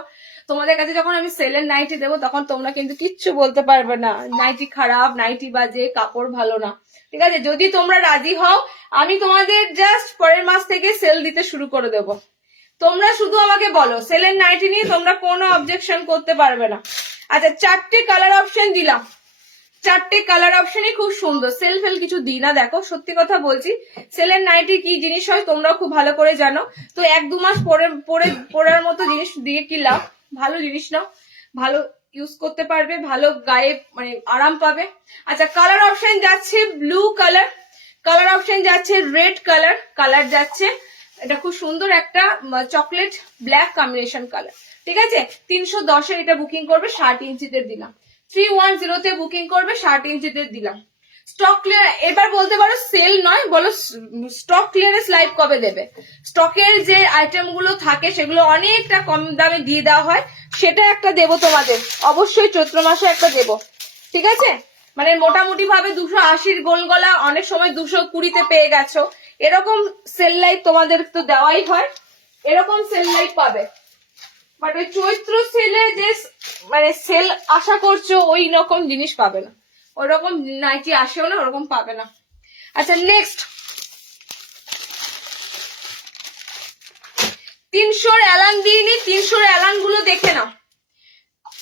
তোমাদের কাছে যখন আমি সেলের নাইটি দেবো তখন তোমরা কিন্তু কিচ্ছু বলতে পারবে না, নাইটি খারাপ, নাইটি বাজে, কাপড় ভালো না, ঠিক আছে? যদি তোমরা রাজি হও, আমি তোমাদের জাস্ট পরের মাস থেকে সেল দিতে শুরু করে দেবো। তোমরা শুধু আমাকে বলো, সেলের নাইটি নিয়ে তোমরা কোনো অবজেকশন করতে পারবে না। আচ্ছা, 4টে কালার অপশন দিলাম, 4টে কালার অপশনই খুব সুন্দর। সেল ফেল কিছু দিই না, দেখো সত্যি কথা বলছি, সেলের নাইটি কি জিনিস হয় তোমরাও খুব ভালো করে জানো। তো 1-2 মাস পরার মতো জিনিস দিয়ে কি লাভ? ভালো জিনিস নাও, ভালো ইউজ করতে পারবে, ভালো গায়ে মানে আরাম পাবে। আচ্ছা, কালার অপশন যাচ্ছে ব্লু কালার, কালার অপশন যাচ্ছে রেড কালার, কালার যাচ্ছে এটা খুব সুন্দর একটা চকলেট ব্ল্যাক কম্বিনেশন কালার, ঠিক আছে? 310-এ এটা বুকিং করবে, 60 ইঞ্চিতে দিলাম। 310 তে বুকিং করবে, 60 ইঞ্চিতে দিলাম। স্টক ক্লিয়ার, এবার বলতে পারো সেল নয়, বলো স্টক ক্লিয়ারেন্স লাইভ কবে দেবে? স্টকের যে আইটেম গুলো থাকে সেগুলো অনেকটা কম দামে দিয়ে দেওয়া হয়, সেটা একটা দেবো তোমাদের, অবশ্যই চৈত্র মাসে একটা দেবো, ঠিক আছে? মানে মোটামুটি ভাবে 280-র গোল গলা অনেক সময় 220-তে পেয়ে গেছো, এরকম সেল লাইভ তোমাদের তো দেওয়াই হয়, এরকম সেল লাইভ পাবে। বাট ওই চৈত্র সেলে যে মানে সেল আশা করছো ওই রকম জিনিস পাবে না, ওই রকম নাইটি আসেও না, ওরকম পাবে না। আচ্ছা, নেক্সট 300-র অ্যালান দিইনি, 300-র অ্যালান গুলো দেখে নাও,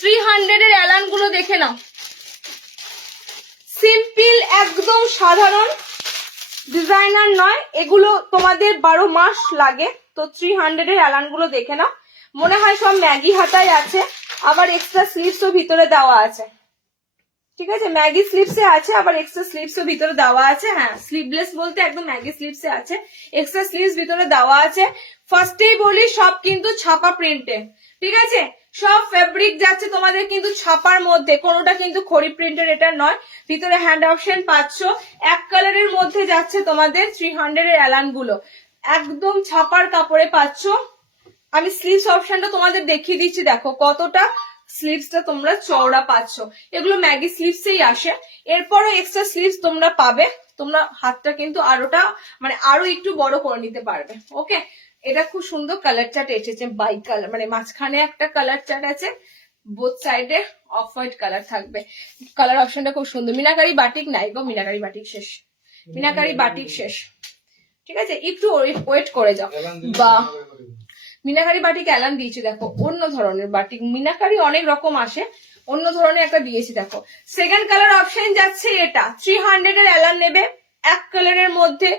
300-এর অ্যালান গুলো দেখে নাও। সিম্পল, একদম সাধারণ, ডিজাইনার নয়, এগুলো তোমাদের 12 মাস লাগে। তো 300 এর অ্যালান গুলো দেখে নাও, মনে হয় সব ম্যাগি হাতায় আছে, আবার এক্সট্রা স্লিভসও ভিতরে দেওয়া আছে। ঠিক আছে, ম্যাগি স্লিভসে আছে, আবার এক্সট্রা স্লিভসও ভিতরে দেওয়া আছে। হ্যাঁ, স্লিভলেস বলতে একদম ম্যাগি স্লিভসে আছে, এক্সট্রা স্লিভস ভিতরে দেওয়া আছে। ফার্স্টেই বলি সব কিন্তু ছাপা প্রিন্টে। ঠিক আছে, সব ফেব্রিক যাচ্ছে তোমাদের কিন্তু ছাপার মধ্যে, কোনোটা কিন্তু খড়ি প্রিন্টের এটা নয়। ভিতরে হ্যান্ড অপশন পাচ্ছ, এক কালারের মধ্যে যাচ্ছে তোমাদের 300 এর অ্যালান গুলো, একদম ছাপার কাপড়ে পাচ্ছ। আমি স্লিভস অপশনটা তোমাদের দেখিয়ে দিচ্ছি, দেখো কতটা স্লিভসটা তোমরা চওড়া পাচ্ছ। এগুলো ম্যাগি স্লিভসেই আসে। এরপরও এক্সট্রা স্লিভস তোমরা পাবে, তোমরা হাতটা কিন্তু আরোটা মানে আরো একটু বড় করে নিতে পারবে। ওকে, এটা খুব সুন্দর কালার চার্ট এসেছে, বাই কালার মানে মাঝখানে একটা কালার চার্ট আছে, বোথ সাইডে অফ হোয়াইট কালার থাকবে। কালার অপশনটা খুব সুন্দর। মিনাকারি বাটিক নাই গো, মিনাকারি বাটিক শেষ, মিনাকারি বাটিক শেষ। ঠিক আছে, একটু ওয়েট করে যাও। বা মিনাকারি বাটিক অ্যালান দিয়েছি, দেখো অন্য ধরনের বাটিক, মিনাকারি অনেক রকম আসে, অন্য ধরনের একটা দিয়েছি। দেখো সেকেন্ড কালার অপশন যাচ্ছে এটা, 300 এর অ্যালান নেবে, এক কালারের মধ্যে।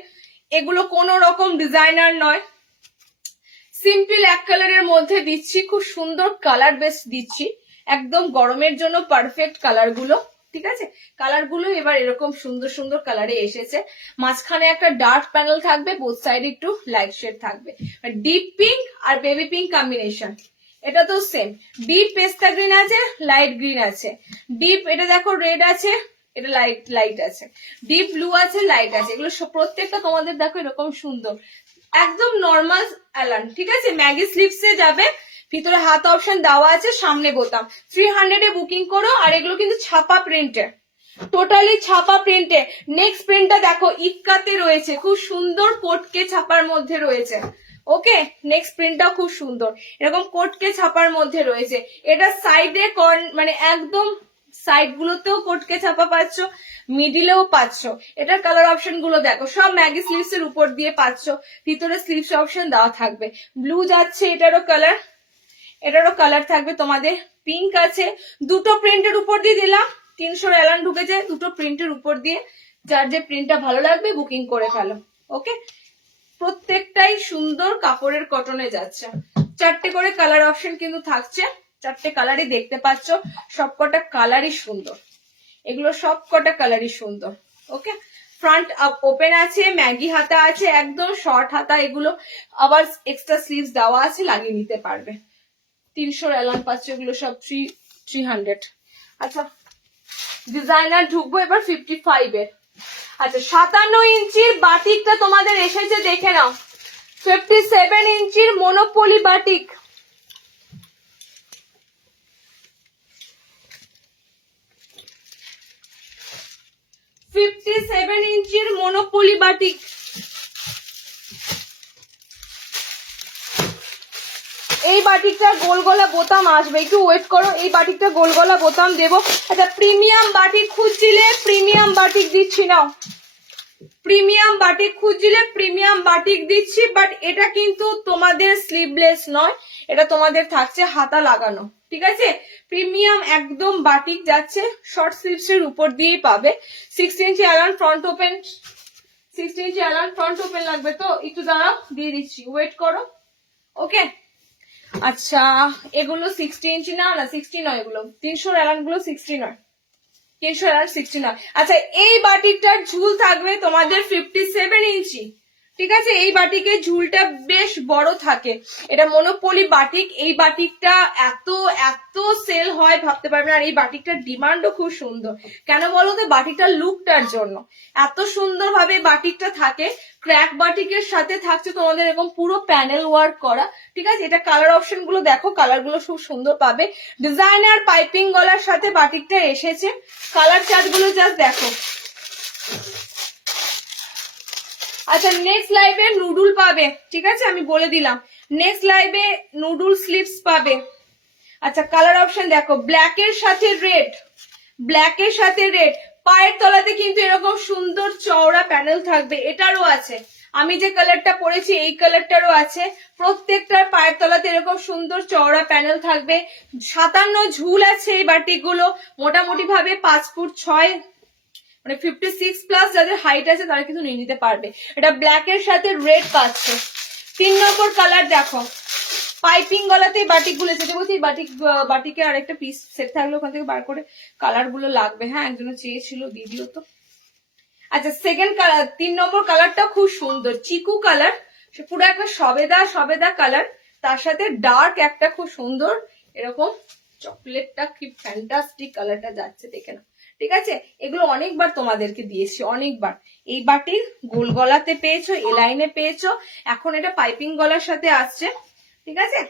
এগুলো কোনো রকম ডিজাইনার নয়, সিম্পল এক কালারের মধ্যে দিচ্ছি, খুব সুন্দর কালার বেস দিচ্ছি, একদম গরমের জন্য পারফেক্ট কালার গুলো। ঠিক আছে, কালার গুলো এবার এরকম সুন্দর সুন্দর কালারে এসেছে। মাঝখানে একটা ডার্ক প্যানেল থাকবে, বোথ সাইডে একটু লাইট শেড থাকবে, ডিপ পিঙ্ক আর বেবি পিঙ্ক কম্বিনেশন। এটা তো সেম, ডিপ পেস্তা গ্রিন আছে, লাইট গ্রিন আছে, ডিপ এটা দেখো রেড আছে, এটা লাইট লাইট আছে, ডিপ ব্লু আছে, লাইট আছে। এগুলো প্রত্যেকটা তোমাদের দেখো এরকম সুন্দর, একদম নর্মাল অ্যালান। ঠিক আছে, ম্যাগি স্লিভসে যাবে, ভিতরে হাত অপশন দেওয়া আছে, সামনে বোতাম। 300 এ বুকিং করো। আর এগুলো কিন্তু ছাপা প্রিন্টে, টোটালি ছাপা প্রিন্টে। নেক্সট প্রিন্টটা দেখো ইক্কাতে রয়েছে, খুব সুন্দর কোটকে ছাপার মধ্যে রয়েছে। ওকে, নেক্সট প্রিন্টটাও খুব সুন্দর, এরকম কোটকে ছাপার মধ্যে রয়েছে। এটা সাইডে মানে একদম সাইড গুলোতেও কোটকে ছাপা পাচ্ছ, মিডিলেও পাচ্ছ। এটার কালার অপশন গুলো দেখো, সব ম্যাগি স্লিভস এর উপর দিয়ে পাচ্ছ, ভিতরে স্লিভস অপশন দেওয়া থাকবে। ব্লু যাচ্ছে, এটারও কালার থাকবে তোমাদের, পিঙ্ক আছে। দুটো প্রিন্টের উপর দিয়ে দিলাম, 300 অ্যালান ঢুকেছে, দুটো প্রিন্টের উপর দিয়ে যার যে প্রিন্টটা ভালো লাগবে বুকিং করে ফেলো। ওকে, প্রত্যেকটাই সুন্দর কাপড়ের কটনে যাচ্ছে। 4টে করে কালার অপশন কিন্তু থাকছে, 4টে কালারই দেখতে পাচ্ছ, সবকটা কালারই সুন্দর, এগুলো সবকটা কালারই সুন্দর। ওকে, ফ্রন্ট ওপেন আছে, ম্যাগি হাতা আছে, একদম শর্ট হাতা এগুলো, আবার এক্সট্রা স্লিভস দেওয়া আছে, লাগিয়ে নিতে পারবে। 300 অ্যালান পাচ্ছে, এগুলো সব 300। আচ্ছা, ডিজাইনার ঢুকবো এবার 55 এর। আচ্ছা, 57 ইঞ্চির বাটিকটা তোমাদের এসেছে, দেখে নাও। 57 ইঞ্চির মনোপলি বাটিক, ইঞ্চির মনোপলি বাটিক। এই বাটিকটা গোল গলা বোতাম আসবে, একটু ওয়েট করো, এই বাটিকটা গোল গলা বোতাম দেবো। আচ্ছা, প্রিমিয়াম বাটিক খুঁজছিলে, প্রিমিয়াম বাটিক দিচ্ছি নাও, প্রিমিয়াম বাটিক খুঁজছিলে প্রিমিয়াম বাটিক দিচ্ছি। বাট এটা কিন্তু তোমাদের স্লিভলেস নয়, এটা তোমাদের থাকছে হাতা লাগানো। ঠিক আছে, প্রিমিয়াম একদম বাটিক যাচ্ছে, শর্ট স্লিভস এর উপর দিয়েই পাবে। 60 ইঞ্চি অ্যালান ফ্রন্ট ওপেন, 60 ইঞ্চি অ্যালান ফ্রন্ট ওপেন লাগবে তো, একটু দাঁড়াও দিয়ে দিচ্ছি, ওয়েট করো। ওকে, আচ্ছা এগুলো 60 ইঞ্চি না, 60 নয়, এগুলো 300 অ্যালান গুলো 60 নয়, 300 অ্যালান 60 নয়। আচ্ছা, এই বাটিকটার ঝুল থাকবে তোমাদের 57 ইঞ্চি। ঠিক আছে, এই বাটিকের ঝুলটা বেশ বড় থাকে, এটা মনোপলি বাটিক। এই বাটিকটা এত এত সেল হয় ভাবতে পারবে না। আর এই বাটিকটার ডিমান্ডও খুব সুন্দর, কেন বলো তো, বাটিকটার লুকটার জন্য এত সুন্দর ভাবে বাটিকটা থাকে। ক্র্যাক বাটিকের সাথে থাকছে তোমাদের এরকম পুরো প্যানেল ওয়ার্ক করা। ঠিক আছে, এটা কালার অপশন গুলো দেখো, কালার গুলো খুব সুন্দর পাবে। ডিজাইনার পাইপিং গলার সাথে বাটিকটা এসেছে, কালার চার্ট গুলো জাস্ট দেখো। আচ্ছা, নেক্সট লাইভে নুডুল পাবে, ঠিক আছে আমি বলে দিলাম, নেক্সট লাইভে নুডুল স্লিভস পাবে। আচ্ছা, কালার অপশন দেখো, ব্ল্যাকের সাথে রেড, ব্ল্যাকের সাথে রেড, পায়ের তলাতে কিন্তু এরকম সুন্দর চওড়া প্যানেল থাকবে, এটারও আছে। আমি যে কালারটা পরেছি এই কালারটারও আছে, প্রত্যেকটার পায়ের তলাতে এরকম সুন্দর চওড়া প্যানেল থাকবে। 57 ঝুল আছে এই বাটিকগুলো, মোটামুটি ভাবে 5 ফুট 6 মানে 56+ যাদের হাইট আছে তারা কিন্তু নিয়ে নিতে পারবে। এটা ব্ল্যাক এর সাথে রেড পাচ্ছ। 3 নম্বর কালার দেখো, পাইপিং গলাতে বাটিক গুলো যেটা বলছি, বাটিকে আরেকটা পিস সেট থাকলে ওখান থেকে বার করে কালার গুলো লাগবে। হ্যাঁ, একজন চেয়েছিল, দিয়ে দিও তো। আচ্ছা, সেকেন্ড কালার 3 নম্বর কালারটা খুব সুন্দর, চিকু কালার, পুরো একটা সবেদা কালার, তার সাথে ডার্ক একটা খুব সুন্দর এরকম চকলেটটা, কি ফ্যান্টাস্টিক কালারটা যাচ্ছে, দেখে না। ঠিক আছে, এগুলো অনেকবার তোমাদেরকে দিয়েছি, অনেকবার। এই বাটির গোল গলাতে পেয়েছো, এ লাইনে পেয়েছো, এখন এটা পাইপিং গলার সাথে আসছে। ঠিক আছে,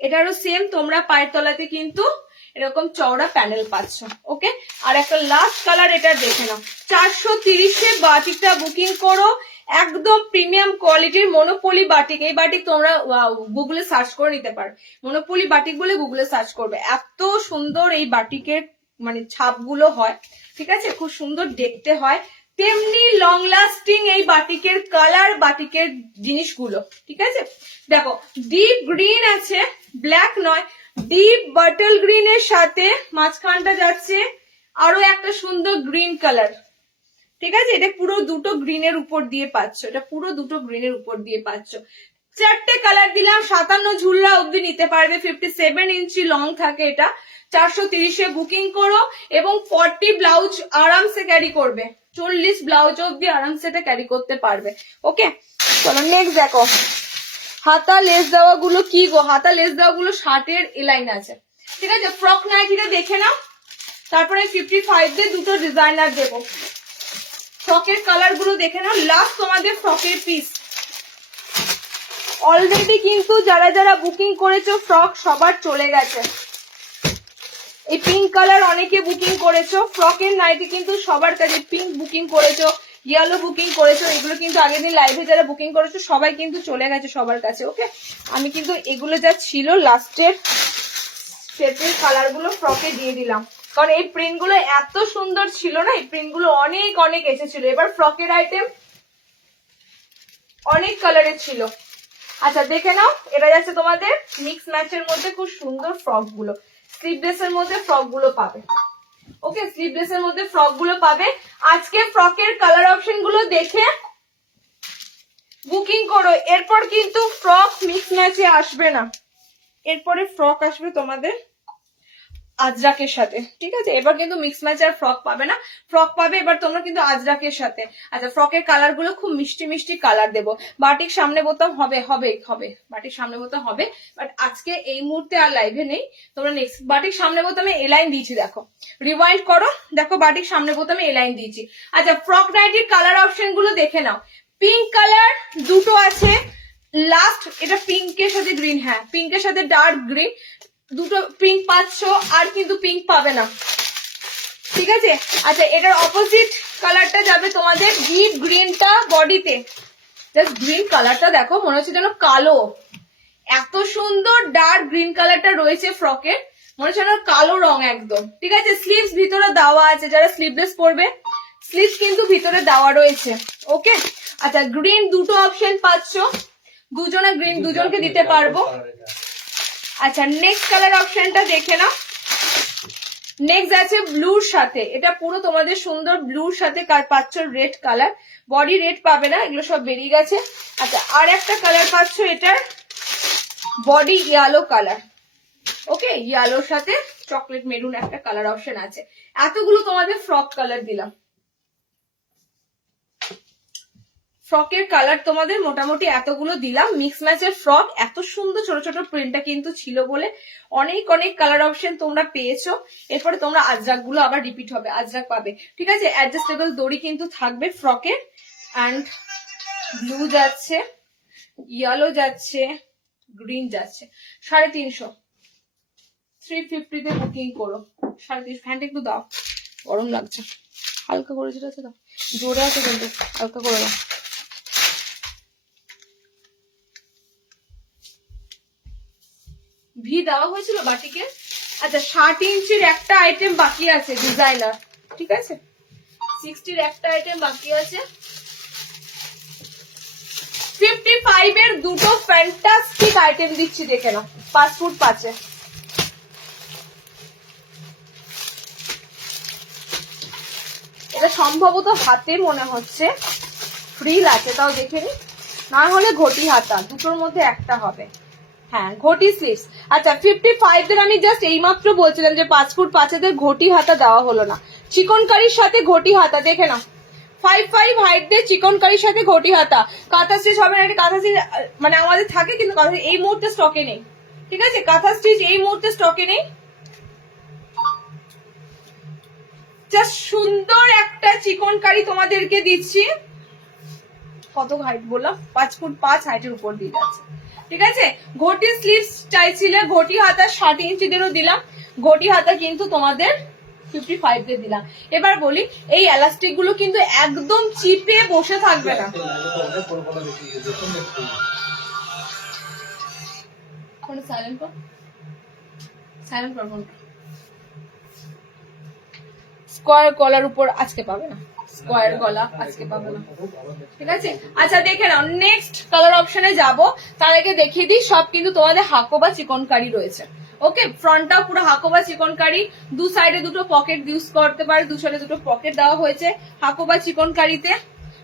এটারও সেম, তোমরা পায়ের তলাতে কিন্তু এরকম চওড়া প্যানেল পাচ্ছ। ওকে, আর একটা লাস্ট কালার এটা দেখে নাও। 430-এ বাটিকটা বুকিং করো, একদম প্রিমিয়াম কোয়ালিটির মনোপলি বাটিক। এই বাটিক তোমরা গুগলে সার্চ করে নিতে পারো, মনোপলি বাটিক বলে গুগলে সার্চ করবে। এত সুন্দর এই বাটিকের মানে ছাপগুলো হয়। ঠিক আছে, খুব সুন্দর দেখতে হয়, তেমনি লং লাস্টিং এই বাটিকের কালার, বাটিকের জিনিসগুলো। ঠিক আছে, দেখো ডিপ গ্রিন আছে, ব্ল্যাক নয়, ডিপ বাটল গ্রিন এর সাথে মাঝখানটা যাচ্ছে আরো একটা সুন্দর গ্রিন কালার। ঠিক আছে, এটা পুরো দুটো গ্রিনের উপর দিয়ে পাচ্ছ, এটা পুরো দুটো গ্রিনের উপর দিয়ে পাচ্ছ। 4টে কালার দিলাম, 57 ঝুলরা অব্দি নিতে পারবে, 57 ইঞ্চি লং থাকে এটা। 430-এ বুকিং করো এবং 40 ব্লাউজ আরামসে ক্যারি করবে, 40 ব্লাউজ অব্দি আরামসে এটা ক্যারি করতে পারবে। ওকে, চলো নেক্সট দেখো। হাতা লেস দেওয়া গুলো কি গো, হাতা লেস দেওয়া গুলো 60-এর এলাইন আছে। ঠিক আছে, ফ্রক নাইটিটা দেখে নাও, তারপরে 55 দিয়ে দুটো ডিজাইনার দেবো। ফ্রকের কালার গুলো দেখে নাও, লাস্ট তোমাদের ফ্রকের পিস। অলরেডি কিন্তু যারা যারা বুকিং করেছো ফ্রক সবার চলে গেছে। এই পিঙ্ক কালার অনেকে বুকিং করেছো, ফ্রকের নাইটি কিন্তু সবার কাছে। পিঙ্ক বুকিং করেছো, ইয়েলো বুকিং করেছো, এগুলো কিন্তু আগের দিন লাইভে যারা বুকিং করেছো সবাই কিন্তু চলে গেছে সবার কাছে। ওকে, আমি কিন্তু এগুলো যা ছিল লাস্টের সেটের কালার গুলো ফ্রকে দিয়ে দিলাম, কারণ এই প্রিন্ট গুলো এত সুন্দর ছিল না, এই প্রিন্ট গুলো অনেক অনেক এসেছিল। এবার ফ্রকের আইটেম অনেক কালারের ছিল। আচ্ছা দেখে নাও, এটা যাচ্ছে তোমাদের মিক্স ম্যাচের মধ্যে খুব সুন্দর ফ্রক গুলো, স্লিভলেস এর মধ্যে ফ্রক গুলো পাবে। ওকে, স্লিভলেস এর মধ্যে ফ্রক গুলো পাবে। আজকে ফ্রকের কালার অপশন গুলো দেখে বুকিং করো, এরপর কিন্তু ফ্রক মিক্স ম্যাচে আসবে না, এরপরে ফ্রক আসবে তোমাদের আজরাকের সাথে। ঠিক আছে, এবার কিন্তু মিক্স ম্যাচ আর ফ্রক পাবে না, ফ্রক পাবে এবার তোমরা কিন্তু আজরাকের সাথে। আচ্ছা, ফ্রকের কালার গুলো খুব মিষ্টি মিষ্টি কালার দেবো। বাটিক সামনে বোতাম হবে, বাটিক সামনে বোতাম হবে, বাট আজকে এই মুহূর্তে আর লাইভে নেই। তোমরা নেক্সট বাটিক সামনে বোতামে এ লাইন দিয়েছি, দেখো রিওয়াইন্ড করো, দেখো বাটিক সামনে বোতামে এ লাইন দিয়েছি। আচ্ছা, ফ্রক নাইটির কালার অপশন গুলো দেখে নাও। পিঙ্ক কালার দুটো আছে, লাস্ট এটা পিঙ্কের সাথে গ্রিন, হ্যাঁ পিঙ্কের সাথে ডার্ক গ্রিন, দুটো পিঙ্ক পাচ্ছ, আর কিন্তু পিঙ্ক পাবে না। ঠিক আছে, আচ্ছা এটার অপোজিট কালারটা যাবে তোমাদের ডিপ গ্রিনটা বডিতে, জাস্ট গ্রিন কালারটা দেখো, মনে হচ্ছে যেন কালো, এত সুন্দর ডার্ক গ্রিন কালারটা রয়েছে ফ্রকের, মনে হচ্ছে যেন কালো রং একদম। ঠিক আছে, স্লিভস ভিতরে দেওয়া আছে, যারা স্লিভলেস পরবে স্লিভস কিন্তু ভিতরে দেওয়া রয়েছে। ওকে, আচ্ছা গ্রিন দুটো অপশন পাচ্ছ, দুজনে গ্রিন দুজনকে দিতে পারবো। আচ্ছা নেক্সট কালার অপশনটা দেখে নাও, নেক্সট আছে ব্লুর সাথে, এটা পুরো তোমাদের সুন্দর ব্লুর সাথে পাচ্ছ রেড কালার, বডি রেড পাবে না, এগুলো সব বেরিয়ে গেছে। আচ্ছা আর একটা কালার পাচ্ছ, এটার বডি ইয়েলো কালার। ওকে, ইয়েলোর সাথে চকলেট মেরুন একটা কালার অপশন আছে। এতগুলো তোমাদের ফ্রক কালার দিলাম, ফ্রকের কালার তোমাদের মোটামুটি এতগুলো দিলাম। মিক্স ম্যাচের ফ্রক, এত সুন্দর ছোট ছোট প্রিন্টটা কিন্তু ছিল বলে অনেক অনেক কালার অপশন তোমরা পেয়েছো। এরপরে তোমরা আজরাক গুলো আবার রিপিট হবে, আজরাক পাবে। ঠিক আছে, অ্যাডজাস্টেবল দড়ি কিন্তু থাকবে ফ্রকের। অ্যান্ড ব্লু যাচ্ছে, ইয়েলো যাচ্ছে, গ্রিন যাচ্ছে। 350, 350-তে বুকিং করো। 350, ফ্যানটা একটু দাও, গরম লাগছে, হালকা করে যেটা আছে দাও, জোরে আছে কিন্তু হালকা করে দাও। ভি দেওয়া হয়েছিল বাটিকে। আচ্ছা 60 ইঞ্চির একটা আইটেম বাকি আছে ডিজাইনার, ঠিক আছে 60-র একটা আইটেম বাকি আছে। 55-এর দুটো ফ্যান্টাস্টিক আইটেম দিচ্ছি, দেখে নাও, 5 ফুট 5-এ। এটা সম্ভবত হাতে মনে হচ্ছে ফ্রিল আছে, তাও দেখে নি, না হলে ঘটি হাতা, দুটোর মধ্যে একটা হবে। হ্যাঁ ঘটি স্লিভস। আচ্ছা 55 দের আমি জাস্ট এইমাত্র বলছিলাম যে 5 ফুট 5 ঘটি হাতা দেওয়া হলো না, চিকনকারির সাথে ঘটি হাতা, দেখে নাও 55 হাইট দিয়ে চিকনকারির সাথে ঘটি হাতা। কাঁথা স্টিচ হবে না, এটা কাঁথা স্টিচ মানে আমাদের থাকে কিন্তু কাঁথা এই মুহূর্তে স্টকে নেই, ঠিক আছে, কাঁথা স্টিচ এই মুহূর্তে স্টকে নেই। জাস্ট সুন্দর একটা চিকনকারি তোমাদেরকে দিচ্ছি, কত হাইট বললাম, 5 ফুট 5 হাইটের উপর দিয়ে যাচ্ছে, ঠিক আছে। ঘটি স্লিভস চাইছিলে, ঘটি হাতা 60 ইঞ্চিদেরও দিলাম, ঘটি হাতা কিন্তু তোমাদের 55 দিয়ে দিলাম। এবার বলি এই এলাস্টিক গুলো কিন্তু একদম চিপে বসে থাকবে না। স্কোয়ার গলার উপর আজকে পাবে না, স্কোয়ার গলা আজকে পাবে না, ঠিক আছে। আচ্ছা দেখে নাও, নেক্সট কালার অপশনে যাব, তার আগে দেখিয়ে দিই সব কিন্তু তোমাদের হাকোবা চিকনকারি রয়েছে। ওকে, ফ্রন্টটাও পুরো হাকোবা চিকনকারি, দু সাইডে দুটো পকেট ইউজ করতে পারে, দু সাইডে দুটো পকেট দেওয়া হয়েছে হাকোবা চিকনকারিতে,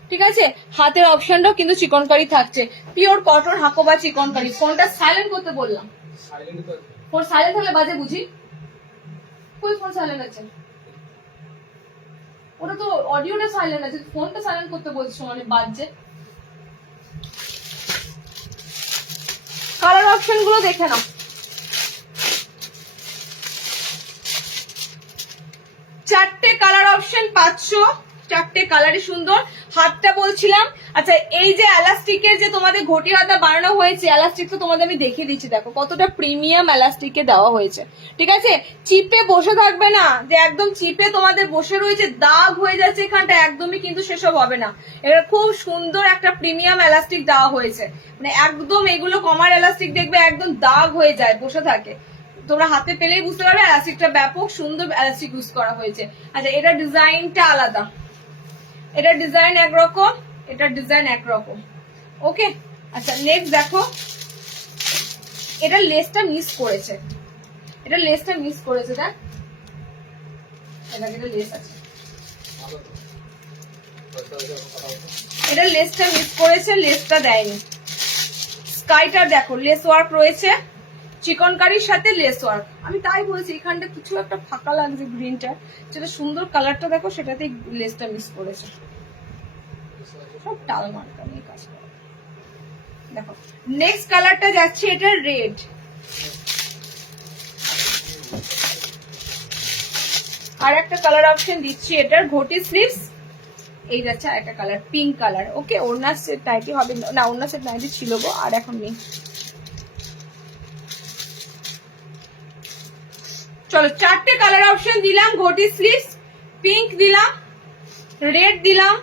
ঠিক আছে। হাতের অপশনটাও কিন্তু চিকনকারি থাকছে, পিওর কটন হাকোবা চিকনকারি। ফোনটা সাইলেন্ট করতে বললাম, ফোন সাইলেন্ট হলে বাজে বুঝি, কই ফোন সাইলেন্ট আছে, ওটা তো অডিওটা সাইলেন্ট আছে, ফোনটা সাইলেন্ট করতে বলছো মানে বাজছে। কালার অপশন গুলো দেখে নাও, চারটে কালার অপশন পাচ্ছ, চারটে কালারই সুন্দর। হাতটা বলছিলাম, আচ্ছা এই যে এলাস্টিকের যে তোমাদের ঘটি হাতা বানানো হয়েছে, এলাস্টিক তো তোমাদের আমি দেখিয়ে দিচ্ছি, দেখো কতটা প্রিমিয়াম এলাস্টিকে দেওয়া হয়েছে, ঠিক আছে। চিপে বসে থাকবে না, যে একদম চিপে তোমাদের বসে রয়েছে দাগ হয়ে যাচ্ছে এখানটা, একদমই কিন্তু সেসব হবে না। এটা খুব সুন্দর একটা প্রিমিয়াম এলাস্টিক দেওয়া হয়েছে, মানে একদম এগুলো কমার এলাস্টিক দেখবে একদম দাগ হয়ে যায়, বসে থাকে, তোমরা হাতে পেলেই বুঝতে পারবে এলাস্টিকটা ব্যাপক সুন্দর এলাস্টিক ইউজ করা হয়েছে। আচ্ছা এটা ডিজাইনটা আলাদা, এটা ডিজাইন একরকম, এটা ডিজাইন একরকম, ওকে। আচ্ছা নেক্সট দেখো, এটা লেসটা মিস করেছে, এটা লেসটা মিস করেছে, দেখ এটা লেস আছে, এটা লেসটা মিস করেছে, লেসটা দেয়নি। স্কাইটা দেখো লেস ওয়ার্ক রয়েছে, চিকনকারির সাথে লেস ওয়ার্ক, আমি তাই বলছি এখানটা কিছু একটা ফাঁকা লাগছে গ্রিনটা, যেটা সুন্দর কালারটা দেখো সেটাতেই লেসটা মিস করেছে, সব টাল মার্কা নিয়ে কাজ করে। দেখো নেক্সট কালারটা যাচ্ছে, এটা রেড, আর একটা কালার অপশন দিচ্ছি, এটার ঘটি স্লিভস, এই যাচ্ছে আর একটা কালার পিঙ্ক কালার, ওকে। ওড়নার সেট নাইটি হবে না, ওড়নার সেট নাইটি ছিল গো, আর এখন নেই। চলো চারটে কালার অপশন দিলাম, ঘটি স্লিভস, পিঙ্ক দিলাম, রেড দিলাম,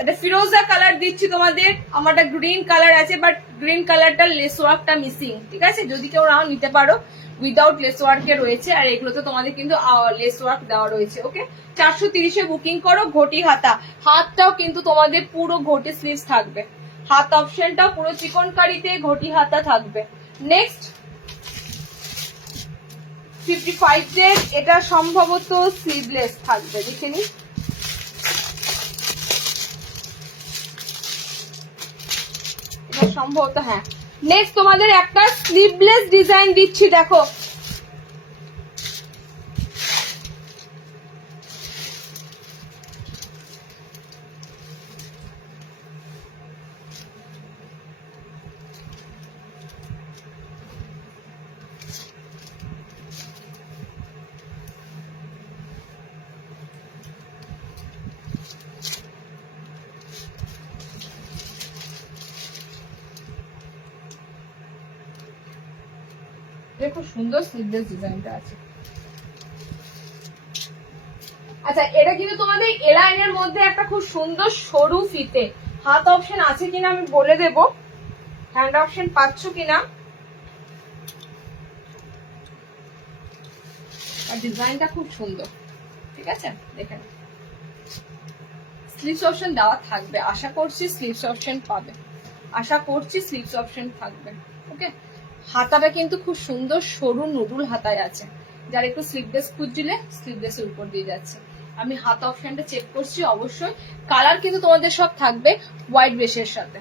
একটা ফিরোজা কালার দিচ্ছি তোমাদের, আমারটা গ্রিন কালার আছে, বাট গ্রিন কালারটা লেস ওয়ার্কটা মিসিং, ঠিক আছে, যদি কেউ নাও নিতে পারো, উইদাউট লেস ওয়ার্কে রয়েছে, আর এগুলোতে তোমাদের কিন্তু লেস ওয়ার্ক দেওয়া রয়েছে, ওকে। 430-এ বুকিং করো। ঘটি হাতা, হাতটাও কিন্তু তোমাদের পুরো ঘটি স্লিভস থাকবে, হাত অপশনটাও পুরো চিকনকারিতে ঘটি হাতা থাকবে। নেক্সট 55 দের, এটা সম্ভবত স্লিভলেস থাকবে, দেখে নি, এটা সম্ভবত, হ্যাঁ। নেক্সট তোমাদের একটা স্লিভলেস ডিজাইন দিচ্ছি, দেখো খুব সুন্দর স্লিভলেস ডিজাইনটা আছে। আচ্ছা এটা কিন্তু তোমাদের এলাইনের মধ্যে একটা খুব সুন্দর সরু ফিতে, হাত অপশন আছে কিনা আমি বলে দেব, হ্যান্ড অপশন পাচ্ছ কিনা, আর ডিজাইনটা খুব সুন্দর, ঠিক আছে। দেখেন স্লিভস অপশন দেওয়া থাকবে, আশা করছি স্লিভস অপশন পাবে, আশা করছি স্লিভস অপশন থাকবে, ওকে। হাতাটা কিন্তু খুব সুন্দর সরু নুডুল হাতায় আছে, যার একটু স্লিভলেস খুঁজছিলে স্লিভলেসের উপর দিয়ে যাচ্ছে। আমি হাত অপশনটা চেক করছি, অবশ্যই কালার কিন্তু তোমাদের সব থাকবে হোয়াইট বেসের সাথে।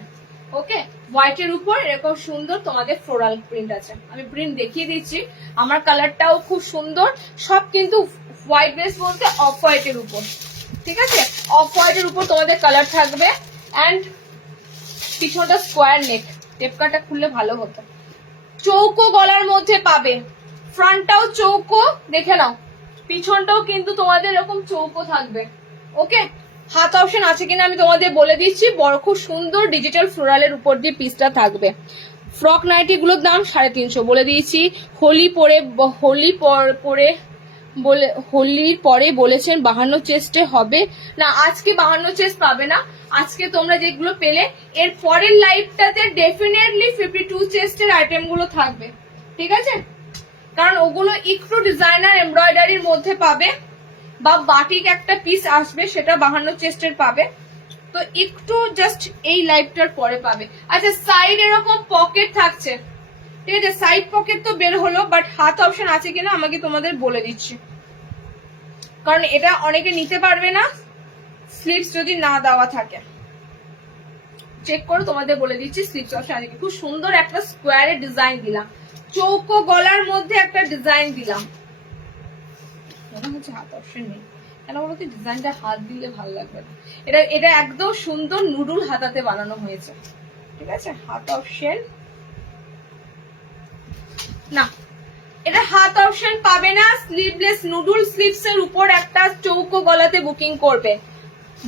ওকে, হোয়াইটের উপর এরকম সুন্দর তোমাদের ফ্লোরাল প্রিন্ট আছে। আমি প্রিন্ট দেখিয়ে দিচ্ছি, আমার কালারটাও খুব সুন্দর। সব কিন্তু হোয়াইট বেস বলতে অফ হোয়াইটের উপর, ঠিক আছে, অফ হোয়াইটের উপর তোমাদের কালার থাকবে। অ্যান্ড পিছনটা স্কোয়ার নেক, টেপকাটা খুললে ভালো হতো। চৌকো গলার মধ্যে পাবে, ফ্রন্টটাও চৌকো, দেখে নাও পিছনটাও কিন্তু তোমাদের এরকম চৌকো থাকবে। ওকে, হাত অপশন আছে কিনা আমি তোমাদের বলে দিচ্ছি। বড় খুব সুন্দর ডিজিটাল ফ্লোরালের উপর দিয়ে পিসটা থাকবে। ফ্রক নাইটি গুলোর দাম 350 বলে দিয়েছি। হোলির পরে বলেছেন 52 চেস্টে হবে না, আজকে 52 চেস্ট পাবে না। আজকে তোমরা যেগুলো পেলে এর পরের লাইভটাতে ডেফিনেটলি 52 চেস্টের আইটেম গুলো থাকবে, ঠিক আছে, কারণ ওগুলো একটু ডিজাইনার এমব্রয়ডারির মধ্যে পাবে, বা বাটিক একটা পিস আসবে সেটা 52 চেস্টের পাবে। তো একটু জাস্ট এই লাইভটার পরে পাবে। আচ্ছা, সাইড এরকম পকেট থাকছে, ঠিক আছে, সাইড পকেট তো বের হলো, বাট হাত অপশন আছে কিনা আমাকে তোমাদের বলে দিচ্ছি, কারণ এটা অনেকে নিতে পারবে না স্লিভস যদি না দেওয়া থাকে। চেক করো, তোমাদের বলে দিচ্ছি স্লিভস অপশন আছে। খুব সুন্দর একটা স্কোয়ারের ডিজাইন দিলাম, চৌকো গলার মধ্যে একটা ডিজাইন দিলাম। মনে হচ্ছে হাত অপশন নেই, কেন বলতো ডিজাইনটা হাত দিলে ভালো লাগবে না। এটা একদম সুন্দর নুডুল হাতাতে বানানো হয়েছে, ঠিক আছে। হাত অপশন না, এটা হাত অপশন পাবে না। স্লিভলেস নুডুল স্লিভস এর উপর একটা চৌকো গলাতে বুকিং করবে,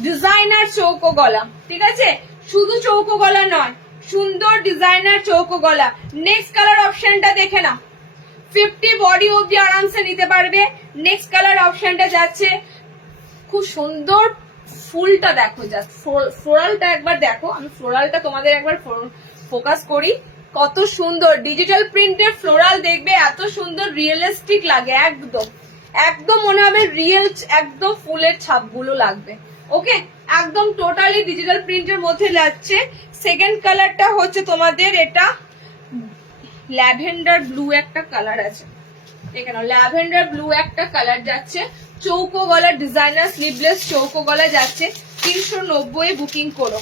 ডিজাইনার চৌকো গলা, ঠিক আছে, শুধু চৌকো গলা নয়, সুন্দর ডিজাইনার চৌকো গলা। নেক্সট কালার অপশনটা দেখে না, 50 বডি অবধি আরামসে নিতে পারবে। নেক্সট কালার অপশনটা যাচ্ছে, খুব সুন্দর ফুলটা দেখো, জাস্ট ফ্লোরালটা একবার দেখো। আমি ফ্লোরালটা তোমাদের একবার ফোকাস করি, কত সুন্দর ডিজিটাল প্রিন্টের ফ্লোরাল দেখবে, এত সুন্দর রিয়েলিস্টিক লাগে, একদম একদম মনে হবে রিয়েল, একদম ফুলের ছাপগুলো লাগবে। ওকে, একদম টোটালি ডিজিটাল প্রিন্টের মধ্যে লাগছে। সেকেন্ড কালারটা হচ্ছে তোমাদের এটা ল্যাভেন্ডার ব্লু একটা কালার আছে, এখানে ল্যাভেন্ডার ব্লু একটা কালার যাচ্ছে, চৌকো গলার ডিজাইনার স্লিভলেস চৌকো গলা যাচ্ছে। 390 বুকিং করো,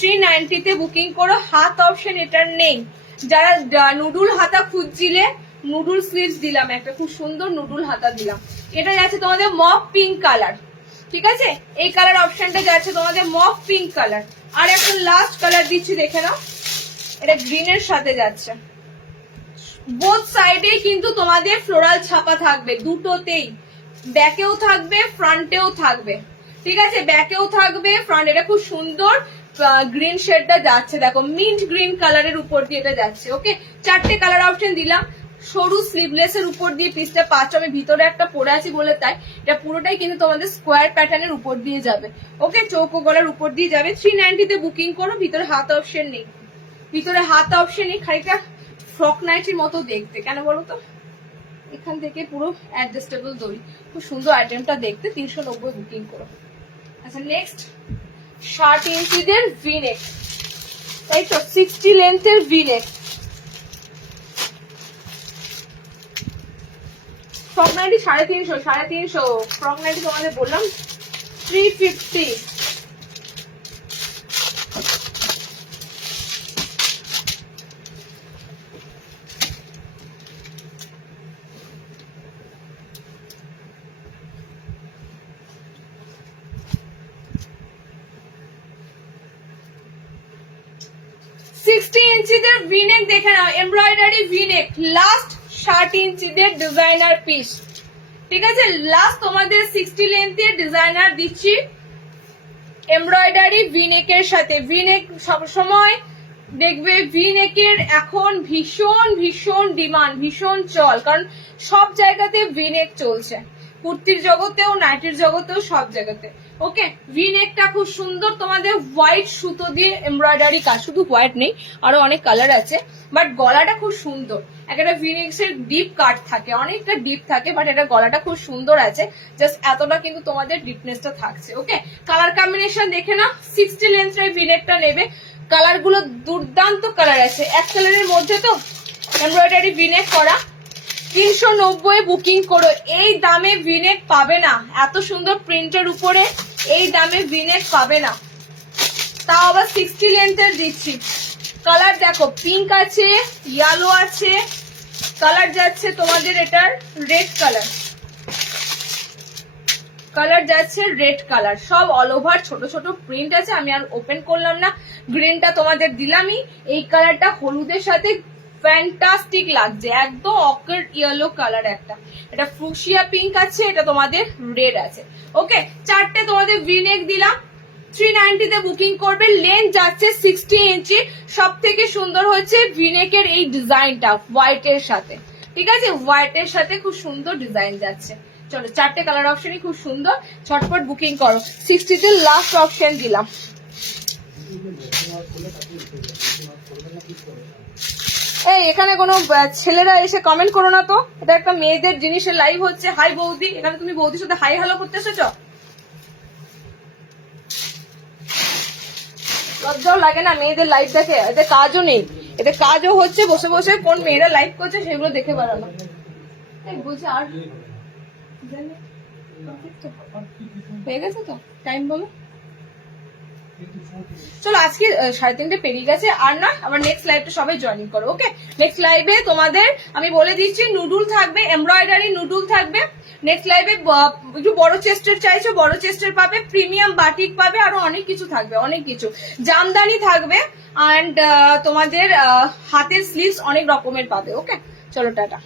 390 তে বুকিং করো। হাত অপশন এটার নেই। যারা নুডুল হাতা খুঁজছিলে, নুডুল স্লিভস দিলাম, একটা খুব সুন্দর নুডুল হাতা দিলাম। এটা যাচ্ছে তোমাদের মফ পিঙ্ক কালার, ঠিক আছে, এই কালার অপশনটা যাচ্ছে তোমাদের মফ পিঙ্ক কালার। আর এখন লাস্ট কালার দিচ্ছি, দেখে নাও, এটা গ্রিনের সাথে যাচ্ছে। বোথ সাইডে কিন্তু তোমাদের ফ্লোরাল ছাপা থাকবে, দুটোতেই, ব্যাকেও থাকবে ফ্রন্টেও থাকবে, ঠিক আছে, ব্যাকেও থাকবে ফ্রন্ট। এটা খুব সুন্দর গ্রিন শেডটা যাচ্ছে, দেখো মিন্ট গ্রিন কালারের উপর দিয়ে এটা যাচ্ছে। ওকে, 4টে কালার অপশন দিলাম। সরু স্লিভলেস এর উপর দিয়ে পিসটা পাচ্ছ, আমি ভিতরে একটা পরে আছি বলে তাই, এটা পুরোটাই কিন্তু তোমাদের স্কোয়ার প্যাটার্নের উপর দিয়ে যাবে। ওকে, চৌকো গলার উপর দিয়ে যাবে। 390 তে বুকিং করো। ভিতরে হাত অপশন নেই, ভিতরে হাত অপশন নেই, খানিকটা ফ্রক নাইটির মতো দেখতে, কেন বলো তো, এখান থেকে পুরো অ্যাডজাস্টেবল দড়ি, খুব সুন্দর আইটেমটা দেখতে। 390 বুকিং করো। আচ্ছা, নেক্সট 60 ইঞ্চিদের ভিনেক, তাই তো, 60 লেন্থের V neck. Frock nighty 350, frock nighty তোমাদের বললাম 350। 60 ইঞ্চিদের ভিনেক দেখে নাও, এমব্রয়ডারি ভিনেক, লাস্ট 60 ইঞ্চিদের ডিজাইনার পিস, ঠিক আছে, লাস্ট তোমাদের 60 লেন্থের ডিজাইনার দিচ্ছি এমব্রয়ডারি ভিনেকের সাথে। ভিনেক সবসময় দেখবে, ভিনেকের এখন ভীষণ ভীষণ ডিমান্ড, ভীষণ চল, কারণ সব জায়গাতে ভিনেক চলছে, কুর্তির জগতেও, নাইটির জগতেও, সব জায়গাতে। ওকে, ভিনেকটা খুব সুন্দর তোমাদের হোয়াইট সুতো দিয়ে এমব্রয়ডারি কাজ, শুধু হোয়াইট নেই, আরো অনেক কালার আছে, বাট গলাটা খুব সুন্দর। একটা ভিনেক্স এর ডিপ কাট থাকে, অনেকটা ডিপ থাকে, বাট এটা গলাটা খুব সুন্দর আছে, জাস্ট এতটা কিন্তু তোমাদের ডিপনেসটা থাকছে। ওকে, কালার কম্বিনেশন দেখে না, 60 লেন্থের ভিনেকটা নেবে। কালার গুলো দুর্দান্ত কালার আছে, এক কালারের মধ্যে তো এমব্রয়ডারি ভিনেক করা, 390 বুকিং করো। এই দামে ভিনেক পাবে না, এত সুন্দর প্রিন্টের উপরে এই দামে ভিনেক পাবে না, তাও আবার 60 লেন্থের দিচ্ছি। কালার দেখো, পিঙ্ক আছে, ইয়েলো আছে, কালার যাচ্ছে তোমাদের এটার রেড কালার, কালার যাচ্ছে রেড কালার, সব অল ওভার ছোট ছোট প্রিন্ট আছে। আমি আর ওপেন করলাম না, গ্রিনটা তোমাদের দিলামই। এই কালারটা হলুদের সাথে ফ্যান্টাস্টিক লাগছে, একদম অকের ইয়েলো কালার একটা, এটা ফুকসিয়া পিঙ্ক আছে, এটা তোমাদের রেড আছে। ওকে, চারটে তোমাদের ভিনেক দিলাম। 390 তে বুকিং করবে। লেন্থ যাচ্ছে 60 ইঞ্চি। সব থেকে সুন্দর হচ্ছে ভিনেকের এই ডিজাইনটা হোয়াইটের সাথে, ঠিক আছে, হোয়াইটের সাথে খুব সুন্দর ডিজাইন যাচ্ছে। চলো, চারটে কালার অপশনই খুব সুন্দর, ছটপট বুকিং করো। 60 তে লাস্ট অপশন দিলাম। এই এখানে কোনো ছেলেরা এসে কমেন্ট করো না তো, এটা একটা মেয়েদের জিনিসের লাইভ হচ্ছে। হাই বৌদি, এখানে তুমি বৌদির সাথে হাই হ্যালো করতে এসেছো? লজ্জাও লাগে না মেয়েদের লাইভ দেখে? এতে কাজও নেই, এতে কাজও হচ্ছে বসে বসে কোন মেয়েরা লাইভ করছে সেগুলো দেখে বেড়ানো। বলছি আর হয়ে গেছে তো টাইম, বলো। চলো, আজকে 3:30 পেরিয়ে গেছে, আর না আবার নেক্সট লাইভটা সবাই জয়েনিং করো। ওকে, নেক্সট লাইভে তোমাদের আমি বলে দিচ্ছি নুডুল থাকবে, এমব্রয়ডারি নুডুল থাকবে। নেক্সট লাইভে একটু বড় চেস্টের চাইছো, বড় চেস্টের পাবে, প্রিমিয়াম বাটিক পাবে, আরো অনেক কিছু থাকবে, অনেক কিছু। জামদানি থাকবে, অ্যান্ড তোমাদের হাতের স্লিভস অনেক রকমের পাবে। ওকে, চলো টাটা।